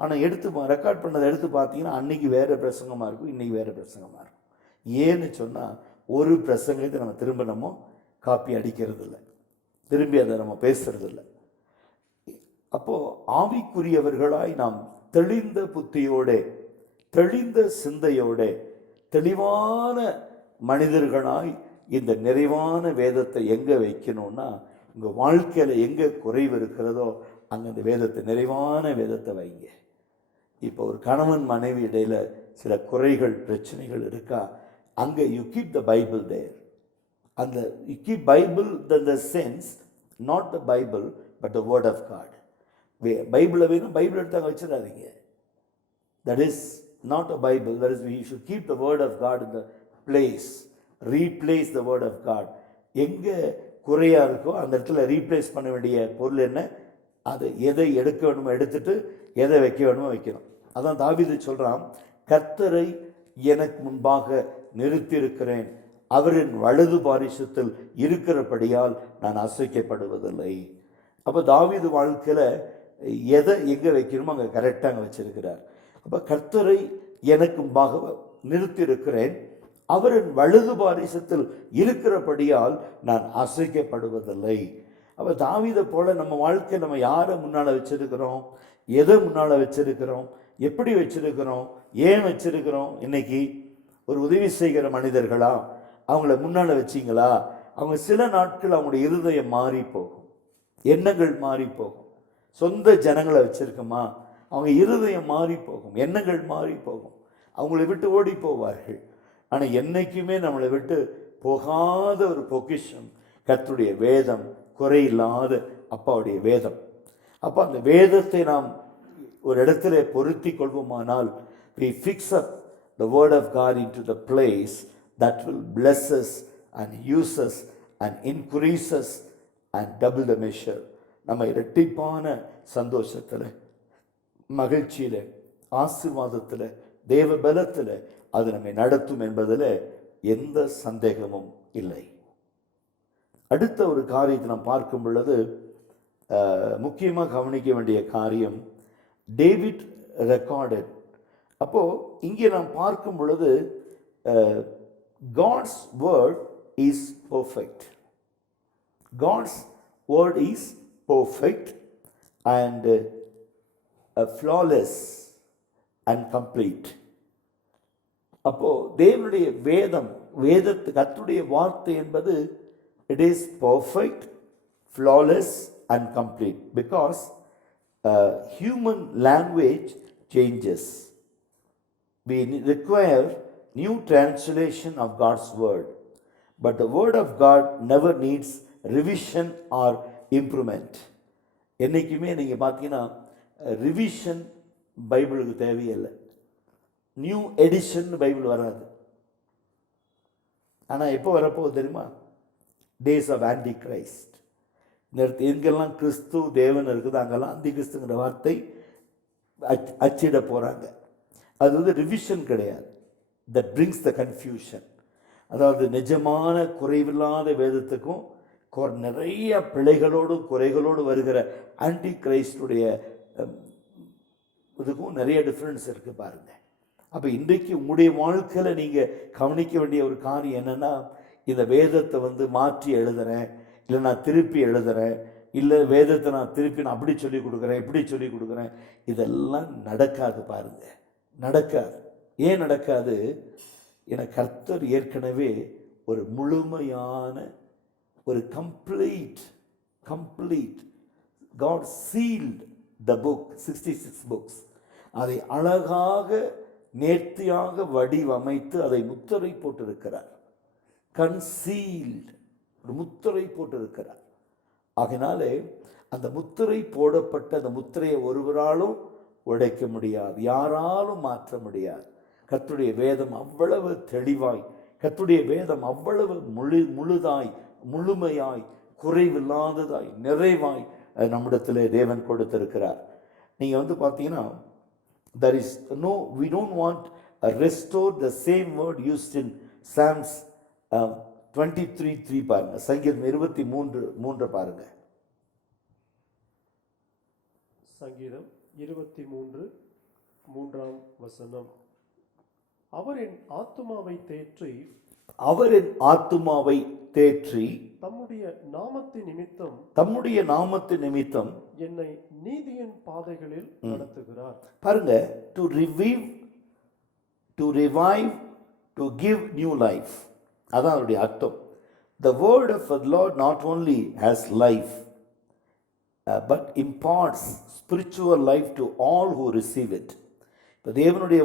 ஆனால் ரெக்கார்ட் பண்ணதை எடுத்து பார்த்தீங்கன்னா அன்னைக்கு வேறு பிரசங்கமாக இருக்கும், இன்றைக்கி வேறு பிரசங்கமாக இருக்கும். ஏன்னு சொன்னால் ஒரு பிரசங்கத்தை நம்ம திரும்ப நம்ம காப்பி அடிக்கிறது இல்லை, திரும்பி அதை நம்ம பேசுறது இல்லை. அப்போது ஆவிக்குரியவர்களாய் நாம் தெளிந்த புத்தியோட, தெளிந்த சிந்தையோட, தெளிவான மனிதர்களாய் இந்த நிறைவான வேதத்தை எங்கே வைக்கணும்னா, உங்கள் வாழ்க்கையில் எங்கே குறைவு இருக்கிறதோ அங்கே அந்த வேதத்தை, நிறைவான வேதத்தை வைங்க. இப்போ ஒரு கணவன் மனைவி இடையில சில குறைகள் பிரச்சனைகள் இருக்கா, அங்கே you keep the Bible there. அந்த you keep Bible the sense, not the Bible but the word of God. பைபிளை வேணும், பைபிள் எடுத்து அங்கே வச்சிடாதீங்க. That is not a Bible. That is we should keep the word of God in the place. Replace the word of God. எங்கே குறையாக இருக்கோ அந்த இடத்துல ரீப்ளேஸ் பண்ண வேண்டிய பொருள் என்ன, அது எதை எடுக்க வேணுமோ எடுத்துட்டு எதை வைக்க வேணுமோ வைக்கணும். அதான் தாவீது சொல்கிறான், கர்த்தரை எனக்கு முன்பாக நிறுத்தியிருக்கிறேன், அவரின் வலது பாரிசத்தில் இருக்கிறபடியால் நான் அசைக்கப்படுவதில்லை. அப்போ தாவீது வாழ்க்கையில் எதை எங்கே வைக்கணுமோ அங்கே கரெக்டாக அங்கே வச்சிருக்கிறார். அப்போ கர்த்தரை எனக்கு முன்பாக நிறுத்தியிருக்கிறேன், அவரின் வலது பாரிசத்தில் இருக்கிறபடியால் நான் அசைக்கப்படுவதில்லை. அப்போ தாவீதை போல நம்ம வாழ்க்கை நம்ம யாரை முன்னால் வச்சிருக்கிறோம், எதை முன்னால் வச்சிருக்கிறோம், எப்படி வச்சிருக்கிறோம், ஏன் வச்சிருக்கிறோம்? இன்னைக்கு ஒரு உதவி செய்கிற மனிதர்களா அவங்கள முன்னால் வச்சிங்களா, அவங்க சில நாட்கள் அவங்களுடைய இருதயம் மாறி போகும், எண்ணங்கள் மாறி போகும். சொந்த ஜனங்களை வச்சிருக்கோமா, அவங்க இருதயம் மாறி போகும், எண்ணங்கள் மாறி போகும், அவங்கள விட்டு ஓடி போவார்கள். ஆனால் என்றைக்குமே நம்மளை விட்டு போகாத ஒரு பொக்கிஷம் கர்த்தருடைய வேதம், குறையில்லாத அப்பாவுடைய வேதம். அப்போ அந்த வேதத்தை நாம் ஒரு இடத்துல பொருத்தி கொள்வோமானால், we fix up the word of God into the place that will bless us and use us and increase us and double the measure. நம்ம இரட்டிப்பான சந்தோஷத்தில், மகிழ்ச்சியில், ஆசீர்வாதத்தில், தேவ பலத்தில் அது நம்மை நடத்தும் என்பதில் எந்த சந்தேகமும் இல்லை. அடுத்த ஒரு காரியத்தை நாம் பார்க்கும் பொழுது முக்கியமாக கவனிக்க வேண்டிய காரியம், டேவிட் ரெக்கார்டட். அப்போது இங்கே நாம் பார்க்கும் பொழுது God's word is perfect. God's word is perfect and flawless and complete. அப்போது தேவனுடைய கர்த்தருடைய வார்த்தை என்பது it is perfect, flawless and complete, because human language changes. We require new translation of God's word, but the word of God never needs revision or improvement. என்னைக்குமே நீங்கள் பார்த்தீங்கன்னா ரிவிஷன் பைபிளுக்கு தேவையில்லை, நியூ எடிஷன் பைபிள் வராது. ஆனால் எப்போ வரப்போகுது தெரியுமா? Days of Antichrist. இந்த எங்கெல்லாம் கிறிஸ்து தேவன் இருக்குது அங்கெல்லாம் அந்தி கிறிஸ்துங்கிற வார்த்தை அச்சிட போகிறாங்க. அது வந்து ரிவிஷன் கிடையாது, தட் பிரிங்ஸ் த கன்ஃபியூஷன். அதாவது நிஜமான குறைவில்லாத வேதத்துக்கும் நிறைய பிழைகளோடு குறைகளோடு வருகிற ஆன்டி கிரைஸ்டுடைய இதுக்கும் நிறைய டிஃப்ரென்ஸ் இருக்குது பாருங்கள். அப்போ இன்றைக்கு உங்களுடைய வாழ்க்கையில் நீங்கள் கவனிக்க வேண்டிய ஒரு காரியம் என்னென்னா, இந்த வேதத்தை வந்து மாற்றி எழுதுகிறேன், இல்லை நான் திருப்பி எழுதுகிறேன், இல்லை வேதத்தை நான் திருப்பி நான் அப்படி சொல்லி கொடுக்குறேன், இப்படி சொல்லி கொடுக்குறேன், இதெல்லாம் நடக்காது பாருங்கள், நடக்காது. ஏன் நடக்காது? என கர்த்தர் ஏற்கனவே ஒரு முழுமையான ஒரு complete God sealed the book, 66 books. அதை அழகாக நேர்த்தியாக வடிவமைத்து அதை முத்திரை போட்டிருக்கிறார். கன்சீல்ட், ஒரு முத்திரை போட்டிருக்கிறார். ஆகினாலே அந்த முத்திரை போடப்பட்ட அந்த முத்திரையை ஒருவராலும் உடைக்க முடியாது, யாராலும் மாற்ற முடியாது. கர்த்தருடைய வேதம் அவ்வளவு தெளிவாய், கர்த்தருடைய வேதம் அவ்வளவு முழுதாய், முழுமையாய், குறைவில்லாததாய், நிறைவாய் நம்மிடத்திலே தேவன் கொடுத்திருக்கிறார். நீங்கள் பார்த்தீங்கன்னா, there is no, we don't want restore the same word used in Psalms 23:3 பாருங்க, சங்கீதம் 23:3 பாருங்க. சங்கீதம் 23:3 அவர் என் ஆத்துமாவை தேற்றி தம்முடைய நாமத்தின் நிமித்தம் என்னை நீதியின் பாதைகளில் நடத்துகிறார். பாருங்க, to revive, to give new life, அதான் அவருடைய அர்த்தம். The word of the Lord not only has life, but imparts spiritual life to all who receive it. இப்போ தேவனுடைய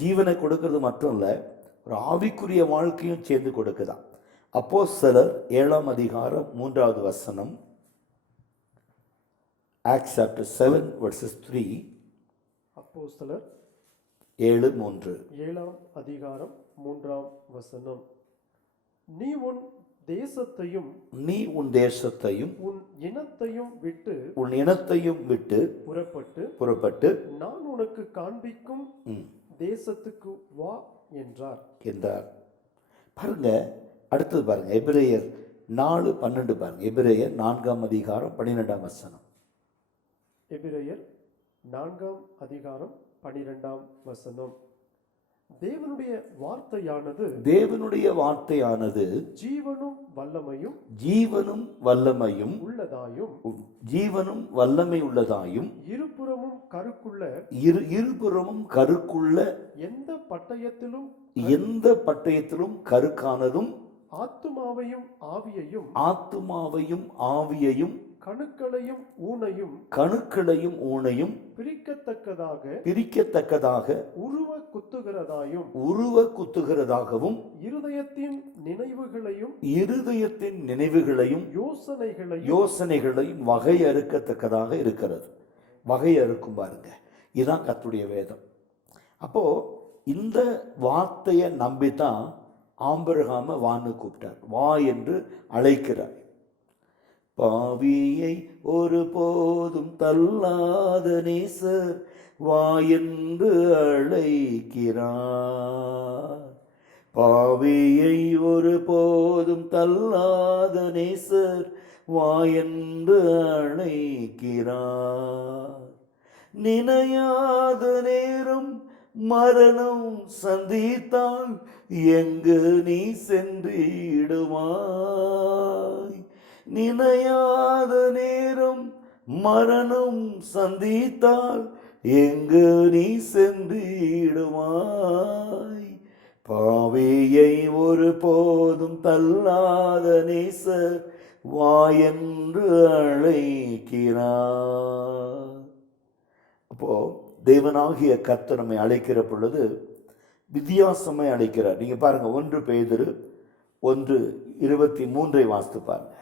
ஜீவனை கொடுக்கறது மட்டும் இல்லை, ஒரு ஆவிக்குரிய வாழ்க்கையும் சேர்ந்து கொடுக்குதான். அப்போஸ்தலர் 7ஆம் அதிகாரம் 3வது வசனம், Acts chapter 7 verses 3. அப்போஸ்தலர் 7:3. 7ஆம் அதிகாரம் 3ஆம் வசனம். நீ உன் தேசத்தையும் உன் இனத்தையும் விட்டு புறப்பட்டு நான் உனக்கு காண்பிக்கும் தேசத்துக்கு வா என்றார். பாருங்க, அடுத்தது பாருங்க, எபிரேயர் 4:12 பாருங்க. எபிரேயர் 4ஆம் அதிகாரம் 12ஆம் வசனம். எபிரேயர் 4ஆம் அதிகாரம் 12ஆம் வசனம். தேவனுடைய வார்த்தையானது ஜீவனும் வல்லமையும் உள்ளதாயும் இருபுறமும் கருக்குள்ள எந்த பட்டயத்திலும் கருக்கானதும் ஆத்துமாவையும் ஆவியையும் கணுக்களையும் ஊனையும் பிரிக்கத்தக்கதாக உருவ குத்துகிறதாகவும் இருதயத்தின் நினைவுகளையும் யோசனைகளையும் வகையறுக்கத்தக்கதாக இருக்கிறது. வகையறுக்கும் பாருங்க, இதுதான் கர்த்தருடைய வேதம். அப்போ இந்த வார்த்தையை நம்பித்தான் ஆபிரகாம வான்னு கூப்பிட்டார், வா என்று அழைக்கிறார். பாவியை ஒரு போதும் தள்ளாத நேசர் வா என்று அழைக்கிறார். பாவியை ஒரு போதும் தள்ளாத நேசர் வா என்று அழைக்கிறார். நினையாத நேரம் மரணம் சந்தித்தால் எங்கு நீ சென்றிடுவாய். நினையாத நேரம் மரணம் சந்தித்தால் எங்கு நீ சென்றிடுவாய். பாவியை ஒரு போதும் தள்ளாத நேசர் வா என்று அழைக்கிறார். அப்போ தேவனாகிய கர்த்தர் நம்மை அழைக்கிற பொழுது வித்தியாசமாய் அழைக்கிறார். நீங்க பாருங்க, 1 பேதுரு 1:23 வாசித்து பாருங்க.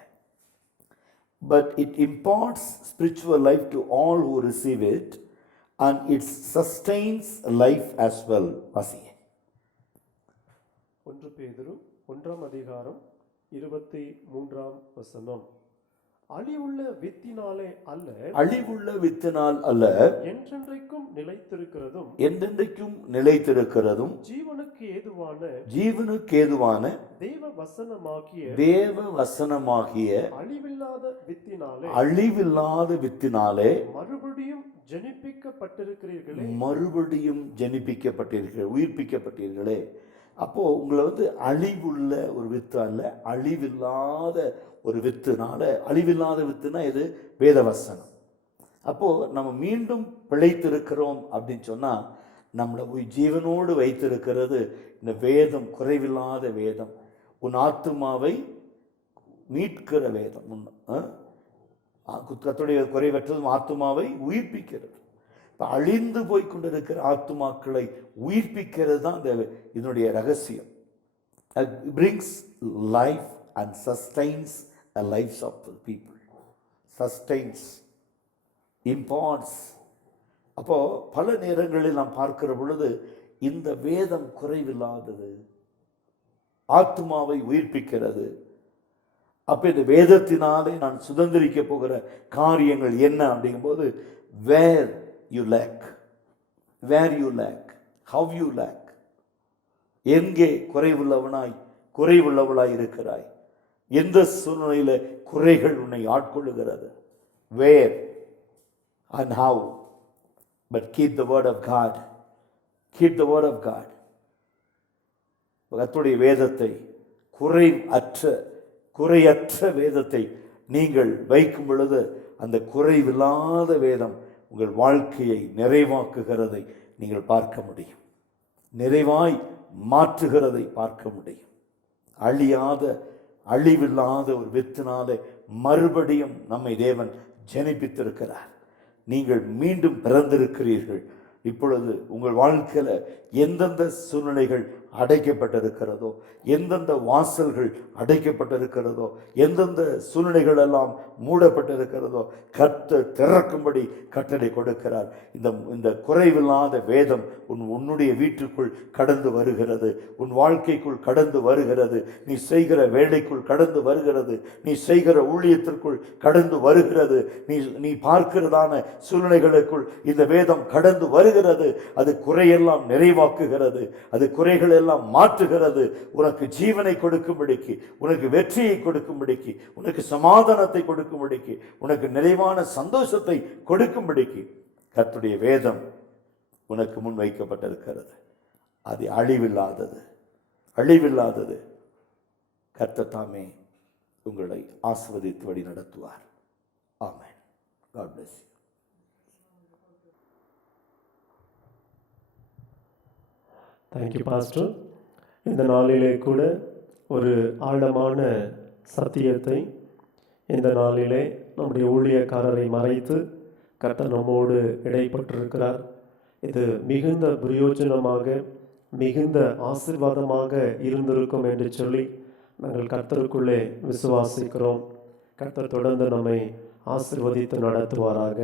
But it imparts spiritual life to all who receive it, and it sustains life as well. வாசிங்க. 1 பேதுரு 1ஆம் அதிகாரம் 23ஆம் வசனம். அழிவுள்ள வித்தினால் அல்ல என்றென்றைக்கும் நிலைத்திருக்கிறதும் ஜீவனுக்கு ஏதுவான தேவ வசனமாகிய அழிவில்லாத வித்தினாலே மறுபடியும் ஜனிப்பிக்கப்பட்டிருக்கிறீர்களே, உயிர்ப்பிக்கப்பட்டீர்களே. அப்போ உங்களை அழிவுள்ள ஒரு வித்து அல்ல, அழிவில்லாத ஒரு வித்துனால. அழிவில்லாத வித்துனா இது வேதவசனம். அப்போ நம்ம மீண்டும் பிழைத்திருக்கிறோம் அப்படின்னு சொன்னா நம்மளை ஜீவனோடு வைத்திருக்கிறது இந்த வேதம், குறைவில்லாத வேதம். உன் ஆத்துமாவை மீட்கிற வேதம். கர்த்தருடைய குறைவற்றதும் ஆத்துமாவை உயிர்ப்பிக்கிறது. இப்போ அழிந்து போய் கொண்டிருக்கிற ஆத்துமாக்களை உயிர்ப்பிக்கிறது தான் இதனுடைய ரகசியம். Brings life and sustains the lives of the people. Sustains, imparts. அப்போ பல நேரங்களில் நாம் பார்க்கிற பொழுது இந்த வேதம் குறைவில்லாதது, ஆத்மாவை உயிர்ப்பிக்கிறது. அப்போ இந்த வேதத்தினாலே நான் சுதந்திரிக்க போகிற காரியங்கள் என்ன அப்படிங்கும்போது, where you lack, how you lack, எங்கே குறைவுள்ளவளாய் இருக்கிறாய், எந்த சூழ்நிலையில குறைகள் உன்னை ஆட்கொள்ளுகிறது, where and how. But keep the word of God, keep the word of God. கர்த்தருடைய வேதத்தை, குறையற்ற வேதத்தை நீங்கள் வைக்கும் பொழுது அந்த குறைவில்லாத வேதம் உங்கள் வாழ்க்கையை நிறைவாக்குகிறதை நீங்கள் பார்க்க முடியும், நிறைவாய் மாற்றுகிறதை பார்க்க முடியும். அழிவில்லாத ஒரு வித்தினாலே மறுபடியும் நம்மை தேவன் ஜனிப்பித்திருக்கிறார். நீங்கள் மீண்டும் பிறந்திருக்கிறீர்கள். இப்பொழுது உங்கள் வாழ்க்கையில் எந்தெந்த சூழ்நிலைகள் அடைக்கப்பட்டிருக்கிறதோ, எந்தெந்த வாசல்கள் அடைக்கப்பட்டிருக்கிறதோ, எந்தெந்த சூழ்நிலைகள் எல்லாம் மூடப்பட்டிருக்கிறதோ, கர்த்தர் திறக்கும்படி கட்டளை கொடுக்கிறார். இந்த குறைவில்லாத வேதம் உன்னுடைய வீட்டுக்குள் கடந்து வருகிறது, உன் வாழ்க்கைக்குள் கடந்து வருகிறது, நீ செய்கிற வேலைக்குள் கடந்து வருகிறது, நீ செய்கிற ஊழியத்திற்குள் கடந்து வருகிறது, நீ பார்க்கிறதான சூழ்நிலைகளுக்குள் இந்த வேதம் கடந்து வருகிறது. அது குறையெல்லாம் நிறைவாக்குகிறது, அது குறைகள் எல்லாம் மாற்றுகிறது. உனக்கு ஜீவனை கொடுக்கும்படிக்கு, உனக்கு வெற்றியை கொடுக்கும்படிக்கு, உனக்கு சமாதானத்தை கொடுக்கும்படிக்கு, உனக்கு நிறைவான சந்தோஷத்தை கொடுக்கும்படிக்கு கர்த்தருடைய வேதம் உனக்கு முன் வைக்கப்பட்டிருக்கிறது. அது அழிவில்லாதது. கர்த்தர் தாமே உங்களை ஆசீர்வதித்து வழி நடத்துவார். ஆமென். God bless you. Thank you pastor. இந்த நாளிலே கூட ஒரு ஆழமான சத்தியத்தை இந்த நாளிலே நம்முடைய ஊழியக்காரரை மறைத்து கர்த்தர் நம்மோடு இடைப்பட்டிருக்கிறார். இது மிகுந்த பிரயோஜனமாக, மிகுந்த ஆசீர்வாதமாக இருந்திருக்கும் என்று சொல்லி நாங்கள் கர்த்தருக்குள்ளே விசுவாசிக்கிறோம். கர்த்தர் தொடர்ந்து நம்மை ஆசீர்வதித்து நடத்துவாராக.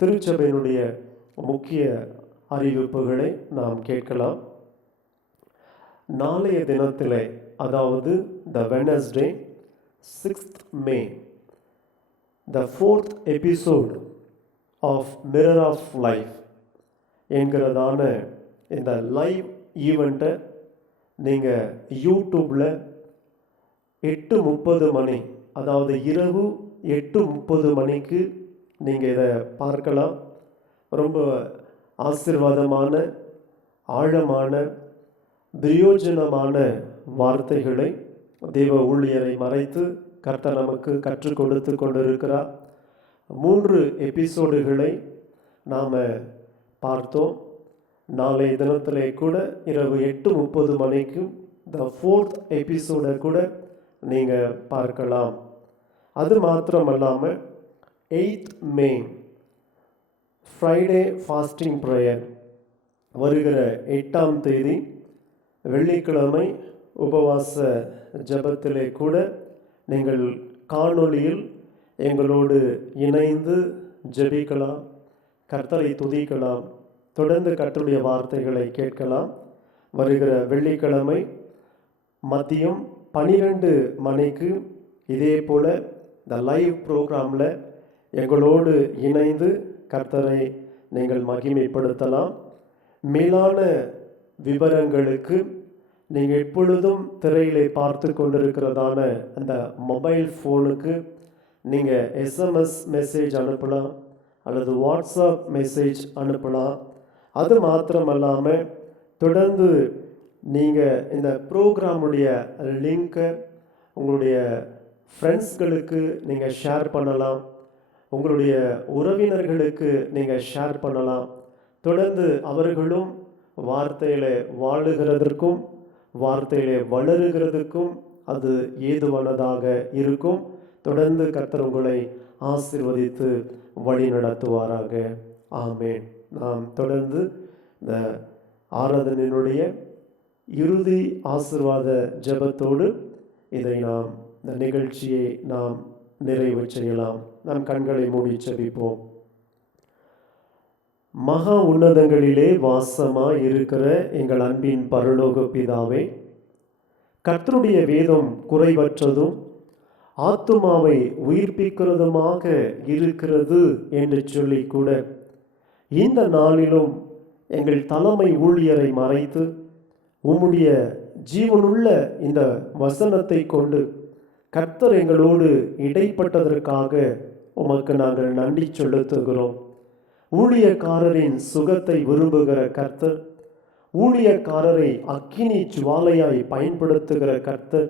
திருச்சபையினுடைய முக்கிய அறிவிப்புகளை நாம் கேட்கலாம். நாளைய தினத்திலே, அதாவது the Wednesday 6th May, the 4th episode of mirror of life என்கிறதான இந்த லைவ் ஈவெண்ட்டை நீங்கள் யூடியூப்பில் 8:30 மணி, அதாவது இரவு 8:30 மணிக்கு நீங்கள் இதை பார்க்கலாம். ரொம்ப ஆசீர்வாதமான, ஆழமான, பிரயோஜனமான வார்த்தைகளை தேவ ஊழியரை மறைத்து கர்த்தர் நமக்கு கற்றுக் கொடுத்து கொண்டிருக்கிறார். 3 எபிசோடுகளை நாம் பார்த்தோம். நாளை தினத்திலே கூட இரவு 8:30 மணிக்கு த 4th எபிசோடை கூட நீங்கள் பார்க்கலாம். அது மாத்திரமல்லாமல் 8th May Friday fasting prayer, வருகிற 8ஆம் தேதி வெள்ளிக்கிழமை உபவாச ஜெபத்திலே கூட நீங்கள் காணொளியில் எங்களோடு இணைந்து ஜெபிக்கலாம், கர்த்தரை துதிக்கலாம், தொடர்ந்து கர்த்தருடைய வார்த்தைகளை கேட்கலாம். வருகிற வெள்ளிக்கிழமை மதியம் 12 மணிக்கு இதே போல் இந்த லைவ் ப்ரோக்ராமில் எங்களோடு இணைந்து கர்த்தரை நீங்கள் மகிமைப்படுத்தலாம். மேலான விவரங்களுக்கு நீங்கள் எப்பொழுதும் திரையிலே பார்த்து கொண்டிருக்கிறதான அந்த மொபைல் ஃபோனுக்கு நீங்கள் எஸ்எம்எஸ் மெசேஜ் அனுப்பலாம் அல்லது வாட்ஸ்அப் மெசேஜ் அனுப்பலாம். அது மாத்திரமல்லாமல் தொடர்ந்து நீங்கள் இந்த ப்ரோக்ராமுடைய லிங்கை உங்களுடைய ஃப்ரெண்ட்ஸ்களுக்கு நீங்கள் ஷேர் பண்ணலாம், உங்களுடைய உறவினர்களுக்கு நீங்கள் ஷேர் பண்ணலாம். தொடர்ந்து அவர்களும் வார்த்தையில் வாழுகிறதற்கும் வார்த்தையிலே வளருகிறதுக்கும் அது ஏதுவானதாக இருக்கும். தொடர்ந்து கர்த்தர் உங்களை ஆசீர்வதித்து வழி நடத்துவாராக. ஆமென். நாம் தொடர்ந்து இந்த ஆராதனையினுடைய இறுதி ஆசீர்வாத ஜெபத்தோடு இந்த நிகழ்ச்சியை நாம் நிறைவு செய்யலாம். நம் கண்களை மூடி ஜெபிப்போம். மகா உன்னதங்களிலே வாசமாய் இருக்கிற எங்கள் அன்பின் பரலோக பிதாவே, கர்த்தருடைய வேதம் குறைவற்றதும் ஆத்துமாவை உயிர்ப்பிக்கிறதுமாக இருக்கிறது என்று சொல்லி கூட இந்த நாளிலும் எங்கள் தலைமை ஊழியரை மறைத்து உம்முடைய ஜீவனுள்ள இந்த வசனத்தை கொண்டு கர்த்தர் எங்களோடு இடைப்பட்டதற்காக உமக்கு நாங்கள் நன்றி செலுத்துகிறோம். ஊழியக்காரரின் சுகத்தை விரும்புகிற கர்த்தர், ஊழியக்காரரை அக்கினி ஜுவாலையாய் பயன்படுத்துகிற கர்த்தர்,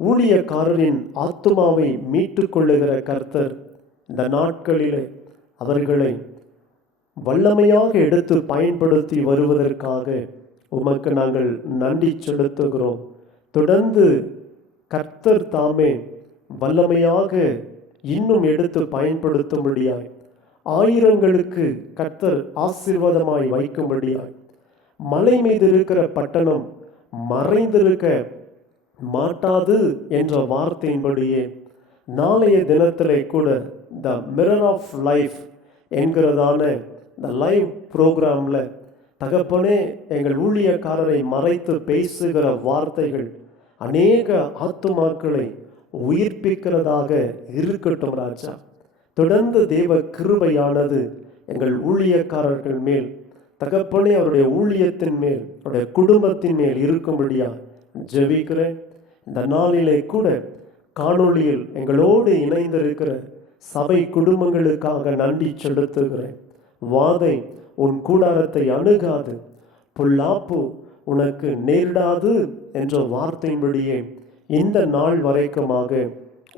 ஊழியக்காரரின் ஆத்துமாவை மீட்டு கொள்ளுகிற கர்த்தர், இந்த நாட்களிலே அவர்களை வல்லமையாக எடுத்து பயன்படுத்தி வருவதற்காக உமக்கு நாங்கள் நன்றி செலுத்துகிறோம். தொடர்ந்து கர்த்தர் தாமே வல்லமையாக இன்னும் எடுத்து பயன்படுத்தும்படியாய், ஆயிரங்களுக்கு கர்த்தர் ஆசீர்வாதமாய் வைக்கும்படியாய், மலை மீது இருக்கிற பட்டணம் மறைந்திருக்க மாட்டாது என்ற வார்த்தையின்படியே நாளைய தினத்திலே கூட த மிரர் ஆஃப் லைஃப் என்கிறதான இந்த லைவ் ப்ரோக்ராமில் தகப்பனே எங்கள் ஊழியக்காரரை மறைத்து பேசுகிற வார்த்தைகள் அநேக ஆத்துமாக்களை உயிர்ப்பிக்கிறதாக இருக்கட்டும் ராஜா. தொடர்ந்து தேவ கிருபையானது எங்கள் ஊழியக்காரர்கள் மேல், தகப்பனே அவருடைய ஊழியத்தின் மேல், அவருடைய குடும்பத்தின் மேல் இருக்கும்படியா ஜெபிக்கிறேன். இந்த நாளிலே கூட காணொளியில் எங்களோடு இணைந்திருக்கிற சபை குடும்பங்களுக்காக நன்றி செலுத்துகிறேன். வாதை உன் கூடாரத்தை அணுகாது, பொல்லாப்பு உனக்கு நேரிடாது என்ற வார்த்தையின்படியே இந்த நாள் வரைக்குமாக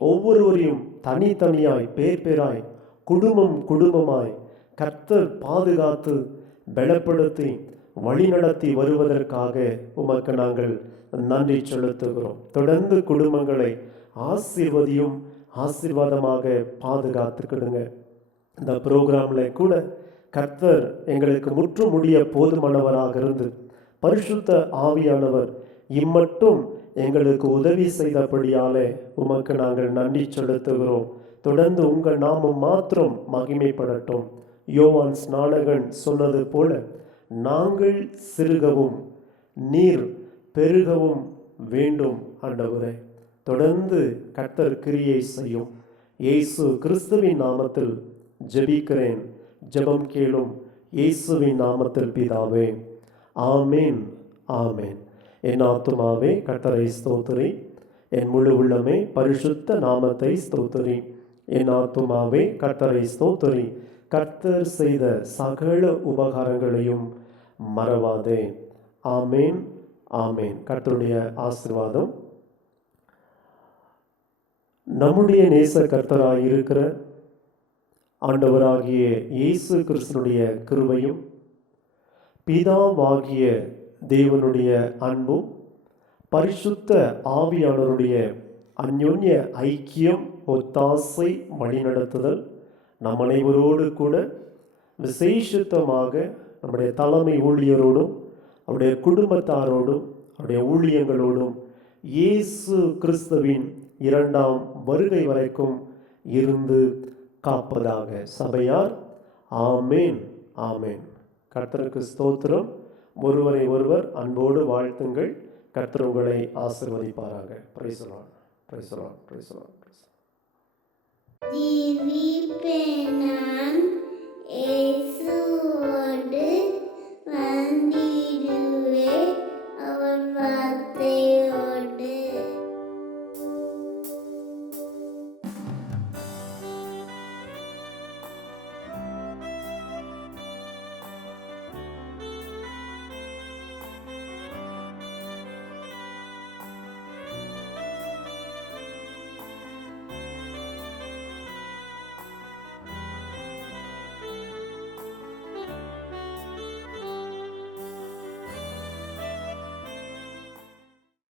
ஒவ்வொருவரையும் தனித்தனியாய் பேர் பேராய் குடும்பம் குடும்பமாய் கர்த்தர் பாதுகாத்து பலப்படுத்தி வழிநடத்தி வருவதற்காக உமக்கு நாங்கள் நன்றி செலுத்துகிறோம். தொடர்ந்து குடும்பங்களை ஆசீர்வதியும், ஆசீர்வாதமாக பாதுகாத்துக்கிடுங்க. இந்த ப்ரோக்ராமில் கூட கர்த்தர் எங்களுக்கு முற்றுமுடிய போதுமானவராக இருந்து பரிசுத்த ஆவியானவர் இம்மட்டும் எங்களுக்கு உதவி செய்தபடியாலே உமக்கு நாங்கள் நன்றி செலுத்துகிறோம். தொடர்ந்து உங்கள் நாமம் மாத்திரம் மகிமைப்படட்டும். யோவான் ஸ்நானகன் சொன்னது போல நாங்கள் சிறுகவும் நீர் பெருகவும் வேண்டும் ஆண்டவரே. தொடர்ந்து கர்த்தர் கிரியை செய்யும். இயேசு கிறிஸ்துவின் நாமத்தில் ஜெபிக்கிறேன், ஜெபம் கேளும் இயேசுவின் நாமத்தில் பிதாவே, ஆமேன், ஆமேன். என் ஆத்துமாவே கர்த்தரை ஸ்தோத்திரி, என் முழு உள்ளமே பரிசுத்த நாமத்தை ஸ்தோத்திரி. என் ஆத்துமாவே கர்த்தரை ஸ்தோத்திரி, கர்த்தர் செய்த சகல உபகாரங்களையும் மறவாதே. ஆமேன், ஆமேன். கர்த்தருடைய ஆசீர்வாதம் நம்முடைய நேச கர்த்தராய் இருக்கிற ஆண்டவராகிய இயேசு கிறிஸ்துனுடைய கிருபையும் பிதாவாகிய தேவனுடைய அன்பும் பரிசுத்த ஆவியானவருடைய அந்யோன்ய ஐக்கியம், ஒத்தாசை, வழிநடத்துதல் நம் அனைவரோடு கூட விசேஷித்தமாக நம்முடைய தலைமை ஊழியரோடும் அவருடைய குடும்பத்தாரோடும் அவருடைய ஊழியங்களோடும் இயேசு கிறிஸ்துவின் இரண்டாம் வருகை வரைக்கும் இருந்து காப்பதாக. சபையார் ஆமேன், ஆமேன். கர்த்தருக்கு ஸ்தோத்திரம். ஒருவரை ஒருவர் அன்போடு வாழ்த்துங்கள். கர்த்தர் உங்களை ஆசீர்வதிப்பாராக. Praise the Lord, praise the Lord, praise the Lord. ஜீவிப்பேன் நான் இயேசுவோடு வந்தேன்.